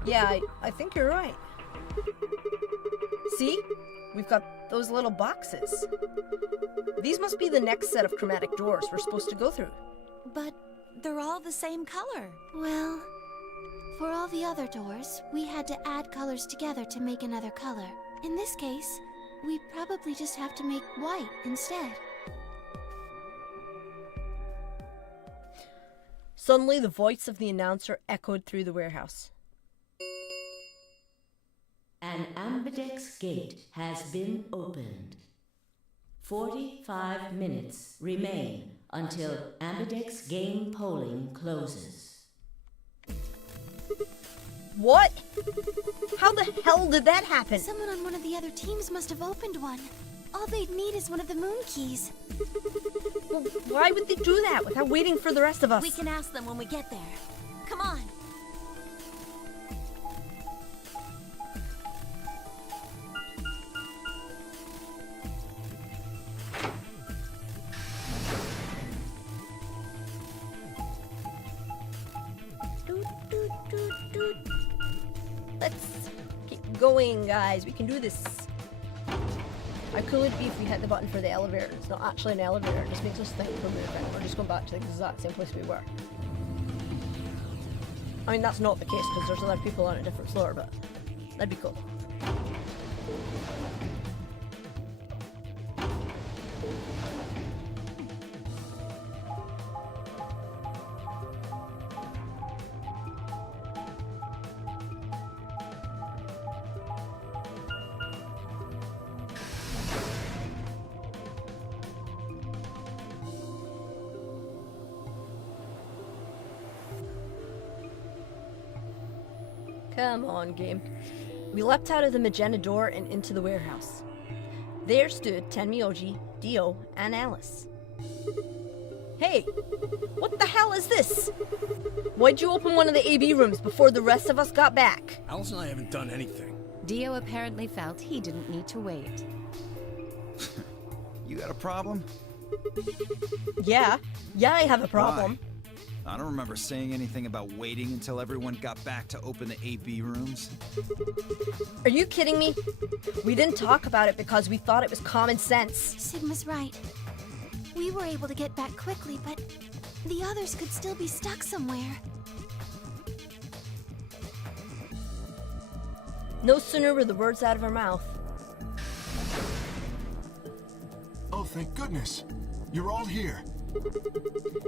Yeah, I think you're right. See? We've got those little boxes. These must be the next set of chromatic doors we're supposed to go through. But they're all the same color. Well, for all the other doors, we had to add colors together to make another color. In this case, we probably just have to make white instead. Suddenly, the voice of the announcer echoed through the warehouse. An ambidex gate has been opened. 45 minutes remain until ambidex game polling closes. What? How the hell did that happen? Someone on one of the other teams must have opened one. All they'd need is one of the moon keys. Well, why would they do that without waiting for the rest of us? We can ask them when we get there. Come on. Let's keep going, guys. We can do this. How cool would it be if we hit the button for the elevator? It's not actually an elevator. It just makes us think we're moving. We're just going back to the exact same place we were. I mean, that's not the case because there's other people on a different floor, but that'd be cool. Come on, game. We leapt out of the magenta door and into the warehouse. There stood Tenmyoji, Dio, and Alice. Hey! What the hell is this? Why'd you open one of the AB rooms before the rest of us got back? Alice and I haven't done anything. Dio apparently felt he didn't need to wait. You got a problem? Yeah, I have a problem. Why? I don't remember saying anything about waiting until everyone got back to open the AB rooms. Are you kidding me? We didn't talk about it because we thought it was common sense. Sigma's right. We were able to get back quickly, but the others could still be stuck somewhere. No sooner were the words out of her mouth. Oh, thank goodness. You're all here.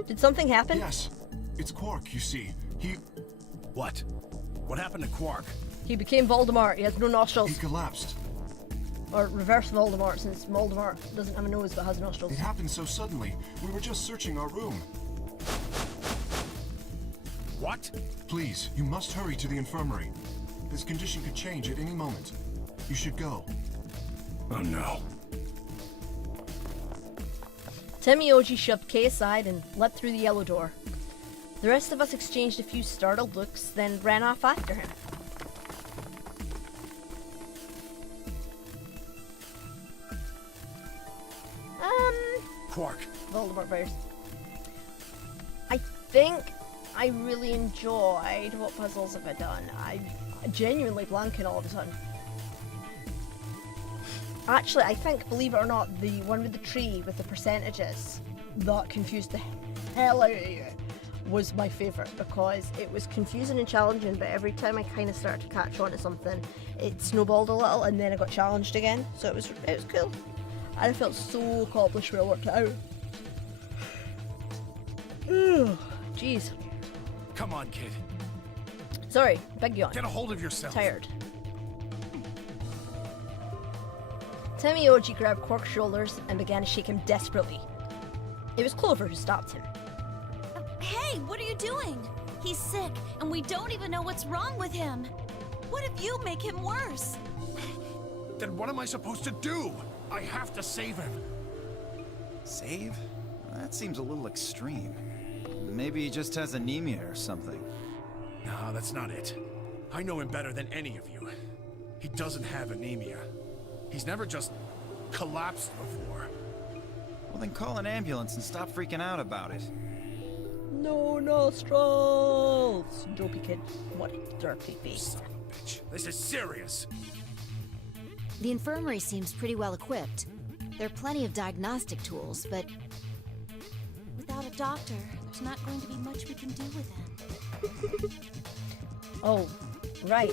Did something happen? Yes. It's Quark, you see. He What? What happened to Quark? He became Voldemort. He has no he nostrils. collapsed. Or reverse Voldemort, since Voldemort doesn't have a nose but has nostrils. It happened so suddenly. We were just searching our room. What? Please, you must hurry to the infirmary. This condition could change at any moment. You should go. Oh no. Temioji shoved Kay aside and leapt through the yellow door. The rest of us exchanged a few startled looks, then ran off after him. Quark. Voldemort first. I think I really enjoyed what puzzles have I done. I genuinely blanking all of a sudden. Actually, I think, believe it or not, the one with the tree with the percentages that confused the hell out of you was my favourite, because it was confusing and challenging, but every time I kind of started to catch on to something, it snowballed a little and then I got challenged again, so it was cool. And I felt so accomplished when I worked it out. Jeez. Come on, kid. Sorry, big yawn. Get a hold of yourself. Tired. Temioji grabbed Quark's shoulders and began to shake him desperately. It was Clover who stopped him. Hey, what are you doing? He's sick, and we don't even know what's wrong with him. What if you make him worse? Then what am I supposed to do? I have to save him. Save? That seems a little extreme. Maybe he just has anemia or something. No, that's not it. I know him better than any of you. He doesn't have anemia. He's never just collapsed before. Well, then call an ambulance and stop freaking out about it. No nostrils! Dopey kid. What a dirty face. Son of a bitch. This is serious. The infirmary seems pretty well equipped. There are plenty of diagnostic tools, but Without a doctor, there's not going to be much we can do with him. Oh, right.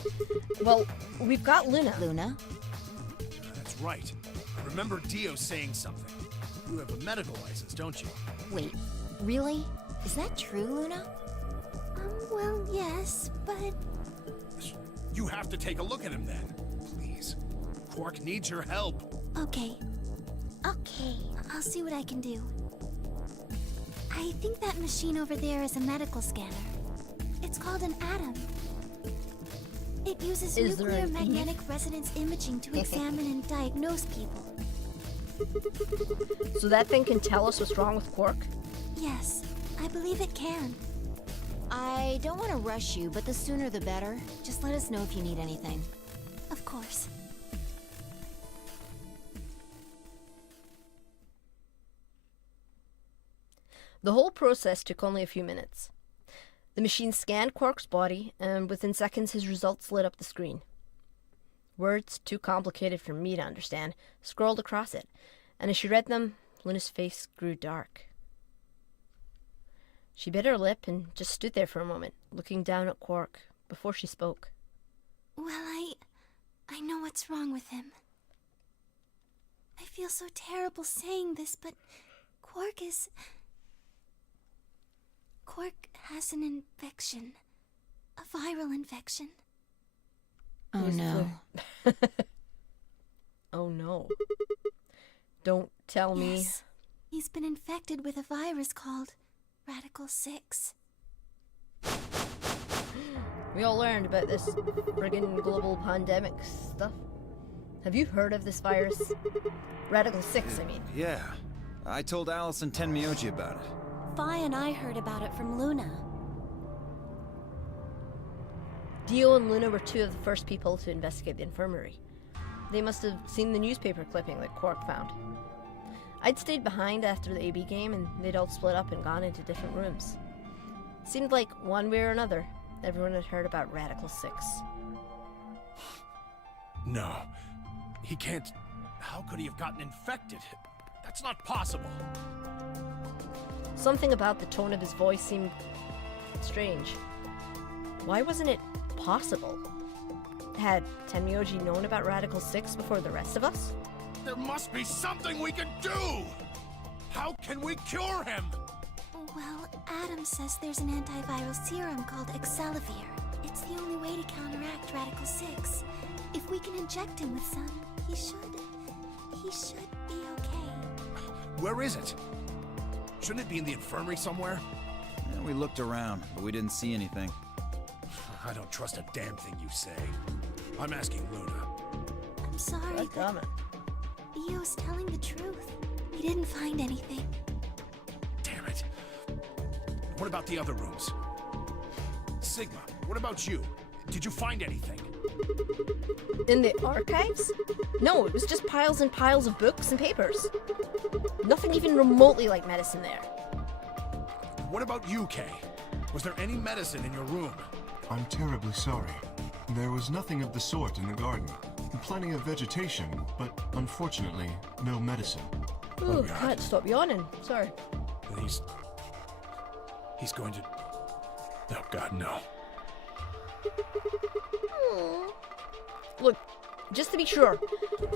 Well, we've got Luna. Luna? That's right. I remember Dio saying something. You have a medical license, don't you? Wait, really? Is that true, Luna? Well, yes, but You have to take a look at him then. Please. Quark needs your help. okay. Okay, I'll see what I can do. I think that machine over there is a medical scanner. It's called an ATOM. It uses Is there nuclear an E? magnetic resonance imaging to examine and diagnose people. So that thing can tell us what's wrong with Quark? Yes, I believe it can. I don't want to rush you, but the sooner the better. Just let us know if you need anything. Of course. The whole process took only a few minutes. The machine scanned Quark's body, and within seconds his results lit up the screen. Words, too complicated for me to understand, scrolled across it, and as she read them, Luna's face grew dark. She bit her lip and just stood there for a moment, looking down at Quark, before she spoke. Well, I know what's wrong with him. I feel so terrible saying this, but Quark has an infection. A viral infection. Oh no. Oh no. Don't tell me. Yes. He's been infected with a virus called Radical 6. We all learned about this friggin' global pandemic stuff. Have you heard of this virus? Radical 6, I mean. Yeah. I told Alice and Tenmyoji about it. Fi and I heard about it from Luna. Dio and Luna were two of the first people to investigate the infirmary. They must have seen the newspaper clipping that Quark found. I'd stayed behind after the AB game, and they'd all split up and gone into different rooms. Seemed like, one way or another, everyone had heard about Radical 6. No. He can't... How could he have gotten infected? That's not possible. Something about the tone of his voice seemed strange. Why wasn't it possible? Had Tenmyoji known about Radical 6 before the rest of us? There must be something we can do! How can we cure him? Well, Adam says there's an antiviral serum called Excelavir. It's the only way to counteract Radical 6. If we can inject him with some, he should. He should be okay. Where is it? Shouldn't it be in the infirmary somewhere? Yeah, we looked around, but we didn't see anything. I don't trust a damn thing you say. I'm asking Luna. I'm sorry, That's but common. Io's telling the truth. We didn't find anything. Damn it. What about the other rooms? Sigma, what about you? Did you find anything? In the archives? No, it was just piles and piles of books and papers. Nothing even remotely like medicine there. What about you, Kay? Was there any medicine in your room? I'm terribly sorry. There was nothing of the sort in the garden. Plenty of vegetation, but unfortunately, no medicine. Ooh, God. can't stop yawning. Sorry. He's going to... Oh, God, no. Look, just to be sure,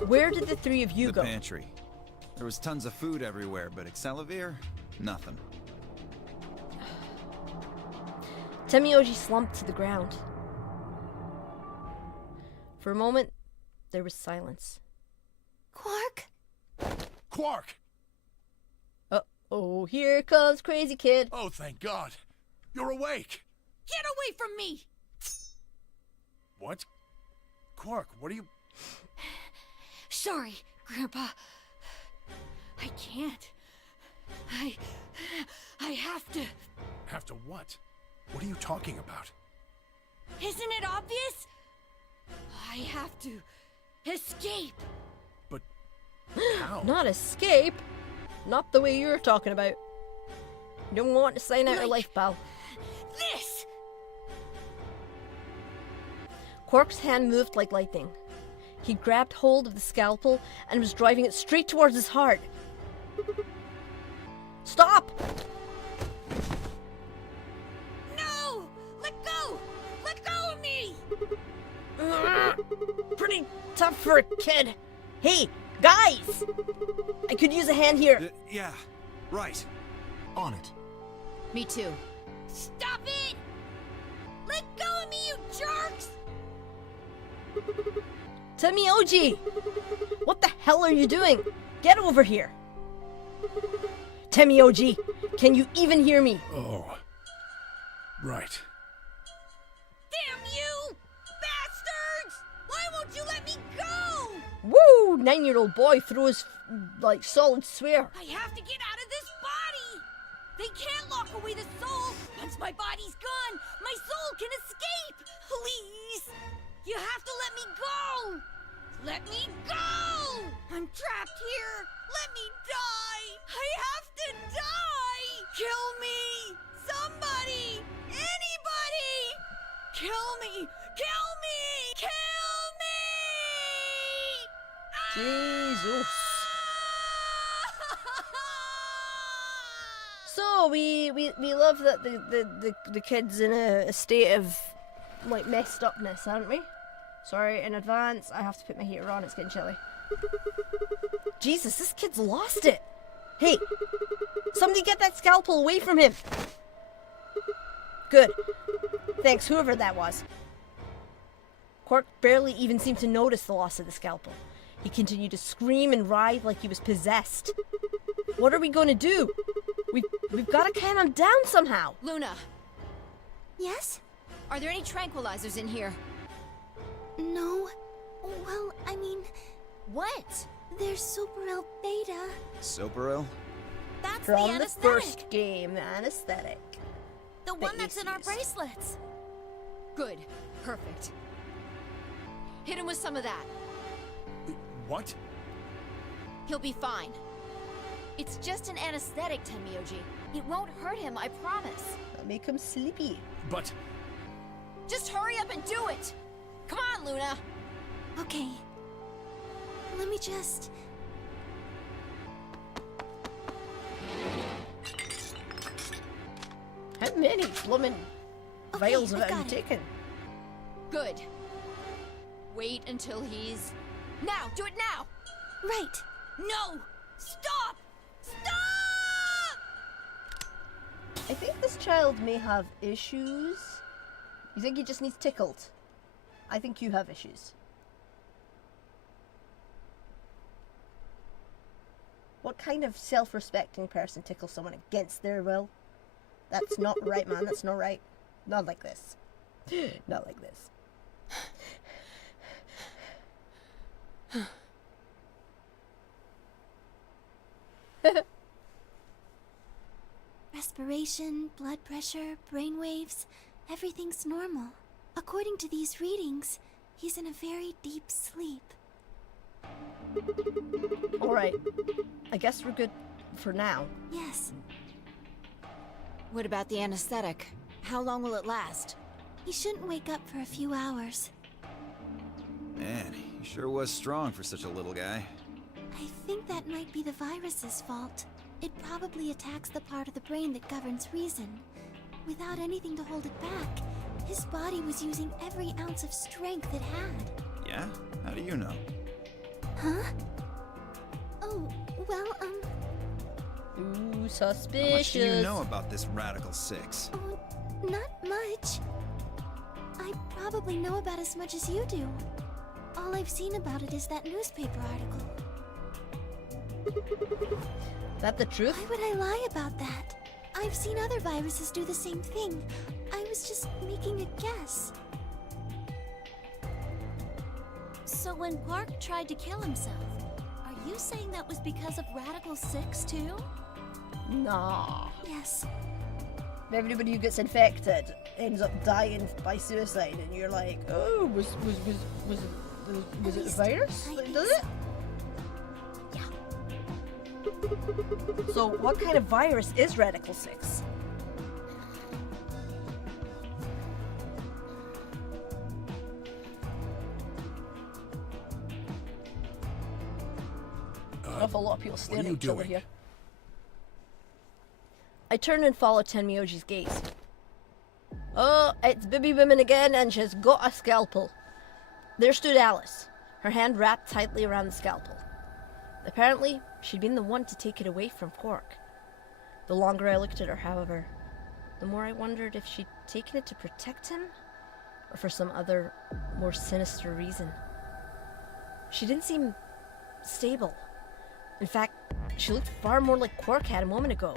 where did the three of you The go? pantry. There was tons of food everywhere, but Excelivir? Nothing. Temioji slumped to the ground. For a moment, there was silence. Quark? Quark! Uh-oh, here comes Crazy Kid. Oh, thank God. You're awake. Get away from me! What? Quark, what are you... Sorry, Grandpa. I can't. I have to. Have to what? What are you talking about? Isn't it obvious? I have to escape. But... how? Not escape. Not the way you're talking about. You don't want to sign out your life, pal. This! Quark's hand moved like lightning. He grabbed hold of the scalpel and was driving it straight towards his heart. Stop! No! Let go! Let go of me! Pretty tough for a kid. Hey, guys! I could use a hand here. Yeah, right. On it. Me too. Stop it! Let go of me, you jerks! Temioji! What the hell are you doing? Get over here! Temioji, can you even hear me? Oh. Right. Damn you! Bastards! Why won't you let me go? Woo! 9-year-old boy threw his, solid swear. I have to get out of this body! They can't lock away the soul! Once my body's gone, my soul can escape! Please! You have to let me go! Let me go! I'm trapped here! Let me die! I have to die! Kill me! Somebody! Anybody! Kill me! Kill me! Kill me! Jesus. So we love that the kid's in a state of messed upness, aren't we? Sorry in advance, I have to put my heater on, it's getting chilly. Jesus, this kid's lost it. Hey, somebody get that scalpel away from him. Good. Thanks, whoever that was. Quark barely even seemed to notice the loss of the scalpel. He continued to scream and writhe like he was possessed. What are we going to do? We've got to calm him down somehow. Luna, Yes? are there any tranquilizers in here? No. Well, I mean, What? there's Superel Beta. Soperil? That's the From the anesthetic! first game, the anesthetic. The one that's in our Yes. bracelets! Good. Perfect. Hit him with some of that. What? He'll be fine. It's just an anesthetic, Tenmyoji. It won't hurt him, I promise. That'll make him sleepy. But... Just hurry up and do it! Come on, Luna! Okay. Let me just... How many bloomin' Okay, vials of I've it have got you it. taken? Good. Wait until he's... Now! Do it now! Right. No! Stop! Stop! I think this child may have issues. You think he just needs tickled? I think you have issues. What kind of self-respecting person tickles someone against their will? That's not right, man. That's not right. Not like this. Not like this. Respiration, blood pressure, brain waves, everything's normal. According to these readings, he's in a very deep sleep. Alright. I guess we're good for now. Yes, What about the anesthetic? How long will it last? he shouldn't wake up for a few hours. Man, he sure was strong for such a little guy. I think that might be the virus's fault. It probably attacks the part of the brain that governs reason. Without anything to hold it back, his body was using every ounce of strength it had. Yeah? How do you know? Huh? Oh, well, Ooh, How much suspicious. do you know about this Radical 6? oh, not much. I probably know about as much as you do. All I've seen about it is that newspaper article. That the truth? Why would I lie about that? I've seen other viruses do the same thing. I was just making a guess. So when Quark tried to kill himself, are you saying that was because of Radical 6 too? Nah. Yes, Everybody who gets infected ends up dying by suicide, and you're like, oh, was it the virus I that think did so. it? So, what kind of virus is Radical 6? An awful lot of people staring you at each other doing? here. I turn and follow Tenmyoji's gaze. Oh, it's Bibi Woman again, and she's got a scalpel. There stood Alice, her hand wrapped tightly around the scalpel. Apparently, she'd been the one to take it away from Quark. The longer I looked at her, however, the more I wondered if she'd taken it to protect him, or for some other, more sinister reason. She didn't seem stable. In fact, she looked far more like Quark had a moment ago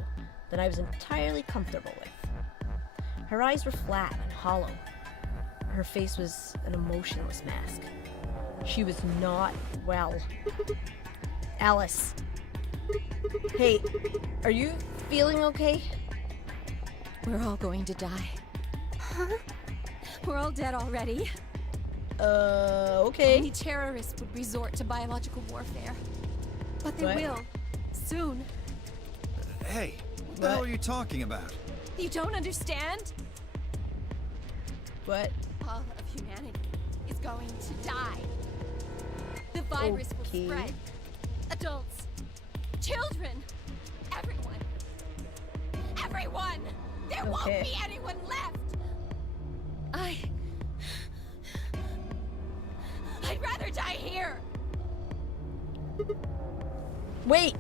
than I was entirely comfortable with. Her eyes were flat and hollow. Her face was an emotionless mask. She was not well. Alice. Hey, are you feeling okay? We're all going to die. huh? We're all dead already. Okay. Any terrorist would resort to biological warfare. But they What? will. Soon. Hey, what the hell are you talking about? You don't understand? What? All of humanity is going to die. The virus Okay. will spread. Adults, children, everyone. Everyone! There won't Okay. be anyone left! I'd rather die here! Wait!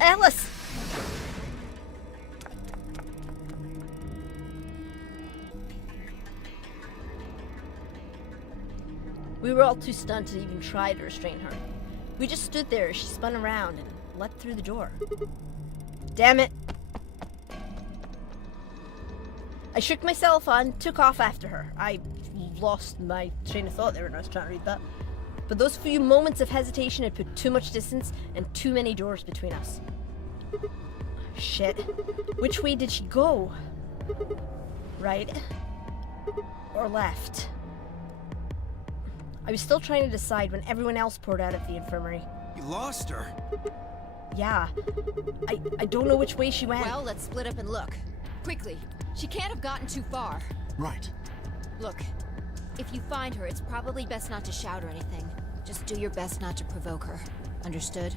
Alice! We were all too stunned to even try to restrain her. We just stood there as she spun around and leapt through the door. Damn it! I shook myself and took off after her. I lost my train of thought there when I was trying to read that. But those few moments of hesitation had put too much distance and too many doors between us. Shit. Which way did she go? Right? Or left? I was still trying to decide when everyone else poured out of the infirmary. You lost her. Yeah. I don't know which way she went. Well, let's split up and look. Quickly. She can't have gotten too far. Right. Look, if you find her, it's probably best not to shout or anything. Just do your best not to provoke her. Understood?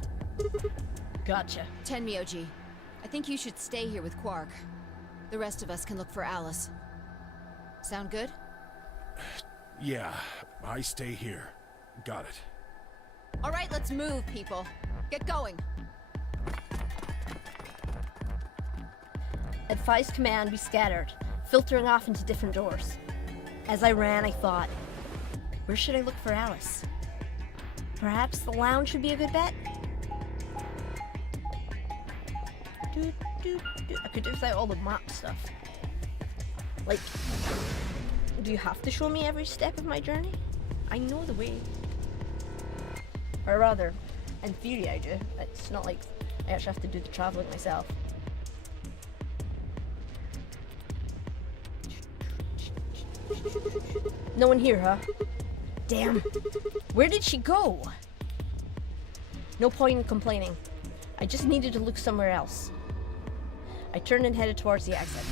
Gotcha. Tenmyoji, I think you should stay here with Quark. The rest of us can look for Alice. Sound good? Yeah, I stay here. Got it. All right, let's move, people. Get going. At Phi's command, we scattered, filtering off into different doors. As I ran, I thought, where should I look for Alice? Perhaps the lounge would be a good bet? I could do without all the map stuff. Like, do you have to show me every step of my journey? I know the way. Or rather, in theory I do. It's not like I actually have to do the traveling myself. No one here, huh? Damn. Where did she go? No point in complaining. I just needed to look somewhere else. I turned and headed towards the exit.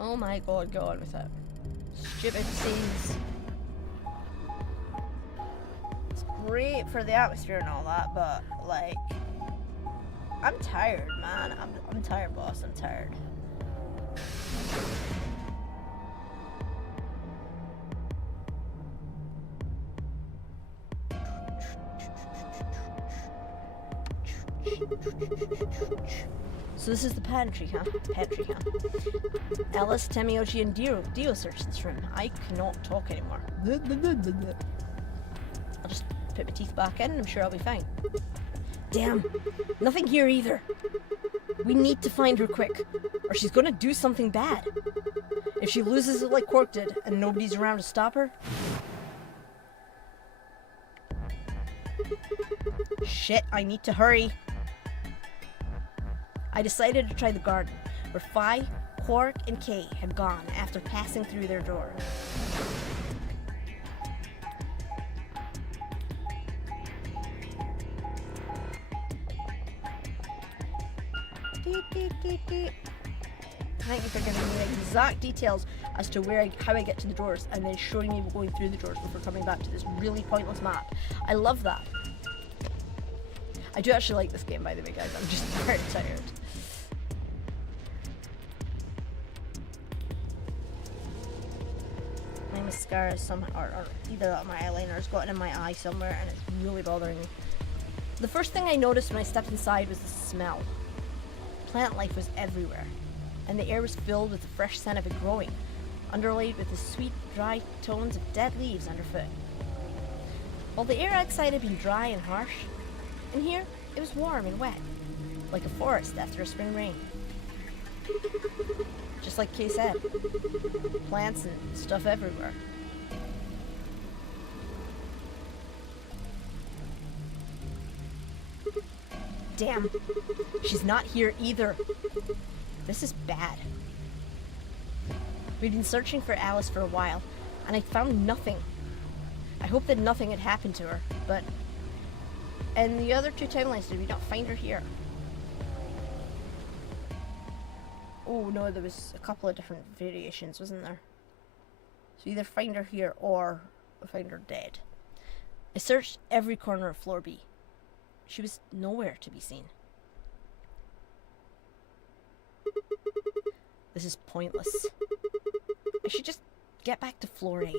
Oh my god, go on with it. Stupid scenes. It's great for the atmosphere and all that, but like, I'm tired, man. I'm tired, boss. I'm tired. So this is the pantry, huh? Pantry, huh? Alice, Temioji, and Dio searched this room. I cannot talk anymore. I'll just put my teeth back in and I'm sure I'll be fine. Damn, nothing here either. We need to find her quick, or she's gonna do something bad. If she loses it like Quark did, and nobody's around to stop her... Shit, I need to hurry. I decided to try the garden, where Phi, Quark, and Kay had gone after passing through their door. Thank you for giving me the exact details as to how I get to the doors, and then showing me going through the doors before coming back to this really pointless map. I love that. I do actually like this game, by the way, guys. I'm just very tired. My mascara somehow, or either my eyeliner has gotten in my eye somewhere, and it's really bothering me. The first thing I noticed when I stepped inside was the smell. Plant life was everywhere, and the air was filled with the fresh scent of it growing, underlaid with the sweet, dry tones of dead leaves underfoot. While the air outside had been dry and harsh, in here it was warm and wet, like a forest after a spring rain. Just like Kay said, plants and stuff everywhere. Damn, she's not here either. This is bad. We'd been searching for Alice for a while, and I found nothing. I hope that nothing had happened to her, but... in the other two timelines, did we not find her here? Oh no, there was a couple of different variations, wasn't there? So either find her here or find her dead. I searched every corner of floor B. She was nowhere to be seen. This is pointless. I should just get back to floor A.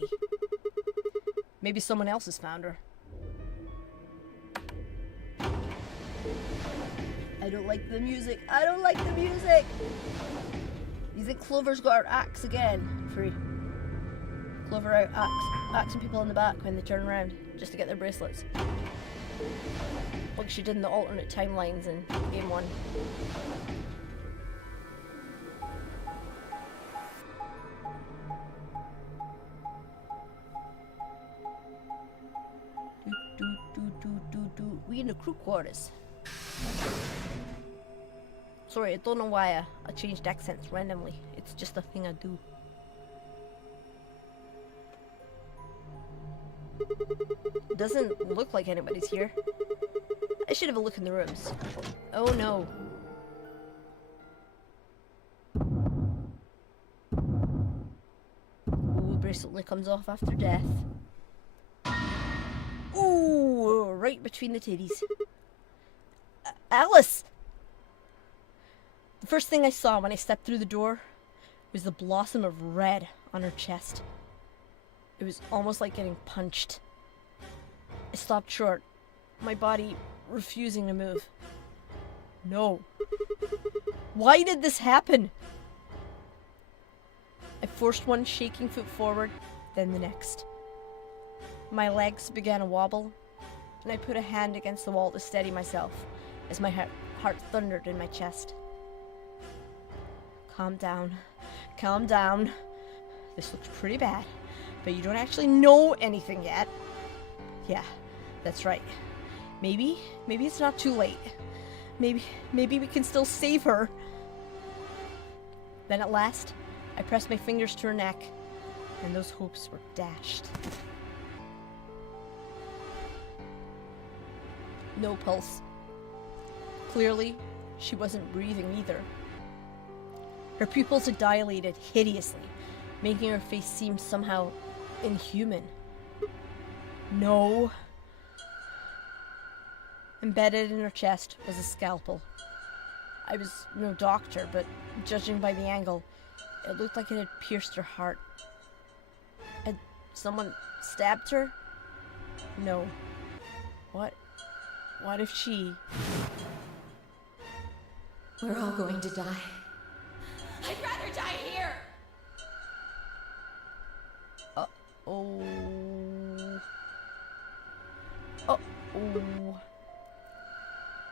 Maybe someone else has found her. I don't like the music. I don't like the music! You think Clover's got her axe again? Free. Clover out axing people in the back when they turn around just to get their bracelets. Like she did in the alternate timelines in Game 1. We in the crew quarters. Sorry, I don't know why I changed accents randomly. It's just a thing I do. Doesn't look like anybody's here. I should have a look in the rooms. Oh no. Ooh, bracelet only comes off after death. Ooh, right between the titties. Alice! The first thing I saw when I stepped through the door was the blossom of red on her chest. It was almost like getting punched. I stopped short, my body refusing to move. No. Why did this happen? I forced one shaking foot forward, then the next. My legs began to wobble, and I put a hand against the wall to steady myself as my heart thundered in my chest. Calm down. Calm down. This looks pretty bad, but you don't actually know anything yet. Yeah, that's right. Maybe it's not too late. Maybe we can still save her. Then at last, I pressed my fingers to her neck, and those hopes were dashed. No pulse. Clearly, she wasn't breathing either. Her pupils had dilated hideously, making her face seem somehow inhuman. No. Embedded in her chest was a scalpel. I was no doctor, but judging by the angle, it looked like it had pierced her heart. Had someone stabbed her? No. What if she... We're all going to die. I'd rather die here! Oh. Oh.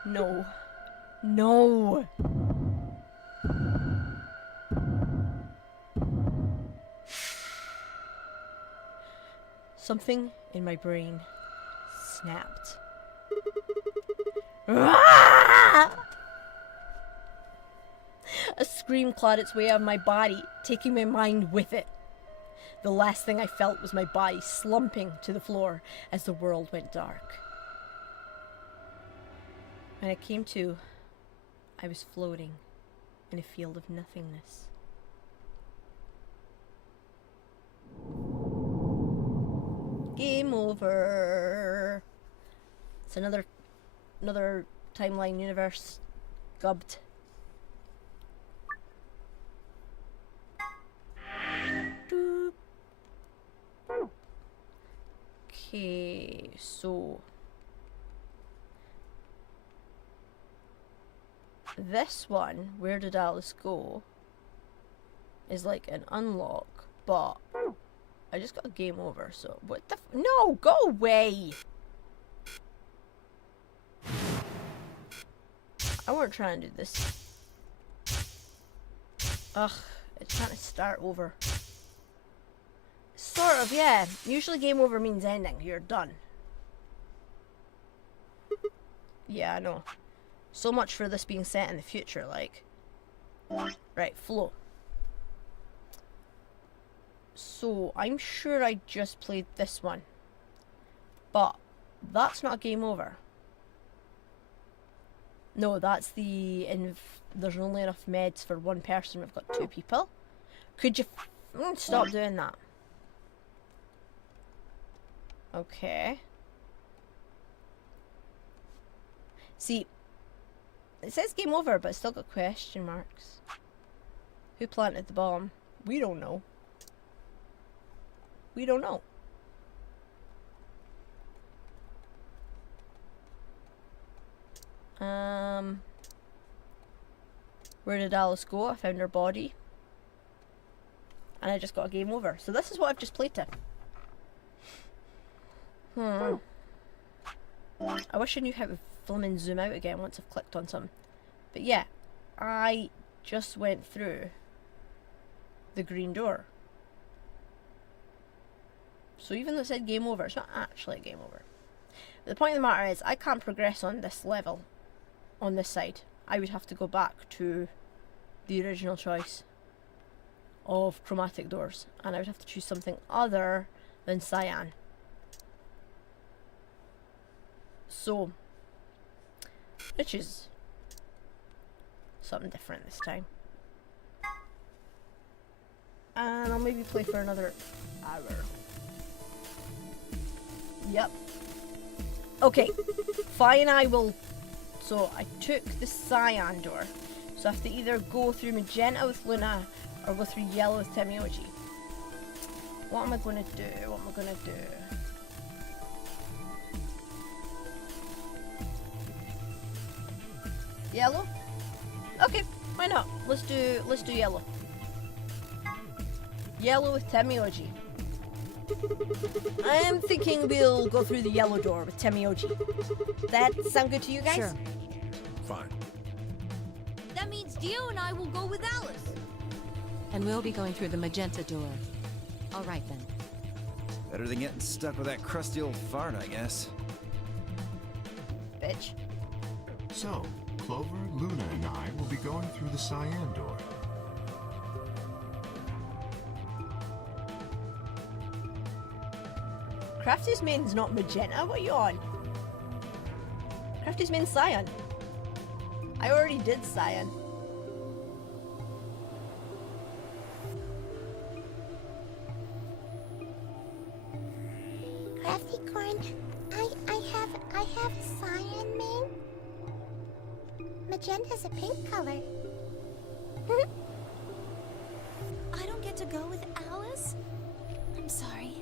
No. No. Something in my brain snapped. A scream clawed its way out of my body, taking my mind with it. The last thing I felt was my body slumping to the floor as the world went dark. When I came to, I was floating in a field of nothingness. Game over. It's another timeline universe gubbed. Okay, so this one, Where Did Alice Go, is like an unlock, but I just got a game over, so what the no, go away! I weren't trying to do this. Ugh, it's trying to start over. Sort of, yeah. Usually game over means ending. You're done. Yeah, I know. So much for this being set in the future, like. Right, flow. So, I'm sure I just played this one. But, that's not game over. No, that's the... there's only enough meds for one person. We've got 2 people. Could you... stop doing that. Okay. See, it says game over, but it's still got question marks. Who planted the bomb? We don't know. We don't know. Where did Alice go? I found her body. And I just got a game over. So this is what I've just played to. I wish I knew how to film and zoom out again once I've clicked on something. But yeah, I just went through the green door. So even though it said game over, it's not actually a game over. But the point of the matter is, I can't progress on this level, on this side. I would have to go back to the original choice of chromatic doors. And I would have to choose something other than cyan. So, which is something different this time. And I'll maybe play for another hour. Yep. Okay, fine, I will... So, I took the cyan door. So I have to either go through magenta with Luna or go through yellow with Temioji. What am I going to do? What am I going to do? Yellow? Okay, why not? Let's do yellow. Yellow with Temioji. I am thinking we'll go through the yellow door with Temioji. That sound good to you guys? Sure. Fine. That means Dio and I will go with Alice. And we'll be going through the magenta door. All right then. Better than getting stuck with that crusty old fart, I guess. Bitch. So, Clover, Luna, and I will be going through the cyan door. Crafty's main's not magenta, what are you on? Crafty's main's cyan. I already did cyan. Crafty Corn, I have cyan mane. Magenta's a pink color. I don't get to go with Alice? I'm sorry.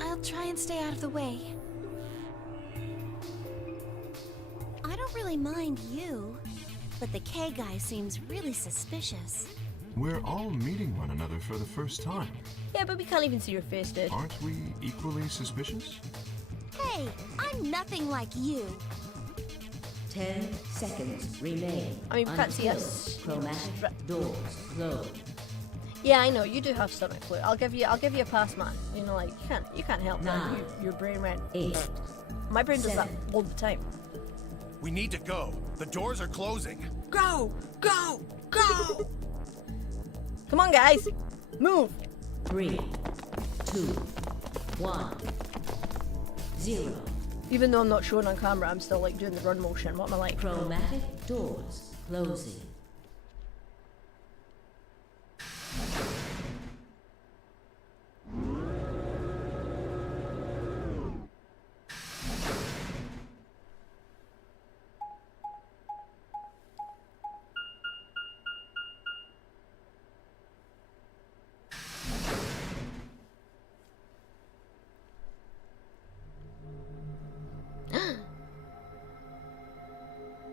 I'll try and stay out of the way. I don't really mind you, but the K guy seems really suspicious. We're all meeting one another for the first time. Yeah, but we can't even see your face, dude. Aren't we equally suspicious? Hey, I'm nothing like you. 10 seconds remain. I mean, we can't see until us. chromatic doors close. Yeah, I know, you do have stomach flu. I'll give you a pass, man. You know, like, you can't help that. Nine. Your brain went. 8. My brain does that Seven. all the time. We need to go. The doors are closing. Go! Go! Go! Come on, guys! Move! 3, 2, 1, 0. Even though I'm not showing on camera, I'm still like doing the run motion. What am I like? Chromatic doors closing.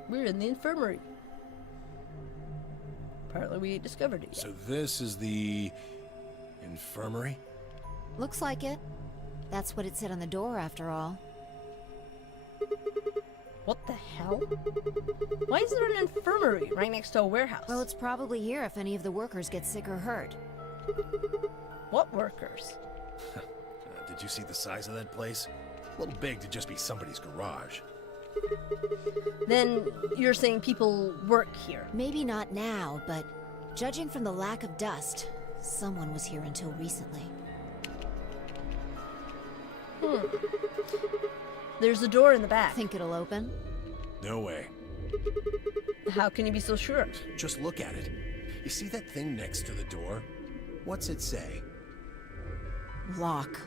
We're in the infirmary. Apparently we ain't discovered it yet. So this is the infirmary? Looks like it. That's what it said on the door, after all. What the hell? Why is there an infirmary right next to a warehouse? Well, it's probably here if any of the workers get sick or hurt. What workers? Did you see the size of that place? A little big to just be somebody's garage. Then you're saying people work here. Maybe not now, but judging from the lack of dust, someone was here until recently. There's a door in the back. Think it'll open? No way. How can you be so sure? Just look at it. You see that thing next to the door? What's it say? Lock.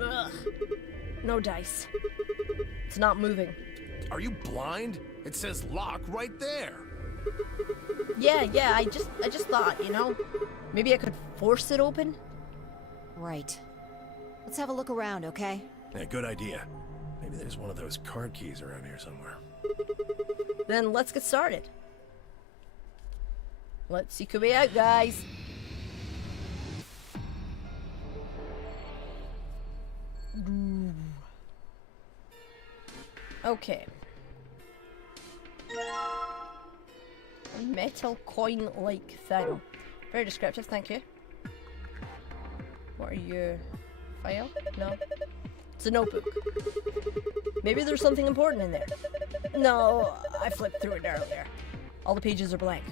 Ugh. No dice. It's not moving. Are you blind? It says lock right there. Yeah, I just thought, you know, maybe I could force it open. Right. Let's have a look around, okay? Yeah, good idea. Maybe there's one of those card keys around here somewhere. Then let's get started. Let's seek a way out, guys. Okay. A metal coin-like thing. Very descriptive, thank you. What are you? File? No. It's a notebook. Maybe there's something important in there. No, I flipped through it earlier. All the pages are blank.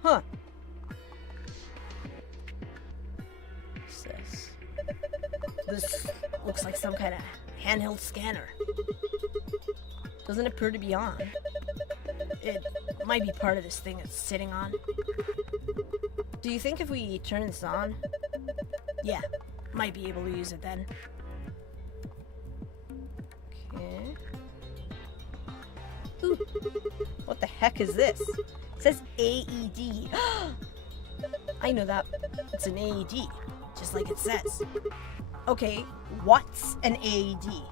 Huh. What's this? This looks like some kind of handheld scanner. Doesn't appear to be on. It might be part of this thing it's sitting on. Do you think if we turn this on? Yeah, might be able to use it then. Okay. Ooh, what the heck is this? It says AED. I know that. It's an AED, just like it says. Okay, what's an AED?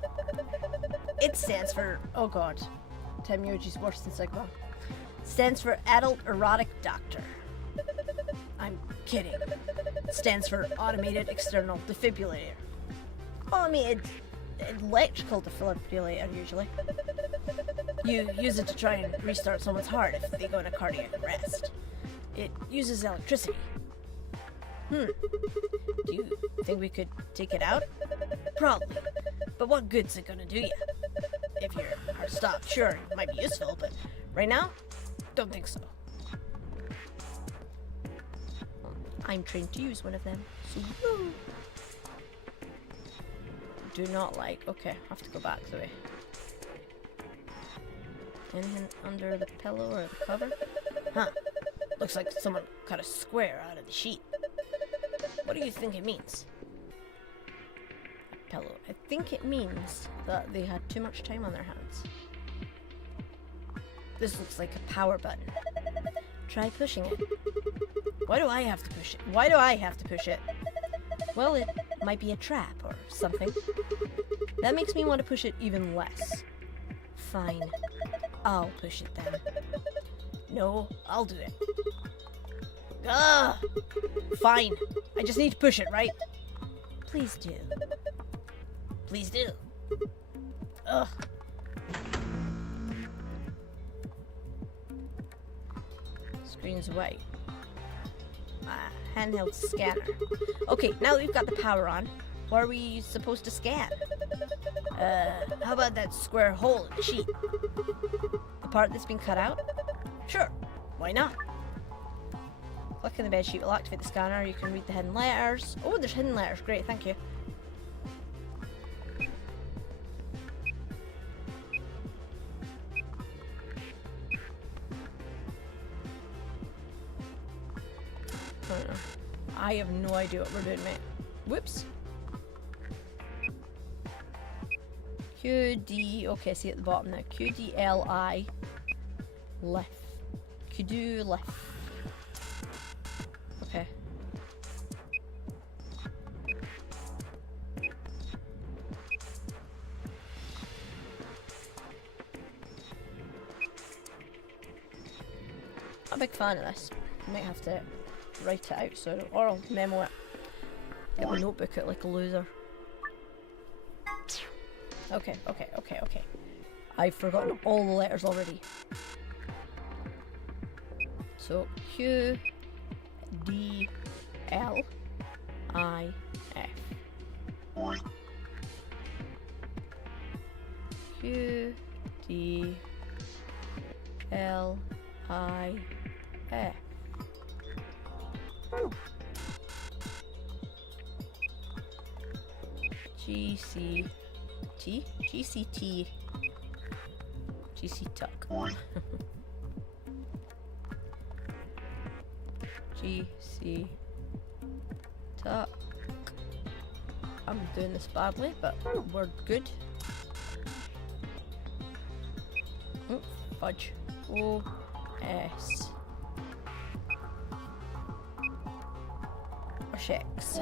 It stands for, oh god, Temyoji's worse than Sigma. Stands for Adult Erotic Doctor. I'm kidding. It stands for Automated External Defibrillator. Automated electrical defibrillator, usually. You use it to try and restart someone's heart if they go into cardiac arrest. It uses electricity. Do you think we could take it out? Probably. But what good's it gonna do you? If your heart stopped, sure, it might be useful, but right now, don't think so. I'm trained to use one of them, so woo! Do not like. Okay, I have to go back the way. Anything under the pillow or the cover? Huh. Looks like someone cut a square out of the sheet. What do you think it means? A pillow. I think it means that they had too much time on their hands. This looks like a power button. Try pushing it. Why do I have to push it? Why do I have to push it? Well, it might be a trap or something. That makes me want to push it even less. Fine. I'll push it then. No, I'll do it. Fine. I just need to push it, right? Please do. Please do. Ugh. Screen's white. Handheld scanner. Okay, now that we've got the power on, what are we supposed to scan? How about that square hole in the sheet? The part that's been cut out? Sure, why not? Click on the bed sheet will activate the scanner. You can read the hidden letters. Oh, there's hidden letters. Great, thank you. I don't know. I have no idea what we're doing, mate. Whoops. QD. Okay, see at the bottom now. QDLI. Left. QD left. Okay. I'm a big fan of this. Might have to write it out, so or I'll memo it. Get my notebook out like a loser. Okay. I've forgotten all the letters already. So Q D L I F. Q D L I F. GCT GC Tuck. GC Tuck. I'm doing this badly, but we're good. Oh, fudge. O-S. Checks.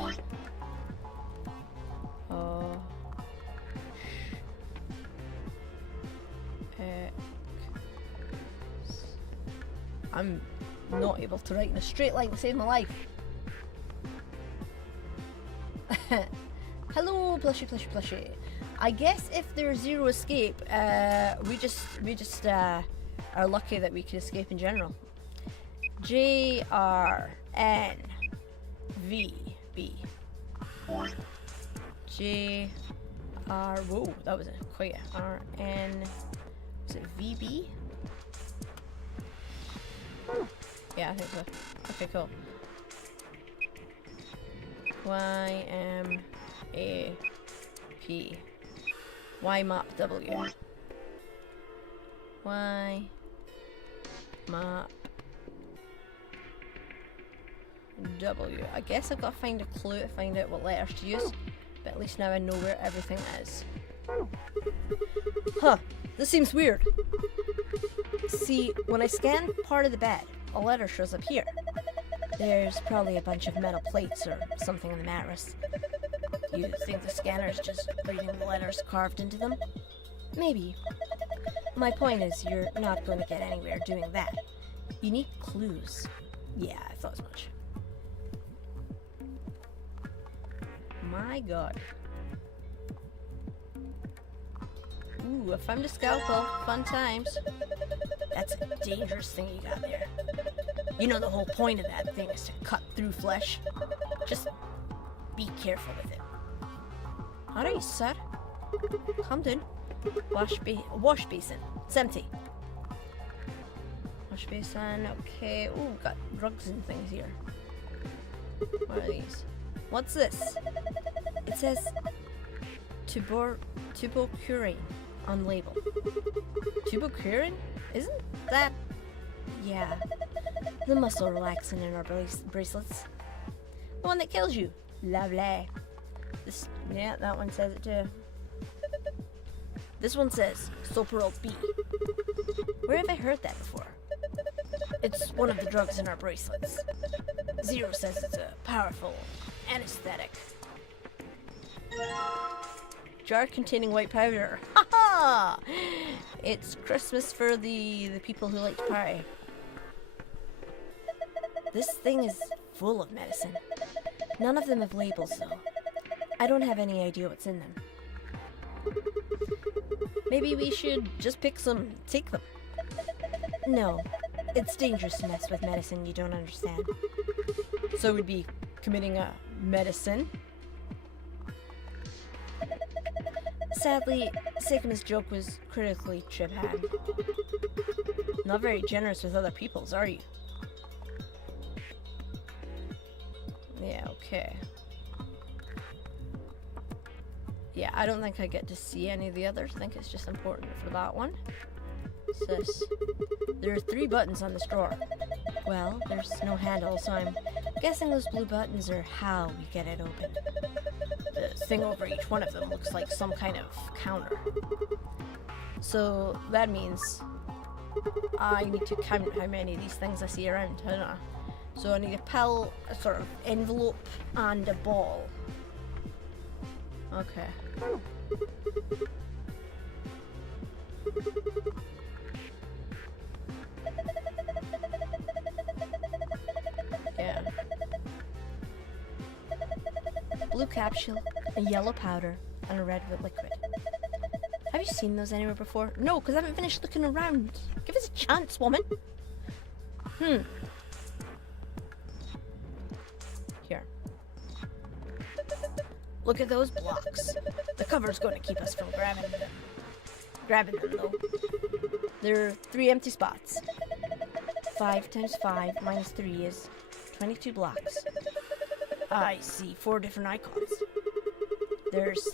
I'm not able to write in a straight line to save my life. Hello, plushy. I guess if there's zero escape, we just are lucky that we can escape in general. JRN VB JR. Whoa, that was quite a RN. Was it VB? Yeah, I think so. Okay, cool. YMAP. YMAP W. YMAP W. I guess I've got to find a clue to find out what letters to use, but at least now I know where everything is. Huh, this seems weird. See, when I scan part of the bed, a letter shows up here. There's probably a bunch of metal plates or something in the mattress. You think the scanner's just reading the letters carved into them? Maybe. My point is, you're not going to get anywhere doing that. You need clues. Yeah, I thought as much. My god. Ooh, a thumbed scalpel. Fun times. That's a dangerous thing you got there. You know the whole point of that thing is to cut through flesh. Just be careful with it. Alright, sir. Come down. Wash basin. It's empty. Wash basin, okay. Ooh, got drugs and things here. What are these? What's this? It says tubocurin on label. Tubocurin? Isn't that... Yeah. The muscle relaxant in our bracelets. The one that kills you. Lovely. This, yeah, that one says it too. This one says Soparol B. Where have I heard that before? It's one of the drugs in our bracelets. Zero says it's a powerful anesthetic. Jar containing white powder. Ha ha! It's Christmas for the people who like to party. This thing is full of medicine. None of them have labels though. I don't have any idea what's in them. Maybe we should just pick some, take them. No, it's dangerous to mess with medicine you don't understand. So we'd be committing a medicine. Sadly, Seikama's joke was critically trip-had. Not very generous with other people's, are you? Yeah, okay. Yeah, I don't think I get to see any of the others. I think it's just important for that one. What's this? There are 3 buttons on this drawer. Well, there's no handle, so I'm guessing those blue buttons are how we get it open. The thing over each one of them looks like some kind of counter. So that means I need to count how many of these things I see around. I don't know. So I need a pill, a sort of envelope, and a ball. Okay. Yeah. Blue capsule, a yellow powder, and a red liquid. Have you seen those anywhere before? No, because I haven't finished looking around. Give us a chance, woman. Here. Look at those blocks. The cover's going to keep us from grabbing them, though. There are 3 empty spots. 5 times 5 minus 3 is 22 blocks. I see 4 different icons. There's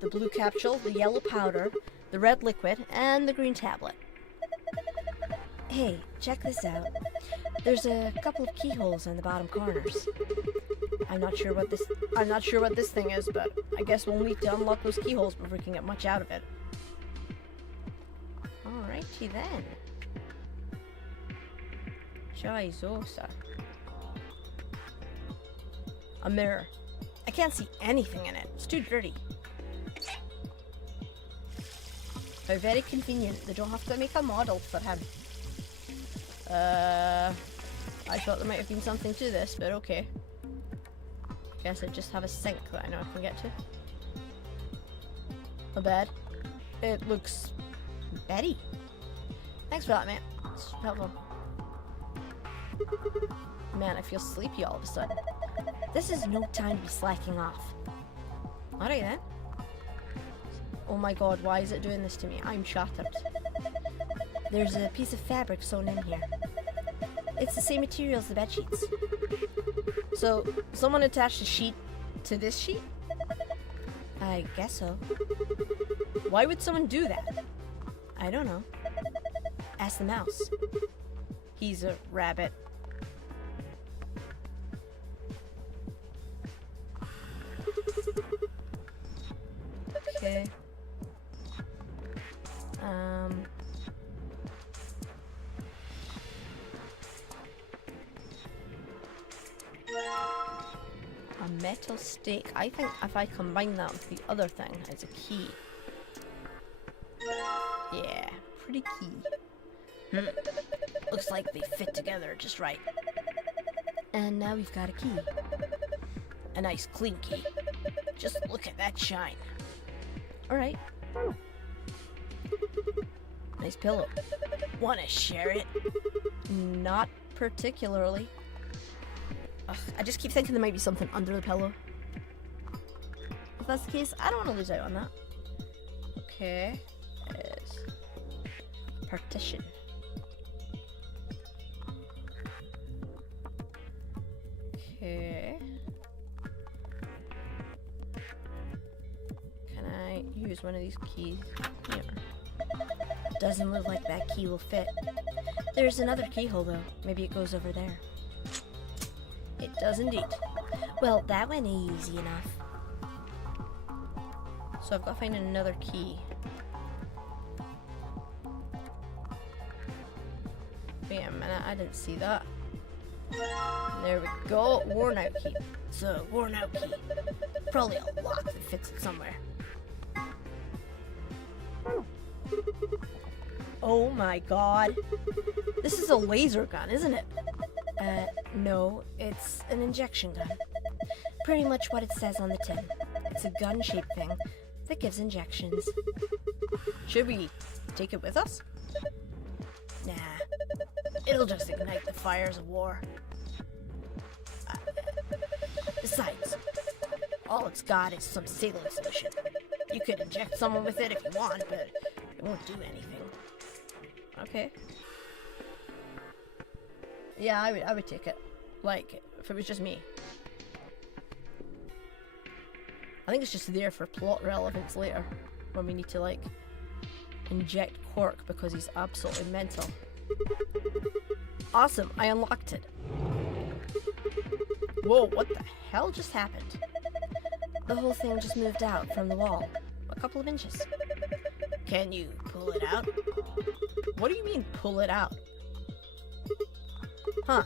the blue capsule, the yellow powder, the red liquid, and the green tablet. Hey, check this out. There's a couple of keyholes in the bottom corners. I'm not sure what this thing is, but I guess we'll need to unlock those keyholes before we can get much out of it. Alrighty then. Chaizosa. A mirror. I can't see anything in it. It's too dirty. How very convenient. They don't have to make a model for him. I thought there might have been something to this, but okay. Guess I just have a sink that I know I can get to. A bed. It looks beddy. Thanks for that, mate. It's helpful. Man, I feel sleepy all of a sudden. This is no time to be slacking off. Alright then. Oh my god, why is it doing this to me? I'm shattered. There's a piece of fabric sewn in here. It's the same material as the bed sheets. So, someone attached a sheet to this sheet? I guess so. Why would someone do that? I don't know. Ask the mouse. He's a rabbit. Okay. A metal stake. I think if I combine that with the other thing, it's a key. Yeah, pretty key. Looks like they fit together just right. And now we've got a key. A nice clean key. Just look at that shine. Alright. Nice pillow. Wanna share it? Not particularly. Ugh, I just keep thinking there might be something under the pillow. If that's the case, I don't want to lose out on that. Okay. It's a partition. Okay. Can I use one of these keys here? Doesn't look like that key will fit. There's another keyhole though. Maybe it goes over there. It does indeed. Well, that went easy enough. So I've got to find another key. Wait a minute, I didn't see that. There we go, worn out key. It's a worn out key. Probably a lock that fits it somewhere. Oh my god. This is a laser gun, isn't it? No, it's an injection gun. Pretty much what it says on the tin. It's a gun-shaped thing that gives injections. Should we take it with us? Nah. It'll just ignite the fires of war. Besides, all it's got is some saline solution. You could inject someone with it if you want, but it won't do anything. Okay. Yeah, I would take it. Like, if it was just me. I think it's just there for plot relevance later. When we need to, like, inject Quark because he's absolutely mental. Awesome, I unlocked it. Whoa, what the hell just happened? The whole thing just moved out from the wall. A couple of inches. Can you pull it out? What do you mean, pull it out? Huh.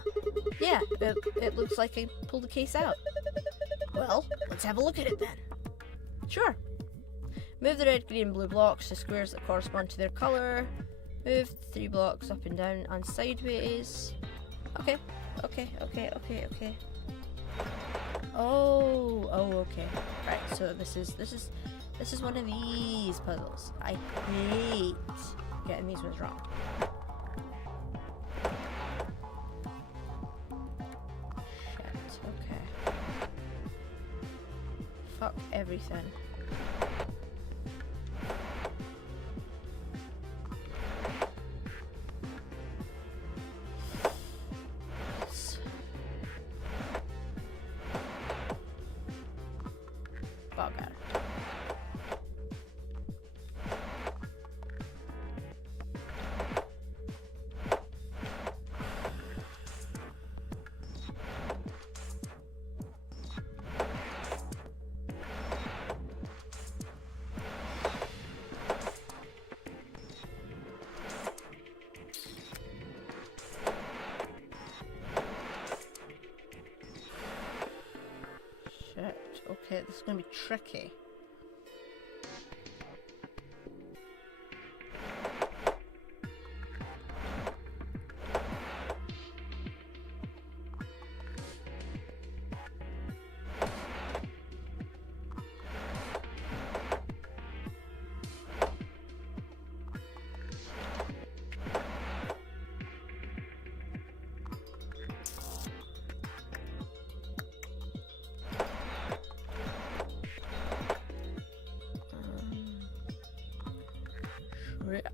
Yeah, it looks like I pulled the case out. Well, let's have a look at it then. Sure. Move the red, green, and blue blocks to squares that correspond to their color. Move 3 blocks up and down and sideways. Okay. Oh, okay. Right, so this is one of these puzzles. I hate getting these ones wrong. Shit, okay. Fuck everything. Bugger. Okay, this is gonna be tricky. Shit.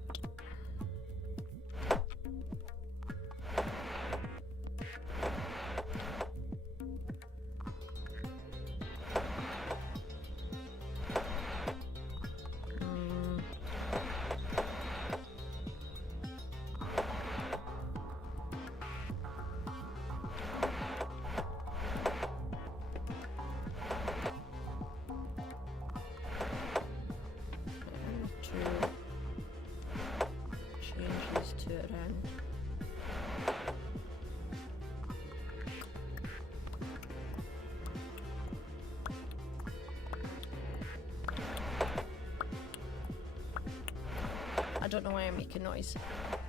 I don't know why I'm making noise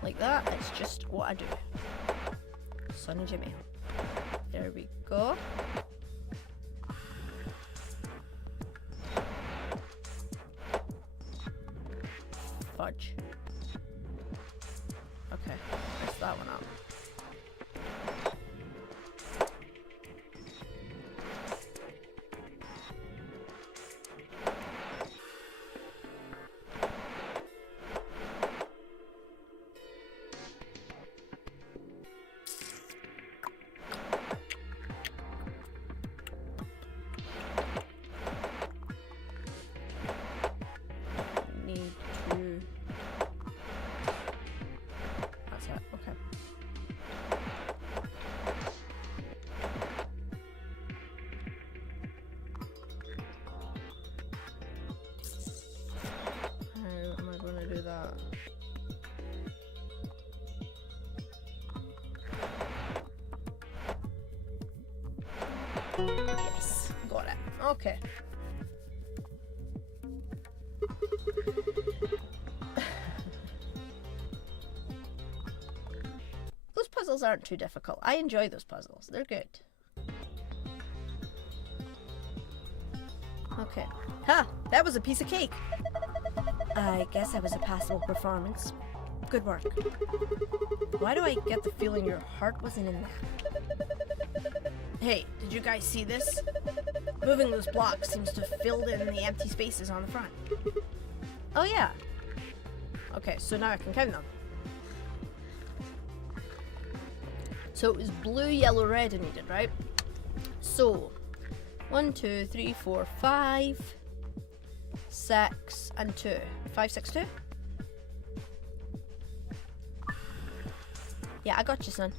like that. It's just what I do. Sonny Jimmy. There we go. Fudge. Okay, mess that one up. Need to... That's it, okay. How am I going to do that? Yes, got it. Okay. Those puzzles aren't too difficult. I enjoy those puzzles. They're good. Okay. Ha! That was a piece of cake. I guess that was a passable performance. Good work. Why do I get the feeling your heart wasn't in that? Hey, did you guys see this? Moving those blocks seems to have filled in the empty spaces on the front. Oh yeah. Okay, so now I can count them. So it was blue, yellow, red I needed, right? So 1, 2, 3, 4, 5, 6, and 2. 5, 6, 2? Yeah, I got you, son.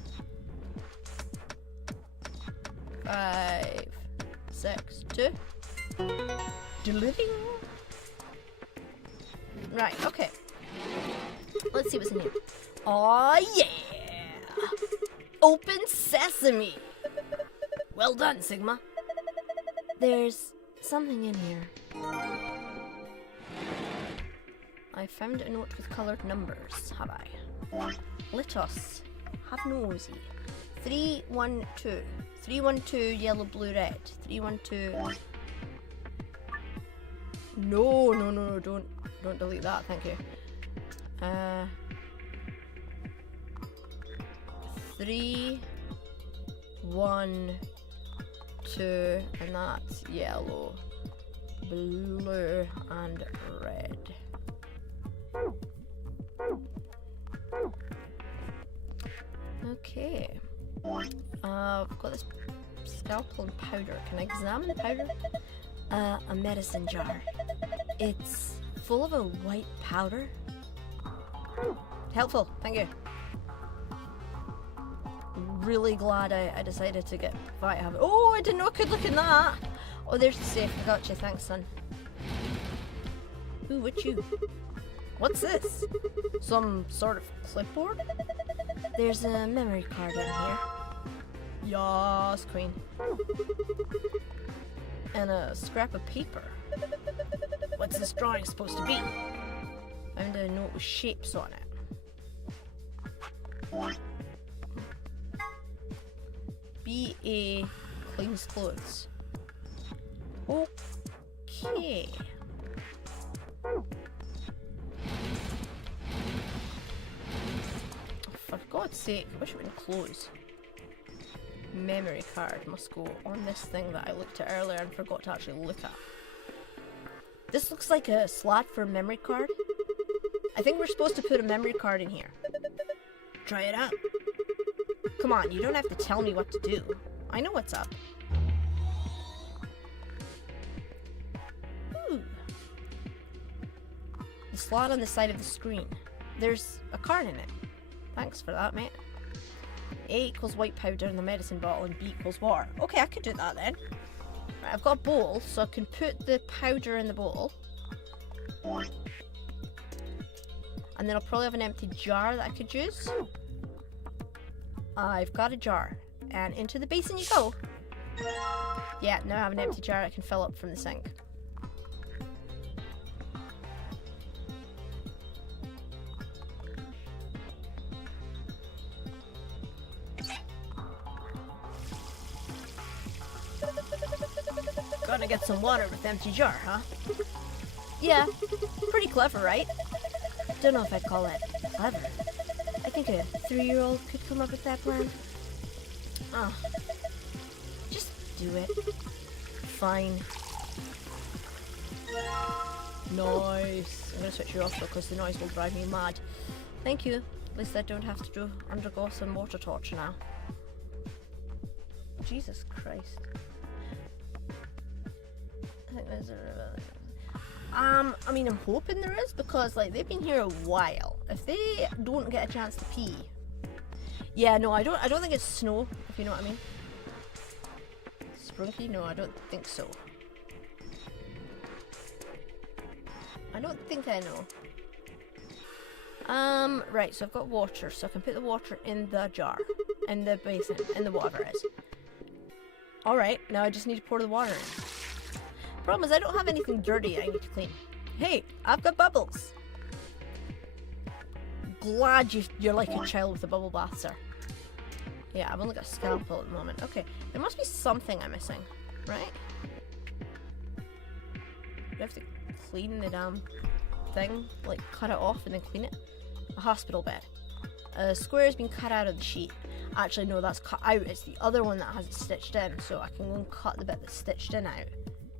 5, 6, 2. Delivering. Right, okay. Let's see what's in here. Aw, yeah! Open sesame! Well done, Sigma. There's something in here. I found a note with coloured numbers, have I? Let us have nosy. 312. 312, yellow, blue, red. 312. No, don't delete that, thank you. 3, 1, 2, and that's yellow, blue, and red. Okay. I've got this scalpel and powder. Can I examine the powder? A medicine jar. It's full of a white powder. Helpful, thank you. Really glad I decided to get Vitahabit. Oh, I didn't know I could look in that. Oh, there's the safe. I got you. Thanks, son. Ooh, what you? What's this? Some sort of clipboard? There's a memory card in here. Yas, queen. And a scrap of paper. What's this drawing supposed to be? Found a note with shapes on it. B.A. cleans clothes. Okay. For God's sake, I wish it wouldn't close. Memory card must go on this thing that I looked at earlier and forgot to actually look at. This looks like a slot for a memory card. I think we're supposed to put a memory card in here. Try it out. Come on, you don't have to tell me what to do. I know what's up. Ooh. The slot on the side of the screen. There's a card in it. Thanks for that, mate. A equals white powder in the medicine bottle and B equals water. Okay, I could do that then. Right, I've got a bowl, so I can put the powder in the bowl. And then I'll probably have an empty jar that I could use. I've got a jar. And into the basin you go. Yeah, now I have an empty jar I can fill up from the sink. gonna get some water with empty jar, huh? Yeah, pretty clever, right? Don't know if I'd call it clever. I think a 3-year-old could come up with that plan. Oh, just do it. Fine. Nice. I'm gonna switch you off though, because the noise will drive me mad. Thank you. At least I don't have to undergo some water torture now. Jesus Christ. I think there's I mean, I'm hoping there is, because like they've been here a while. If they don't get a chance to pee, yeah, no, I don't think it's snow. If you know what I mean. Sprunky? No, I don't think so. I don't think I know. Right, so I've got water, so I can put the water in the jar, in the basin, in the whatever it is. Alright, now I just need to pour the water in. Problem is I don't have anything dirty I need to clean. Hey, I've got bubbles. Glad you're like a child with a bubble bath, sir. Yeah, I've only got a scalpel at the moment. Okay, there must be something I'm missing, right? Do I have to clean the damn thing? Like, cut it off and then clean it? A hospital bed. A square has been cut out of the sheet. Actually, no, that's cut out. It's the other one that has it stitched in, so I can go and cut the bit that's stitched in out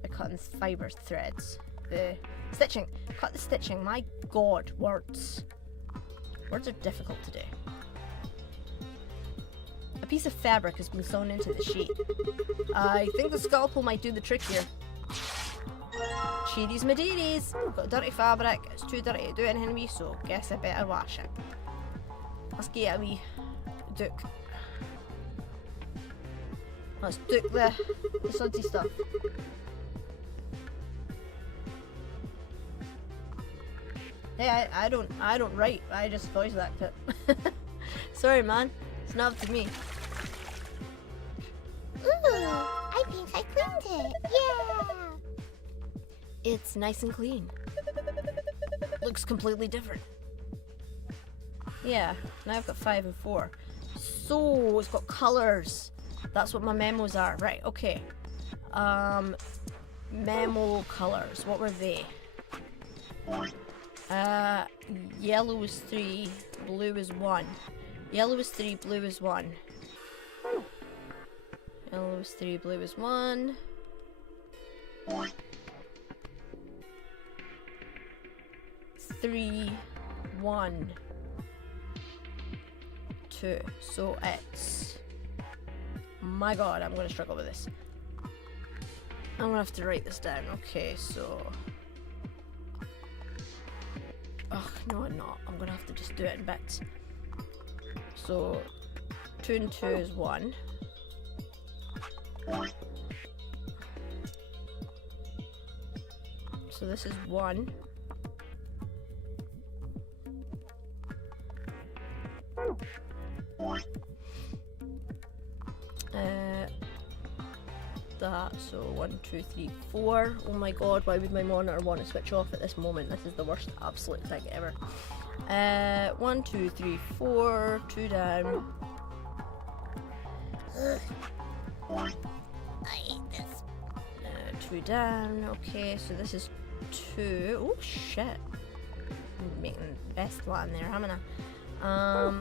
by cutting fibre threads. The stitching. Cut the stitching. My god, words. Words are difficult to do. A piece of fabric has been sewn into the sheet. I think the scalpel might do the trick here. Cheaties Madeeries! I've got dirty fabric. It's too dirty to do anything with, so guess I better wash it. Let's get a wee duke. Let's duke the sudsy stuff. Hey, I don't write. I just voice act it. Sorry, man. It's not up to me. Ooh, I think I cleaned it. Yeah. It's nice and clean. Looks completely different. Yeah, now I've got 5 and 4. So, it's got colours. That's what my memos are. Right, okay. Memo colours. What were they? Yellow is 3, blue is 1. Yellow is 3, blue is 1. Yellow is 3, blue is 1. 3, 1, 2. So it's... My god, I'm gonna struggle with this. I'm gonna have to write this down. Okay, so... Oh, no I'm not. I'm gonna have to just do it in bits. So, 2 and 2 is 1. So this is 1. That, so 1, 2, 3, 4. Oh my god, why would my monitor want to switch off at this moment? This is the worst absolute thing ever. 1, 2, 3, 4, 2 down. I hate this. 2 down, okay, so this is 2. Oh shit. I'm making the best one there, haven't I?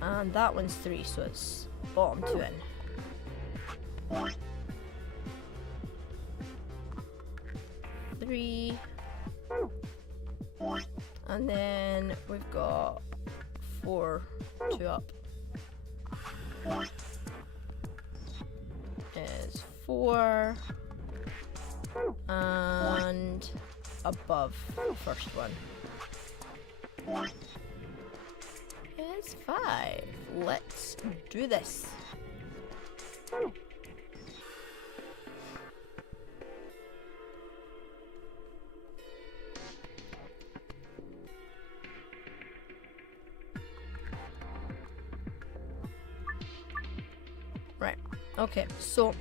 And that one's 3, so it's bottom 2 in. Three, and then we've got 4, 2 up. Is 4, and above the first one is 5. Let's do this. Right, okay, so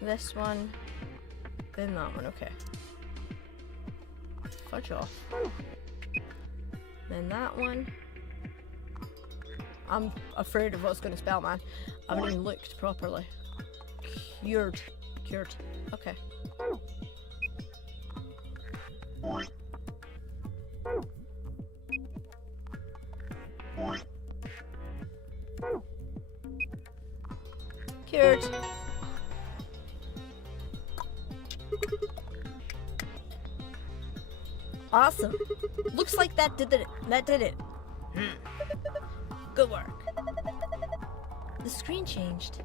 this one, then that one, okay. Fudge off. Then that one. I'm afraid of what it's going to spell, man. I haven't even looked properly. Cured. Okay. Cured. Awesome. Looks like that did it. Good work. The screen changed.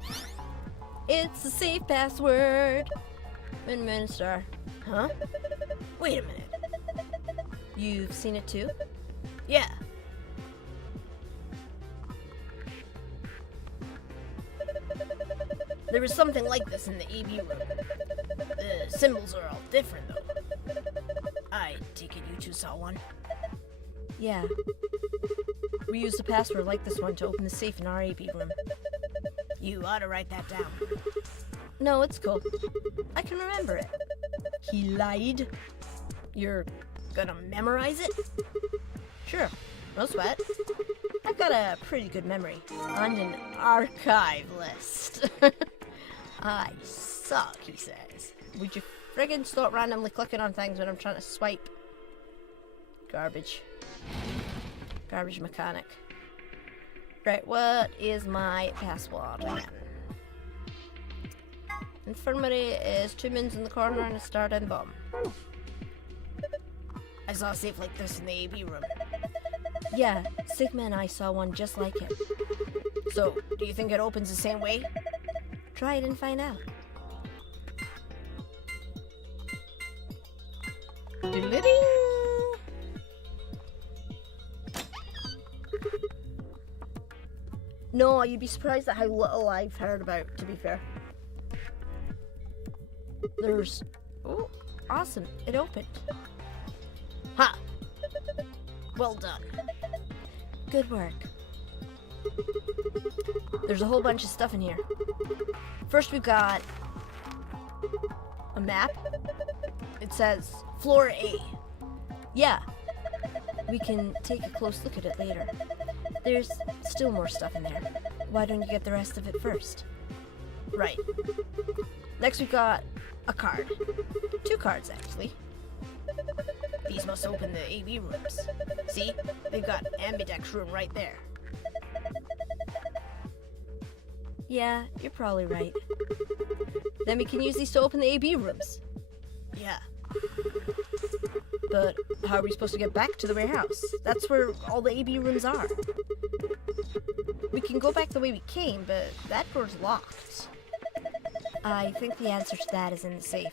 It's a safe password. Minister. Huh? Wait a minute. You've seen it too? Yeah. There was something like this in the AB room. The symbols are all different though. I take it you two saw one? Yeah. We used a password like this one to open the safe in our AB room. You ought to write that down. No, it's cool. I can remember it. He lied. You're gonna memorize it? Sure, no sweat. I've got a pretty good memory. And an archive list. I suck, he says. Would you friggin' stop randomly clicking on things when I'm trying to swipe? Garbage. Garbage mechanic. Right, what is my password again? Infirmary is 2 mins in the corner and a start and bomb. I saw a safe like this in the AB room. Yeah, Sigma and I saw one just like it. So, do you think it opens the same way? Try it and find out. Doodle-ding! No, you'd be surprised at how little I've heard about, to be fair. There's... Oh, awesome. It opened. Ha! Well done. Good work. There's a whole bunch of stuff in here. First we've got a map. It says Floor A. Yeah. We can take a close look at it later. There's still more stuff in there. Why don't you get the rest of it first? Right. Next we've got a card. 2 cards, actually. These must open the AV rooms. See? They've got Ambidex room right there. Yeah, you're probably right. Then we can use these to open the AB rooms. Yeah. But how are we supposed to get back to the warehouse? That's where all the AB rooms are. We can go back the way we came, but that door's locked. I think the answer to that is in the safe.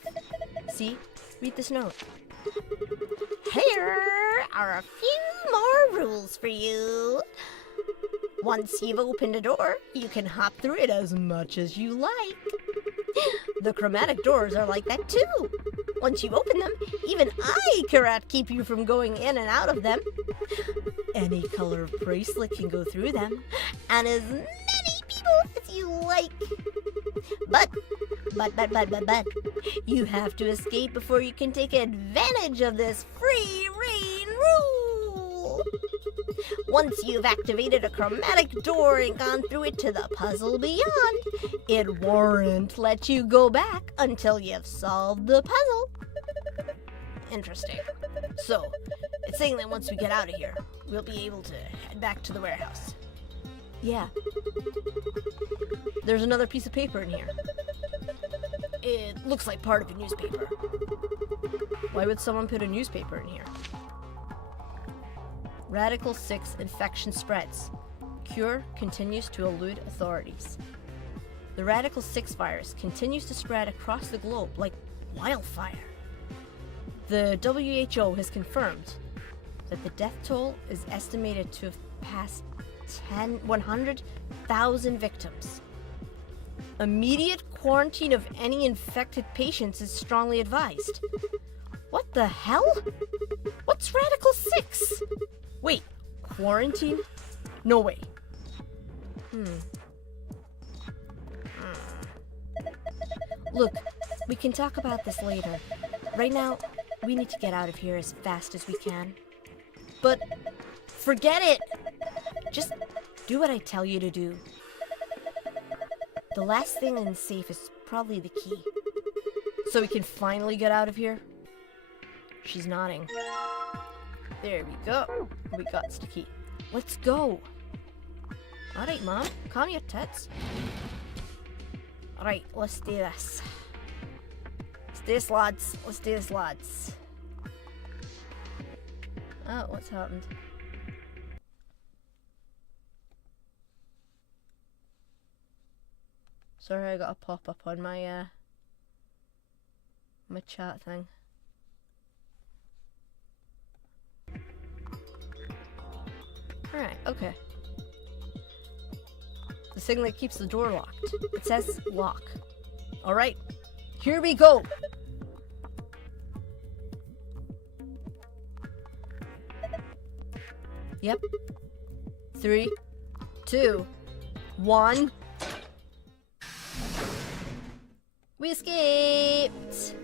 See? Read this note. Here are a few more rules for you. Once you've opened a door, you can hop through it as much as you like. The chromatic doors are like that too. Once you open them, even I cannot keep you from going in and out of them. Any color of bracelet can go through them, and as many people as you like. But, you have to escape before you can take advantage of this free reign rule. Once you've activated a chromatic door and gone through it to the puzzle beyond, it won't let you go back until you've solved the puzzle. Interesting. So, it's saying that once we get out of here, we'll be able to head back to the warehouse. Yeah. There's another piece of paper in here. It looks like part of a newspaper. Why would someone put a newspaper in here? Radical 6 infection spreads. Cure continues to elude authorities. The Radical 6 virus continues to spread across the globe like wildfire. The WHO has confirmed that the death toll is estimated to have passed 100,000 victims. Immediate quarantine of any infected patients is strongly advised. What the hell? What's Radical 6? Wait, quarantine? No way. Look, we can talk about this later. Right now, we need to get out of here as fast as we can. But forget it! Just Do what I tell you to do. The last thing in the safe is probably the key. So we can finally get out of here? She's nodding. There we go. We got the key. Let's go. Alright, Mom. Calm your tits. Alright, let's do this. Let's do this, lads. Let's do this, lads. Oh, what's happened? Sorry, I got a pop-up on my, my chat thing. Alright, okay. The thing that keeps the door locked. It says lock. Alright, here we go! Yep. 3, 2, 1. We escaped!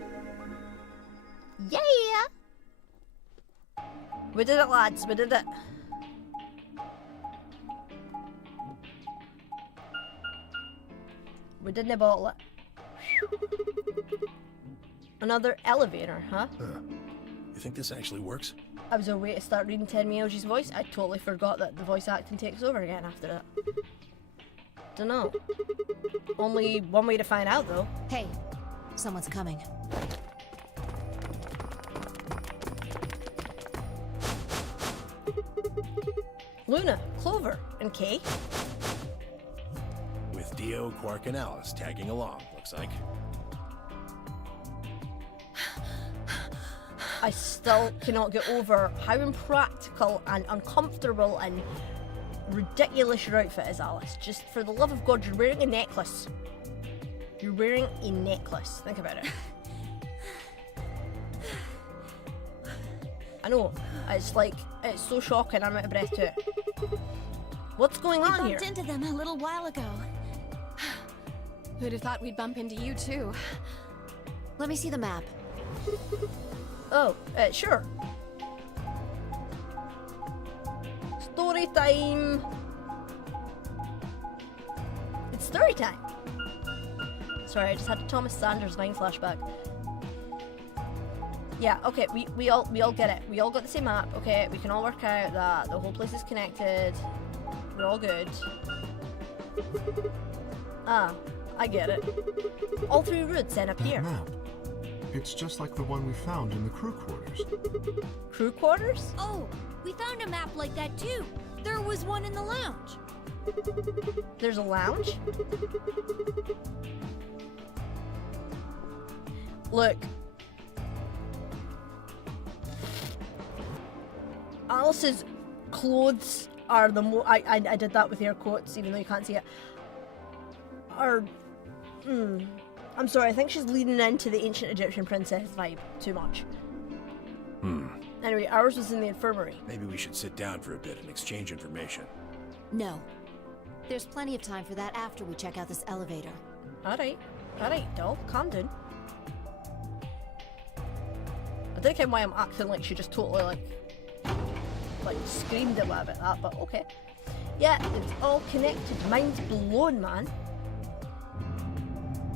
Yeah! We did it, lads. We did it. We didn't bottle it. Another elevator, huh? You think this actually works? I was away to start reading Ted Miyoji's voice. I totally forgot that the voice acting takes over again after that. Dunno. Only one way to find out, though. Hey, someone's coming. Luna, Clover, and Kay. With Dio, Quark, and Alice tagging along, looks like. I still cannot get over how impractical and uncomfortable and ridiculous your outfit is, Alice. Just for the love of God, you're wearing a necklace. You're wearing a necklace. Think about it. I know. It's like, it's so shocking. I'm out of breath too. What's going on here? We bumped into them a little while ago. Who'd have thought we'd bump into you too? Let me see the map. Oh, sure. Story time. It's story time. Sorry, I just had a Thomas Sanders Vine flashback. Yeah, okay, we all get it. We all got the same map, okay? We can all work out that the whole place is connected. We're all good. Ah, I get it. All 3 routes end up That here. map. It's just like the one we found in the crew quarters. Crew quarters? Oh, we found a map like that too. There was one in the lounge. There's a lounge? Look. Alice's clothes are the more... I did that with air quotes, even though you can't see it. Are... I'm sorry, I think she's leaning into the ancient Egyptian princess vibe too much. Anyway, ours was in the infirmary. Maybe we should sit down for a bit and exchange information. No. There's plenty of time for that after we check out this elevator. Alright, doll, calm down. I don't get why I'm acting like she just totally like screamed at me about that, but okay. Yeah, it's all connected. Mind's blown, man.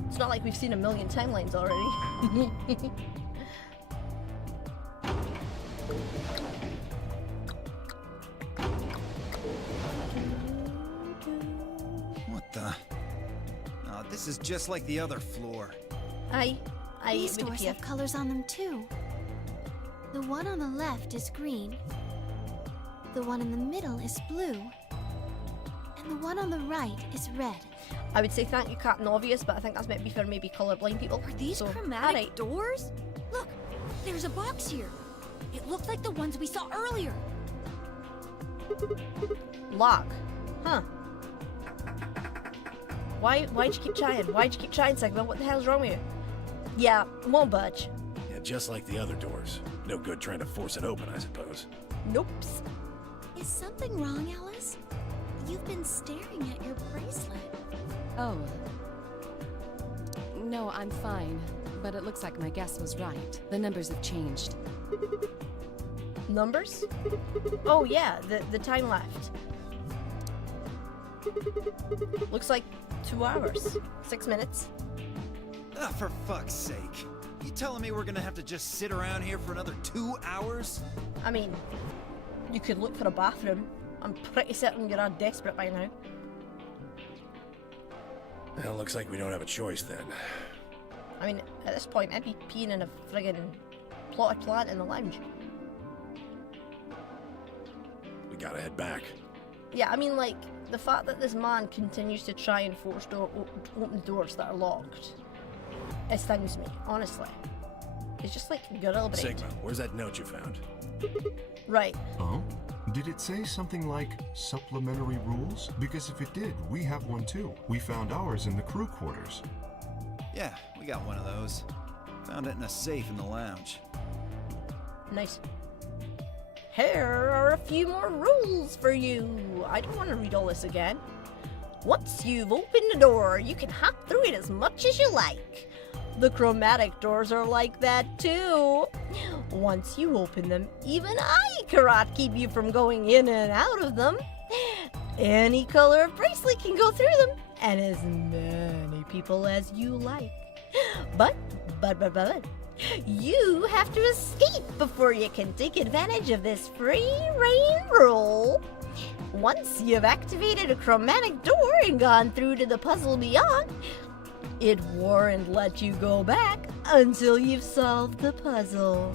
It's not like we've seen a million timelines already. What the? Oh, this is just like the other floor. Aye, These would doors appear. have colors on them too. The one on the left is green. The one in the middle is blue. And the one on the right is red. I would say thank you, Captain Obvious, but I think that's meant to be for maybe colourblind people. Are these So, chromatic alright. doors? Look, there's a box here. It looked like the ones we saw earlier. Lock. Huh. Why'd you keep trying? Why'd you keep trying, Sigma? What the hell's wrong with you? Yeah, won't budge. Yeah, just like the other doors. No good trying to force it open, I suppose. Nope. Is something wrong, Alice? You've been staring at your bracelet. Oh. No, I'm fine. But it looks like my guess was right. The numbers have changed. Numbers? Oh yeah, the time left. Looks like 2 hours. 6 minutes. Ah, for fuck's sake. You telling me we're gonna have to just sit around here for another 2 hours? I mean, you could look for a bathroom. I'm pretty certain you're desperate by now. Well, looks like we don't have a choice then. I mean, at this point, I'd be peeing in a friggin' plotted plant in the lounge. We gotta head back. Yeah, I mean, like, the fact that this man continues to try and force open doors that are locked, it stings me, honestly. It's just like gorilla brain. Sigma, where's that note you found? Right. Oh? Did it say something like supplementary rules? Because if it did, we have one too. We found ours in the crew quarters. Yeah, we got one of those. Found it in a safe in the lounge. Nice. Here are a few more rules for you. I don't want to read all this again. Once you've opened the door, you can hop through it as much as you like. The chromatic doors are like that too. Once you open them, even I cannot keep you from going in and out of them. Any color of bracelet can go through them, and as many people as you like. But, you have to escape before you can take advantage of this free reign rule. Once you've activated a chromatic door and gone through to the puzzle beyond, it won't let you go back until you've solved the puzzle.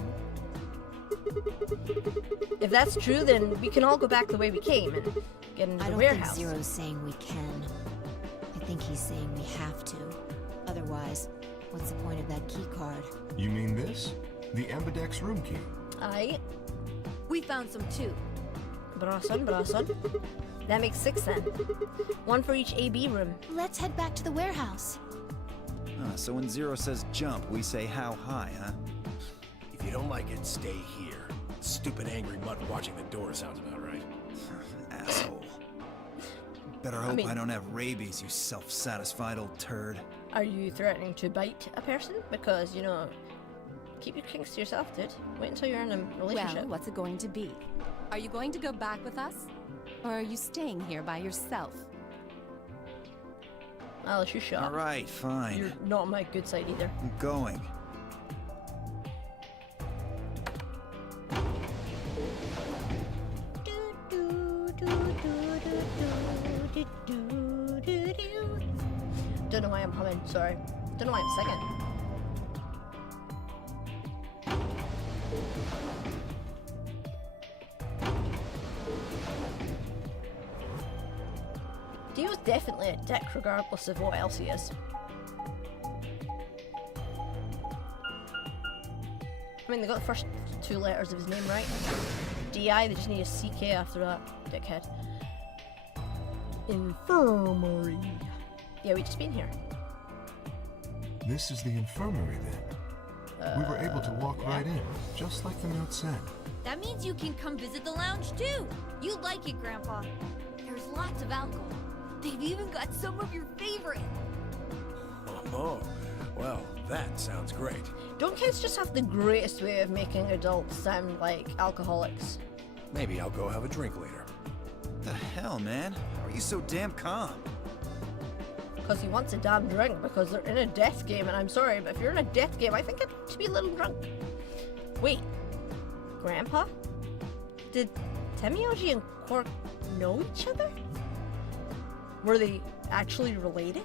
If that's true, then we can all go back the way we came and get into I the don't warehouse. think Zero's saying we can. I think he's saying we have to. Otherwise, what's the point of that key card? You mean this? The Ambidex room key. Aye. We found some too. Brason. That makes 6 then. 1 for each AB room. Let's head back to the warehouse. Ah, so when Zero says jump, we say how high, huh? If you don't like it, stay here. Stupid angry mutt watching the door sounds about right. Asshole. Better hope mean- I don't have rabies, you self-satisfied old turd. Are you threatening to bite a person? Because, you know, keep your kinks to yourself, dude. Wait until you're in a relationship. Well, what's it going to be? Are you going to go back with us? Or are you staying here by yourself? Alice, you shut up. Alright, fine. You're not on my good side either. I'm going. Don't know why I'm humming, sorry. Don't know why I'm singing. Dio's definitely a dick regardless of what else he is. I mean, they got the first 2 letters of his name right. DI, they just need a CK after that, dickhead. Infirmary. Yeah, we just been here. This is the infirmary then. We were able to walk right in, just like the note said. That means you can come visit the lounge too. You'd like it, Grandpa. There's lots of alcohol. They've even got some of your favorite. Oh, well, that sounds great. Don't kids just have the greatest way of making adults sound like alcoholics? Maybe I'll go have a drink later. What the hell, man? How are you so damn calm? Because he wants a damn drink because they're in a death game, and I'm sorry, but if you're in a death game, I think I'd like to be a little drunk. Wait, Grandpa? Did Temioji and Quark know each other? Were they actually related?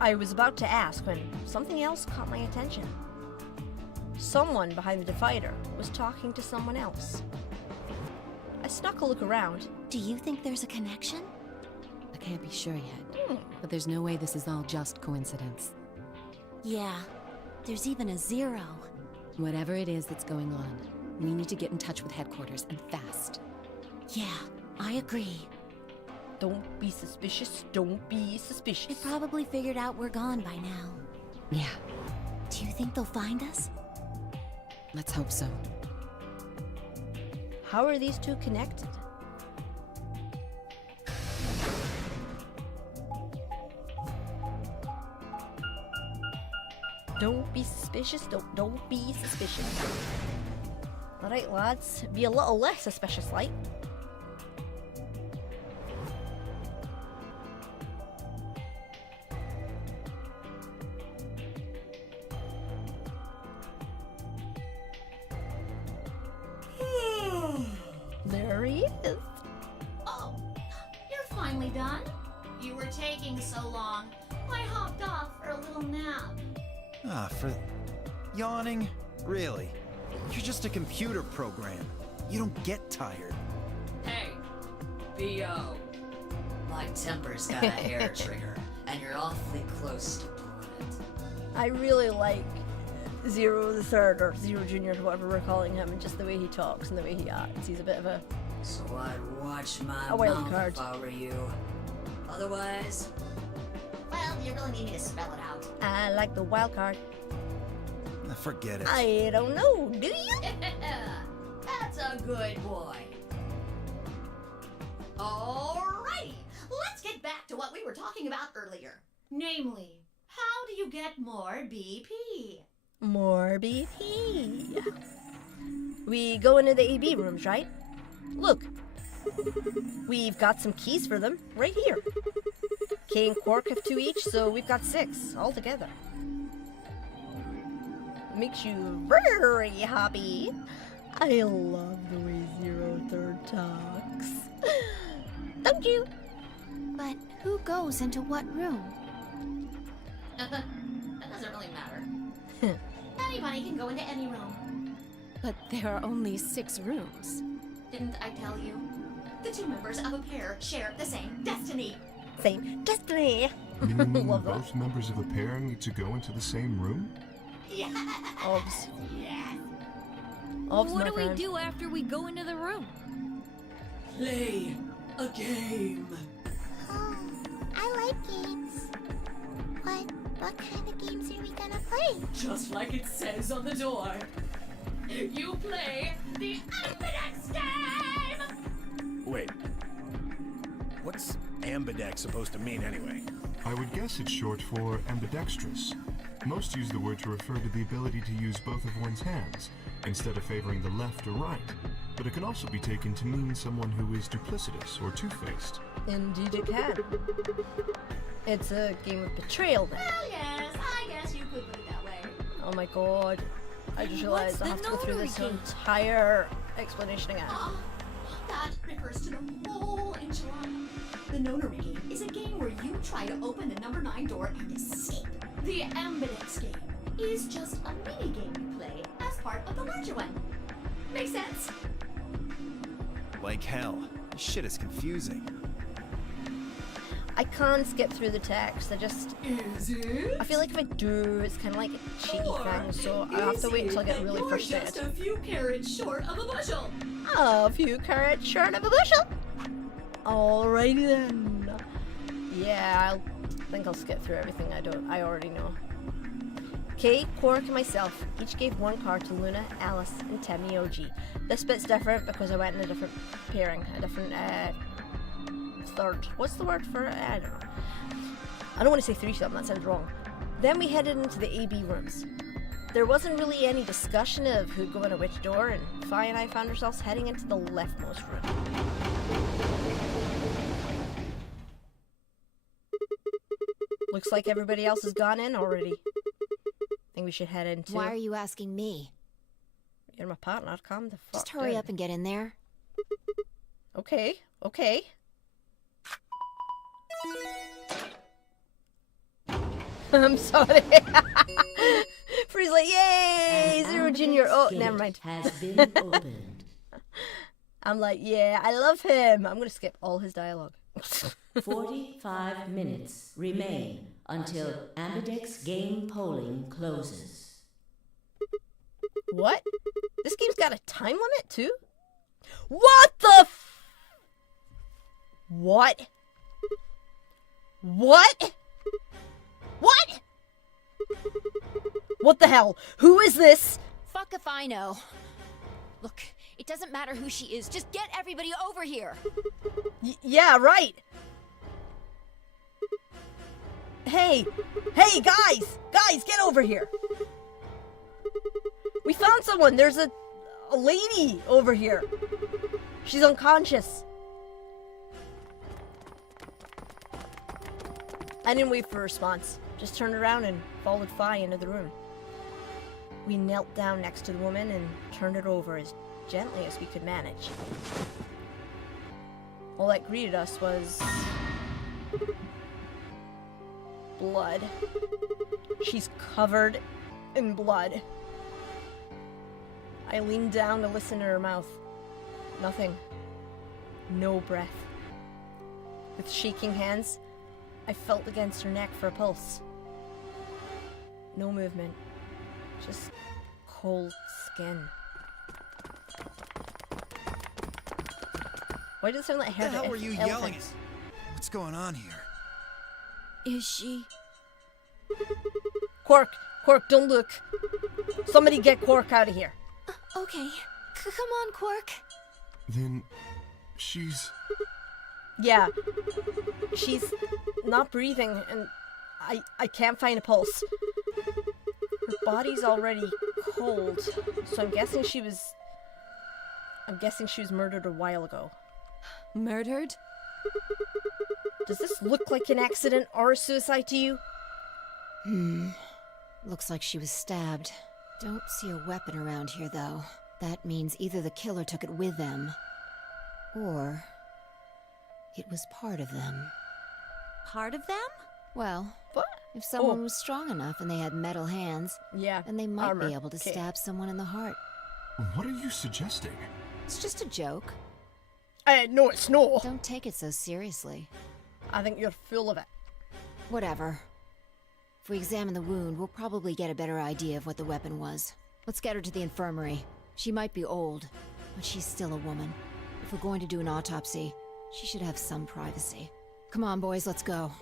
I was about to ask when something else caught my attention. Someone behind the divider was talking to someone else. I snuck a look around. Do you think there's a connection? I can't be sure yet. But there's no way this is all just coincidence. Yeah. There's even a 0. Whatever it is that's going on, we need to get in touch with headquarters, and fast. Yeah, I agree. Don't be suspicious, don't be suspicious. They probably figured out we're gone by now. Yeah, Do you think they'll find us? let's hope so. How are these two connected? Don't be suspicious, don't be suspicious. Alright lads, be a little less suspicious like. Ah, for yawning? Really? You're just a computer program. You don't get tired. Hey, B.O. My temper's got a hair trigger, and you're awfully close to pulling it. I really like Zero the Third, or Zero Junior, whatever we're calling him, and just the way he talks and the way he acts. He's a bit of a... So I'd watch my A wild mouth card. if I were you. Otherwise... Well, you really need me to spell it out. I like the wild card. Forget it. I don't know, do you? That's a good boy. Alrighty, let's get back to what we were talking about earlier. Namely, how do you get more BP? More BP. We go into the AB rooms, right? Look. We've got some keys for them right here. Kay and Quark have 2 each, so we've got 6 altogether. Makes you very happy. I love the way Zero Third talks. Don't you? But who goes into what room? That doesn't really matter. Anybody can go into any room. But there are only 6 rooms. Didn't I tell you? The 2 members of a pair share the same destiny. Same destiny. Meaning Love that. both members of a pair need to go into the same room? Yeah. Obs. Yeah. Obs, What my do we friend. do after we go into the room? Play a game. Oh, I like games. What kind of games are we gonna play? Just like it says on the door. You play the Ambidex game! Wait. What's ambidex supposed to mean anyway? I would guess it's short for ambidextrous. Most use the word to refer to the ability to use both of one's hands, instead of favoring the left or right. But it can also be taken to mean someone who is duplicitous or two-faced. Indeed it can. It's a game of betrayal then. Well, yes, I guess you could put it that way. Oh my god. I just realized I the have to go through this notary game? entire explanation again. That refers to the whole enchilada. The notary game is a game where you try to open the number 9 door and escape. The Ambidex game is just a mini game you play as part of the larger one. Make sense? Like hell. This shit is confusing. I can't skip through the text. I feel like if I do, it's kind of like a cheeky thing, so I have to wait until I get really frustrated. Just a few carrots short of a bushel. A few carrots short of a bushel. Alrighty then. Yeah, I think I'll skip through everything I already know. Kay, Quark, and myself each gave 1 card to Luna, Alice, and Temmie OG. This bit's different because I went in a different pairing, a different third. What's the word for it? I don't know. I don't want to say threesome, that sounds wrong. Then we headed into the AB rooms. There wasn't really any discussion of who'd go into which door, and Fi and I found ourselves heading into the leftmost room. Looks like everybody else has gone in already. Think we should head into... Why are you asking me? You're my partner, calm the fuck Just hurry down. up and get in there. Okay, okay. I'm sorry. Free's like, yay! Zero Junior. Oh, never mind. Has been opened. I'm like, yeah, I love him. I'm gonna skip all his dialogue. 45 minutes remain until Ambidex game polling closes. What? This game's got a time limit too? What the What? What? What? What the hell? Who is this? Fuck if I know. Look, it doesn't matter who she is. Just get everybody over here. Yeah, right. Hey, guys, get over here. We found someone. There's a lady over here. She's unconscious. I didn't wait for a response. Just turned around and followed Fi into the room. We knelt down next to the woman and turned it over as gently as we could manage. All that greeted us was... blood. She's covered in blood. I leaned down to listen to her mouth. Nothing. No breath. With shaking hands, I felt against her neck for a pulse. No movement. Just cold skin. Why does it sound like What the hell were you yelling at? What's going on here? Is she? Quark! Quark, don't look! Somebody get Quark out of here. Okay. Come on, Quark. Then she's... Yeah. She's not breathing, and I can't find a pulse. Her body's already cold, so I'm guessing she was murdered a while ago. Murdered? Does this look like an accident or a suicide to you? Looks like she was stabbed. Don't see a weapon around here, though. That means either the killer took it with them, or it was part of them. Part of them? Well, What? if someone was strong enough and they had metal hands, Yeah. then they might armor. be able to Okay. stab someone in the heart. What are you suggesting? It's just a joke. No, it's no. Don't take it so seriously. I think you're full of it. Whatever. If we examine the wound, we'll probably get a better idea of what the weapon was. Let's get her to the infirmary. She might be old, but she's still a woman. If we're going to do an autopsy, she should have some privacy. Come on, boys, let's go.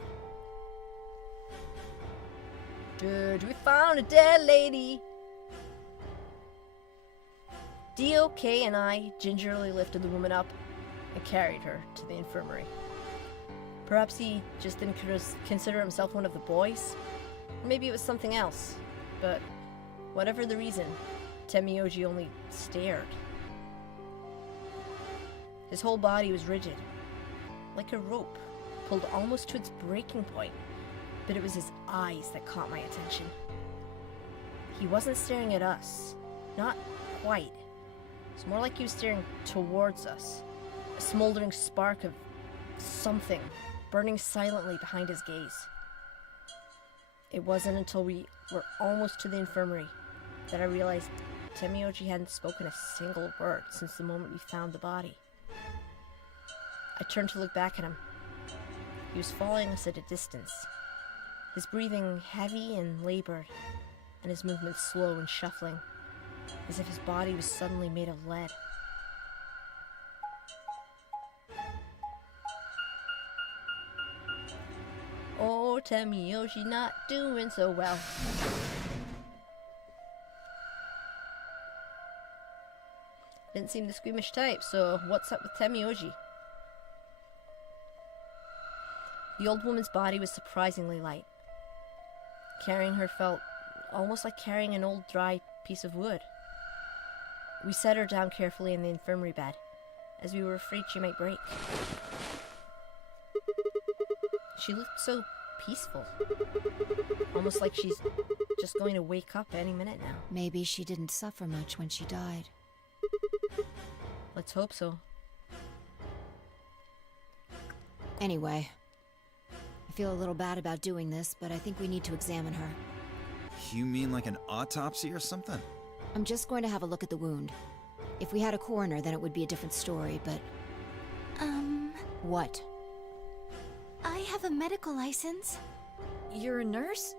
Good, we found a dead lady. DOK and I gingerly lifted the woman up and carried her to the infirmary. Perhaps he just didn't consider himself one of the boys. Maybe it was something else. But whatever the reason, Temioji only stared. His whole body was rigid, like a rope, pulled almost to its breaking point. But it was his eyes that caught my attention. He wasn't staring at us. Not quite. It's more like he was staring towards us. A smoldering spark of something burning silently behind his gaze. It wasn't until we were almost to the infirmary that I realized Temioji hadn't spoken a single word since the moment we found the body. I turned to look back at him. He was following us at a distance, his breathing heavy and labored, and his movements slow and shuffling, as if his body was suddenly made of lead. Oh, Temioji not doing so well. Didn't seem the squeamish type, so what's up with Temioji? The old woman's body was surprisingly light. Carrying her felt almost like carrying an old dry piece of wood. We set her down carefully in the infirmary bed, as we were afraid she might break. She looked so peaceful. Almost like she's just going to wake up any minute now. Maybe she didn't suffer much when she died. Let's hope so. Anyway, I feel a little bad about doing this, but I think we need to examine her. You mean like an autopsy or something? I'm just going to have a look at the wound. If we had a coroner, then it would be a different story, but... What? I have a medical license. You're a nurse?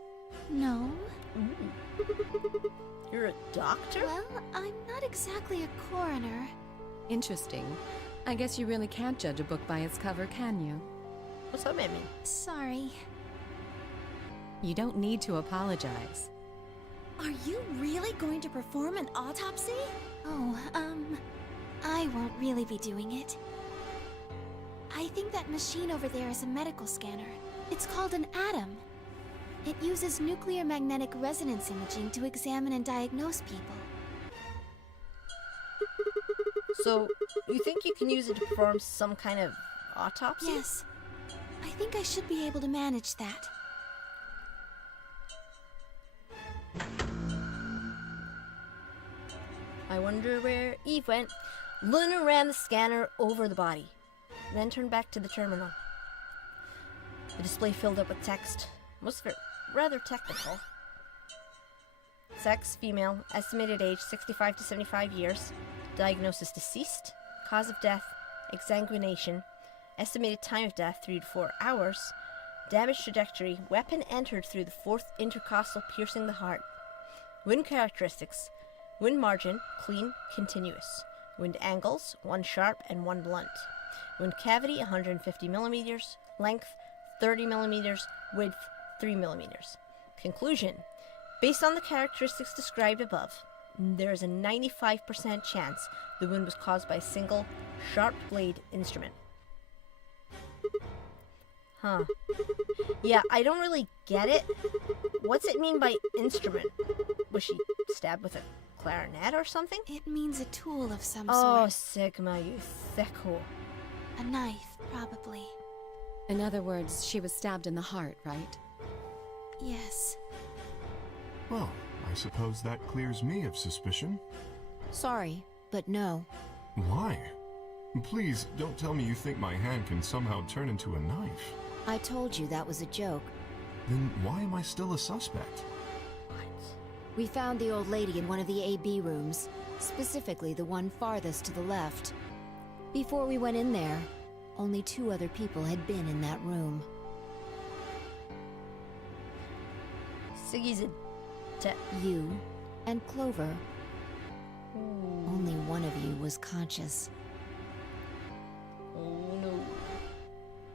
No. You're a doctor? Well, I'm not exactly a coroner. Interesting. I guess you really can't judge a book by its cover, can you? What's that mean? Sorry. You don't need to apologize. Are you really going to perform an autopsy? Oh, I won't really be doing it. I think that machine over there is a medical scanner. It's called an ATOM. It uses nuclear magnetic resonance imaging to examine and diagnose people. So, you think you can use it to perform some kind of autopsy? Yes. I think I should be able to manage that. I wonder where Eve went. Luna ran the scanner over the body, then turned back to the terminal. The display filled up with text, most of it rather technical. Sex, female. Estimated age, 65 to 75 years. Diagnosis, deceased. Cause of death, exsanguination. Estimated time of death, 3 to 4 hours. Damage trajectory, weapon entered through the fourth intercostal, piercing the heart. Wound characteristics, wound margin, clean, continuous. Wound angles, 1 sharp and 1 blunt. Wound cavity, 150 millimeters. Length, 30 millimeters. Width, 3 millimeters. Conclusion, based on the characteristics described above, there is a 95% chance the wound was caused by a single sharp blade instrument. Huh. Yeah, I don't really get it. What's it mean by instrument? Was she stabbed with a clarinet or something? It means a tool of some Oh, sort. Sigma, you thicko. A knife, probably. In other words, she was stabbed in the heart, right? Yes. Well, I suppose that clears me of suspicion. Sorry, but no. Why? Please, don't tell me you think my hand can somehow turn into a knife. I told you that was a joke. Then why am I still a suspect? We found the old lady in one of the AB rooms, specifically the one farthest to the left. Before we went in there, only 2 other people had been in that room. Siggy's a You and Clover. Only one of you was conscious. Oh no.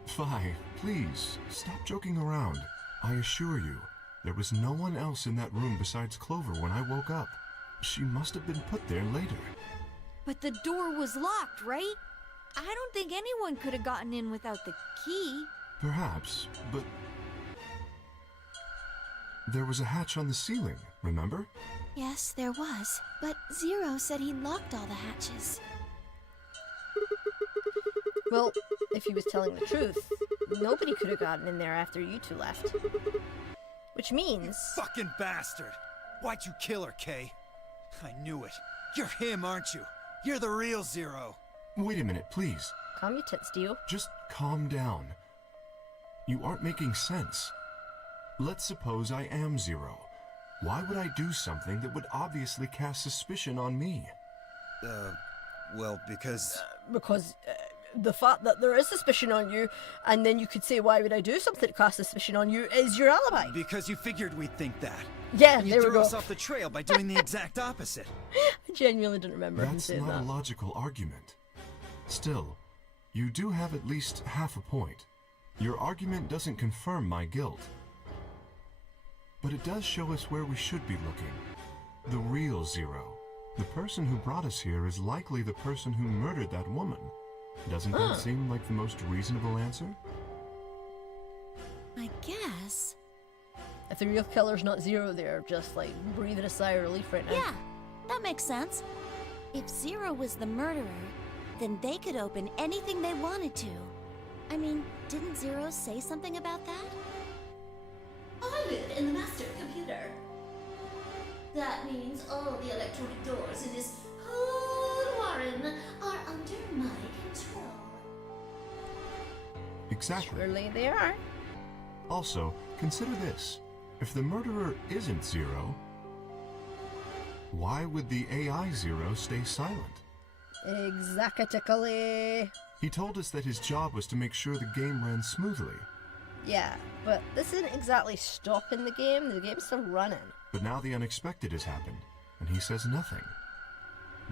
Fi, please, stop joking around. I assure you, there was no one else in that room besides Clover when I woke up. She must have been put there later. But the door was locked, right? I don't think anyone could have gotten in without the key. Perhaps, but... There was a hatch on the ceiling, remember? Yes, there was. But Zero said he locked all the hatches. Well, if he was telling the truth, nobody could have gotten in there after you two left. Which means... Fucking bastard! Why'd you kill her, Kay? I knew it. You're him, aren't you? You're the real Zero. Wait a minute, please. Calm your tits, Dio. Just calm down. You aren't making sense. Let's suppose I am Zero. Why would I do something that would obviously cast suspicion on me? Well, because... Because the fact that there is suspicion on you, and then you could say, why would I do something to cast suspicion on you, is your alibi. Because you figured we'd think that. Yeah, and there we you go. threw us off the trail by doing the exact opposite. I genuinely didn't remember him That's saying not that. a logical argument. Still, you do have at least half a point. Your argument doesn't confirm my guilt. But it does show us where we should be looking. The real Zero. The person who brought us here is likely the person who murdered that woman. Doesn't that seem like the most reasonable answer? I guess. If the real killer's not Zero, they're just like breathing a sigh of relief right now. Yeah, that makes sense. If Zero was the murderer, then they could open anything they wanted to. I mean, didn't Zero say something about that? I live in the master computer. That means all the electronic doors in this whole warren are under my control. Exactly. Surely they are. Also, consider this. If the murderer isn't Zero, why would the AI Zero stay silent? Exactly. He told us that his job was to make sure the game ran smoothly. Yeah, but this isn't exactly stopping the game. The game's still running. But now the unexpected has happened, and he says nothing.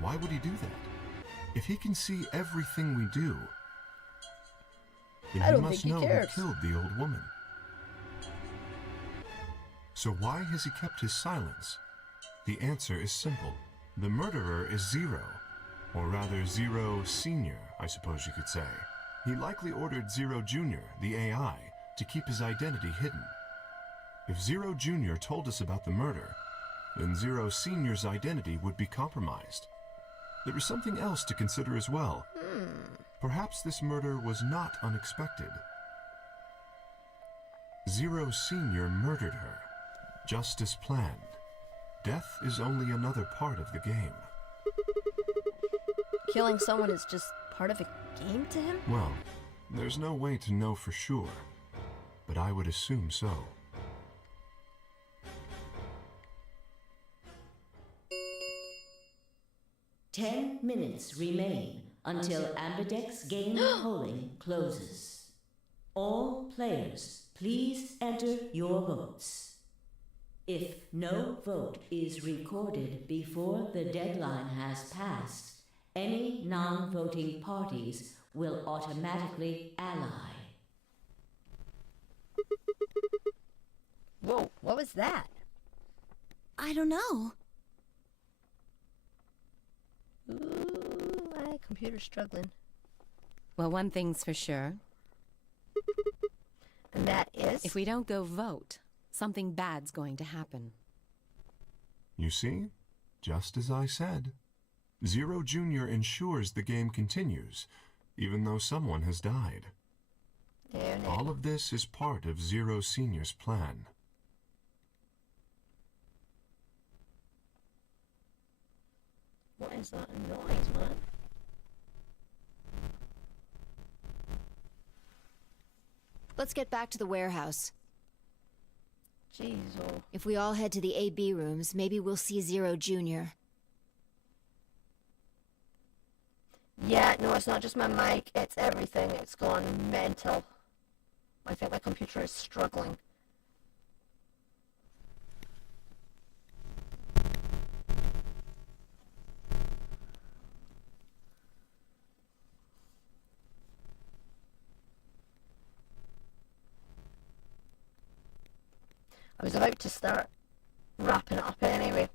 Why would he do that? If he can see everything we do, then I he don't must think he know cares. who killed the old woman. So why has he kept his silence? The answer is simple. The murderer is Zero. Or rather, Zero Senior, I suppose you could say. He likely ordered Zero Junior, the AI, to keep his identity hidden. If Zero Junior told us about the murder, then Zero Senior's identity would be compromised. There is something else to consider as well. Perhaps this murder was not unexpected. Zero Senior murdered her, just as planned. Death is only another part of the game. Killing someone is just part of a game to him? Well, there's no way to know for sure, but I would assume so. 10 minutes remain until Ambidex game polling closes. All players, please enter your votes. If no vote is recorded before the deadline has passed, any non-voting parties will automatically ally. Whoa, what was that? I don't know. Ooh, my computer's struggling. Well, one thing's for sure. And that is? If we don't go vote, something bad's going to happen. You see? Just as I said. Zero Jr. ensures the game continues, even though someone has died. All of this is part of Zero Sr.'s plan. What is that noise, man? Let's get back to the warehouse. Jeez, oh. If we all head to the AB rooms, maybe we'll see Zero Jr. Yeah, no, it's not just my mic, it's everything. It's gone mental. I think my computer is struggling. I was about to start wrapping it up anyway.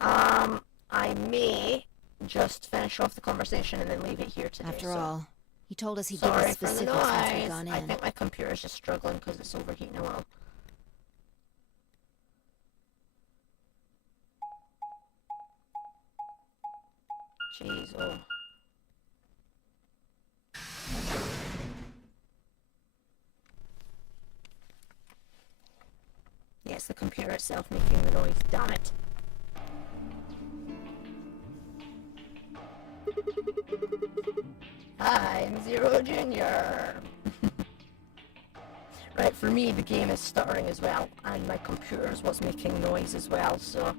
I may just finish off the conversation and then leave it here today. After all, he told us he'd give sorry us for the specifics once we've noise. gone in. I think my computer's just struggling because it's overheating a little. Jeez, oh. Yes, the computer itself making the noise, damn it. Hi, I'm Zero Jr. Right, for me the game is stuttering as well, and my computer is what's making noise as well, so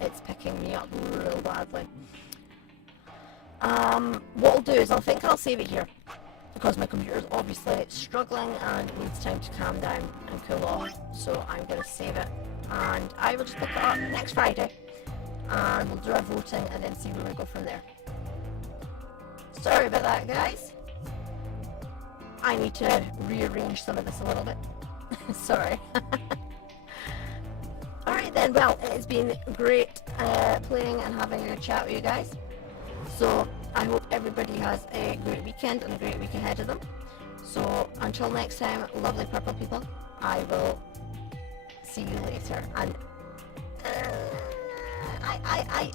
it's picking me up real badly. What I'll do is I'll save it here, because my computer is obviously struggling and it needs time to calm down and cool off, so I'm going to save it, and I will just pick it up next Friday, and we'll do our voting and then see where we go from there. Sorry about that, guys. I need to rearrange some of this a little bit. Sorry. Alright then, well, it's been great playing and having a chat with you guys. So, I hope everybody has a great weekend and a great week ahead of them. So, until next time, lovely purple people, I will see you later. And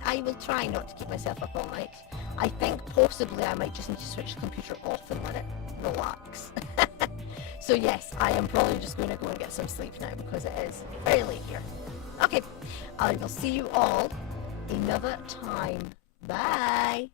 I will try not to keep myself up all night. I think possibly I might just need to switch the computer off and let it relax. So yes, I am probably just going to go and get some sleep now because it is very late here. Okay, I will see you all another time. Bye!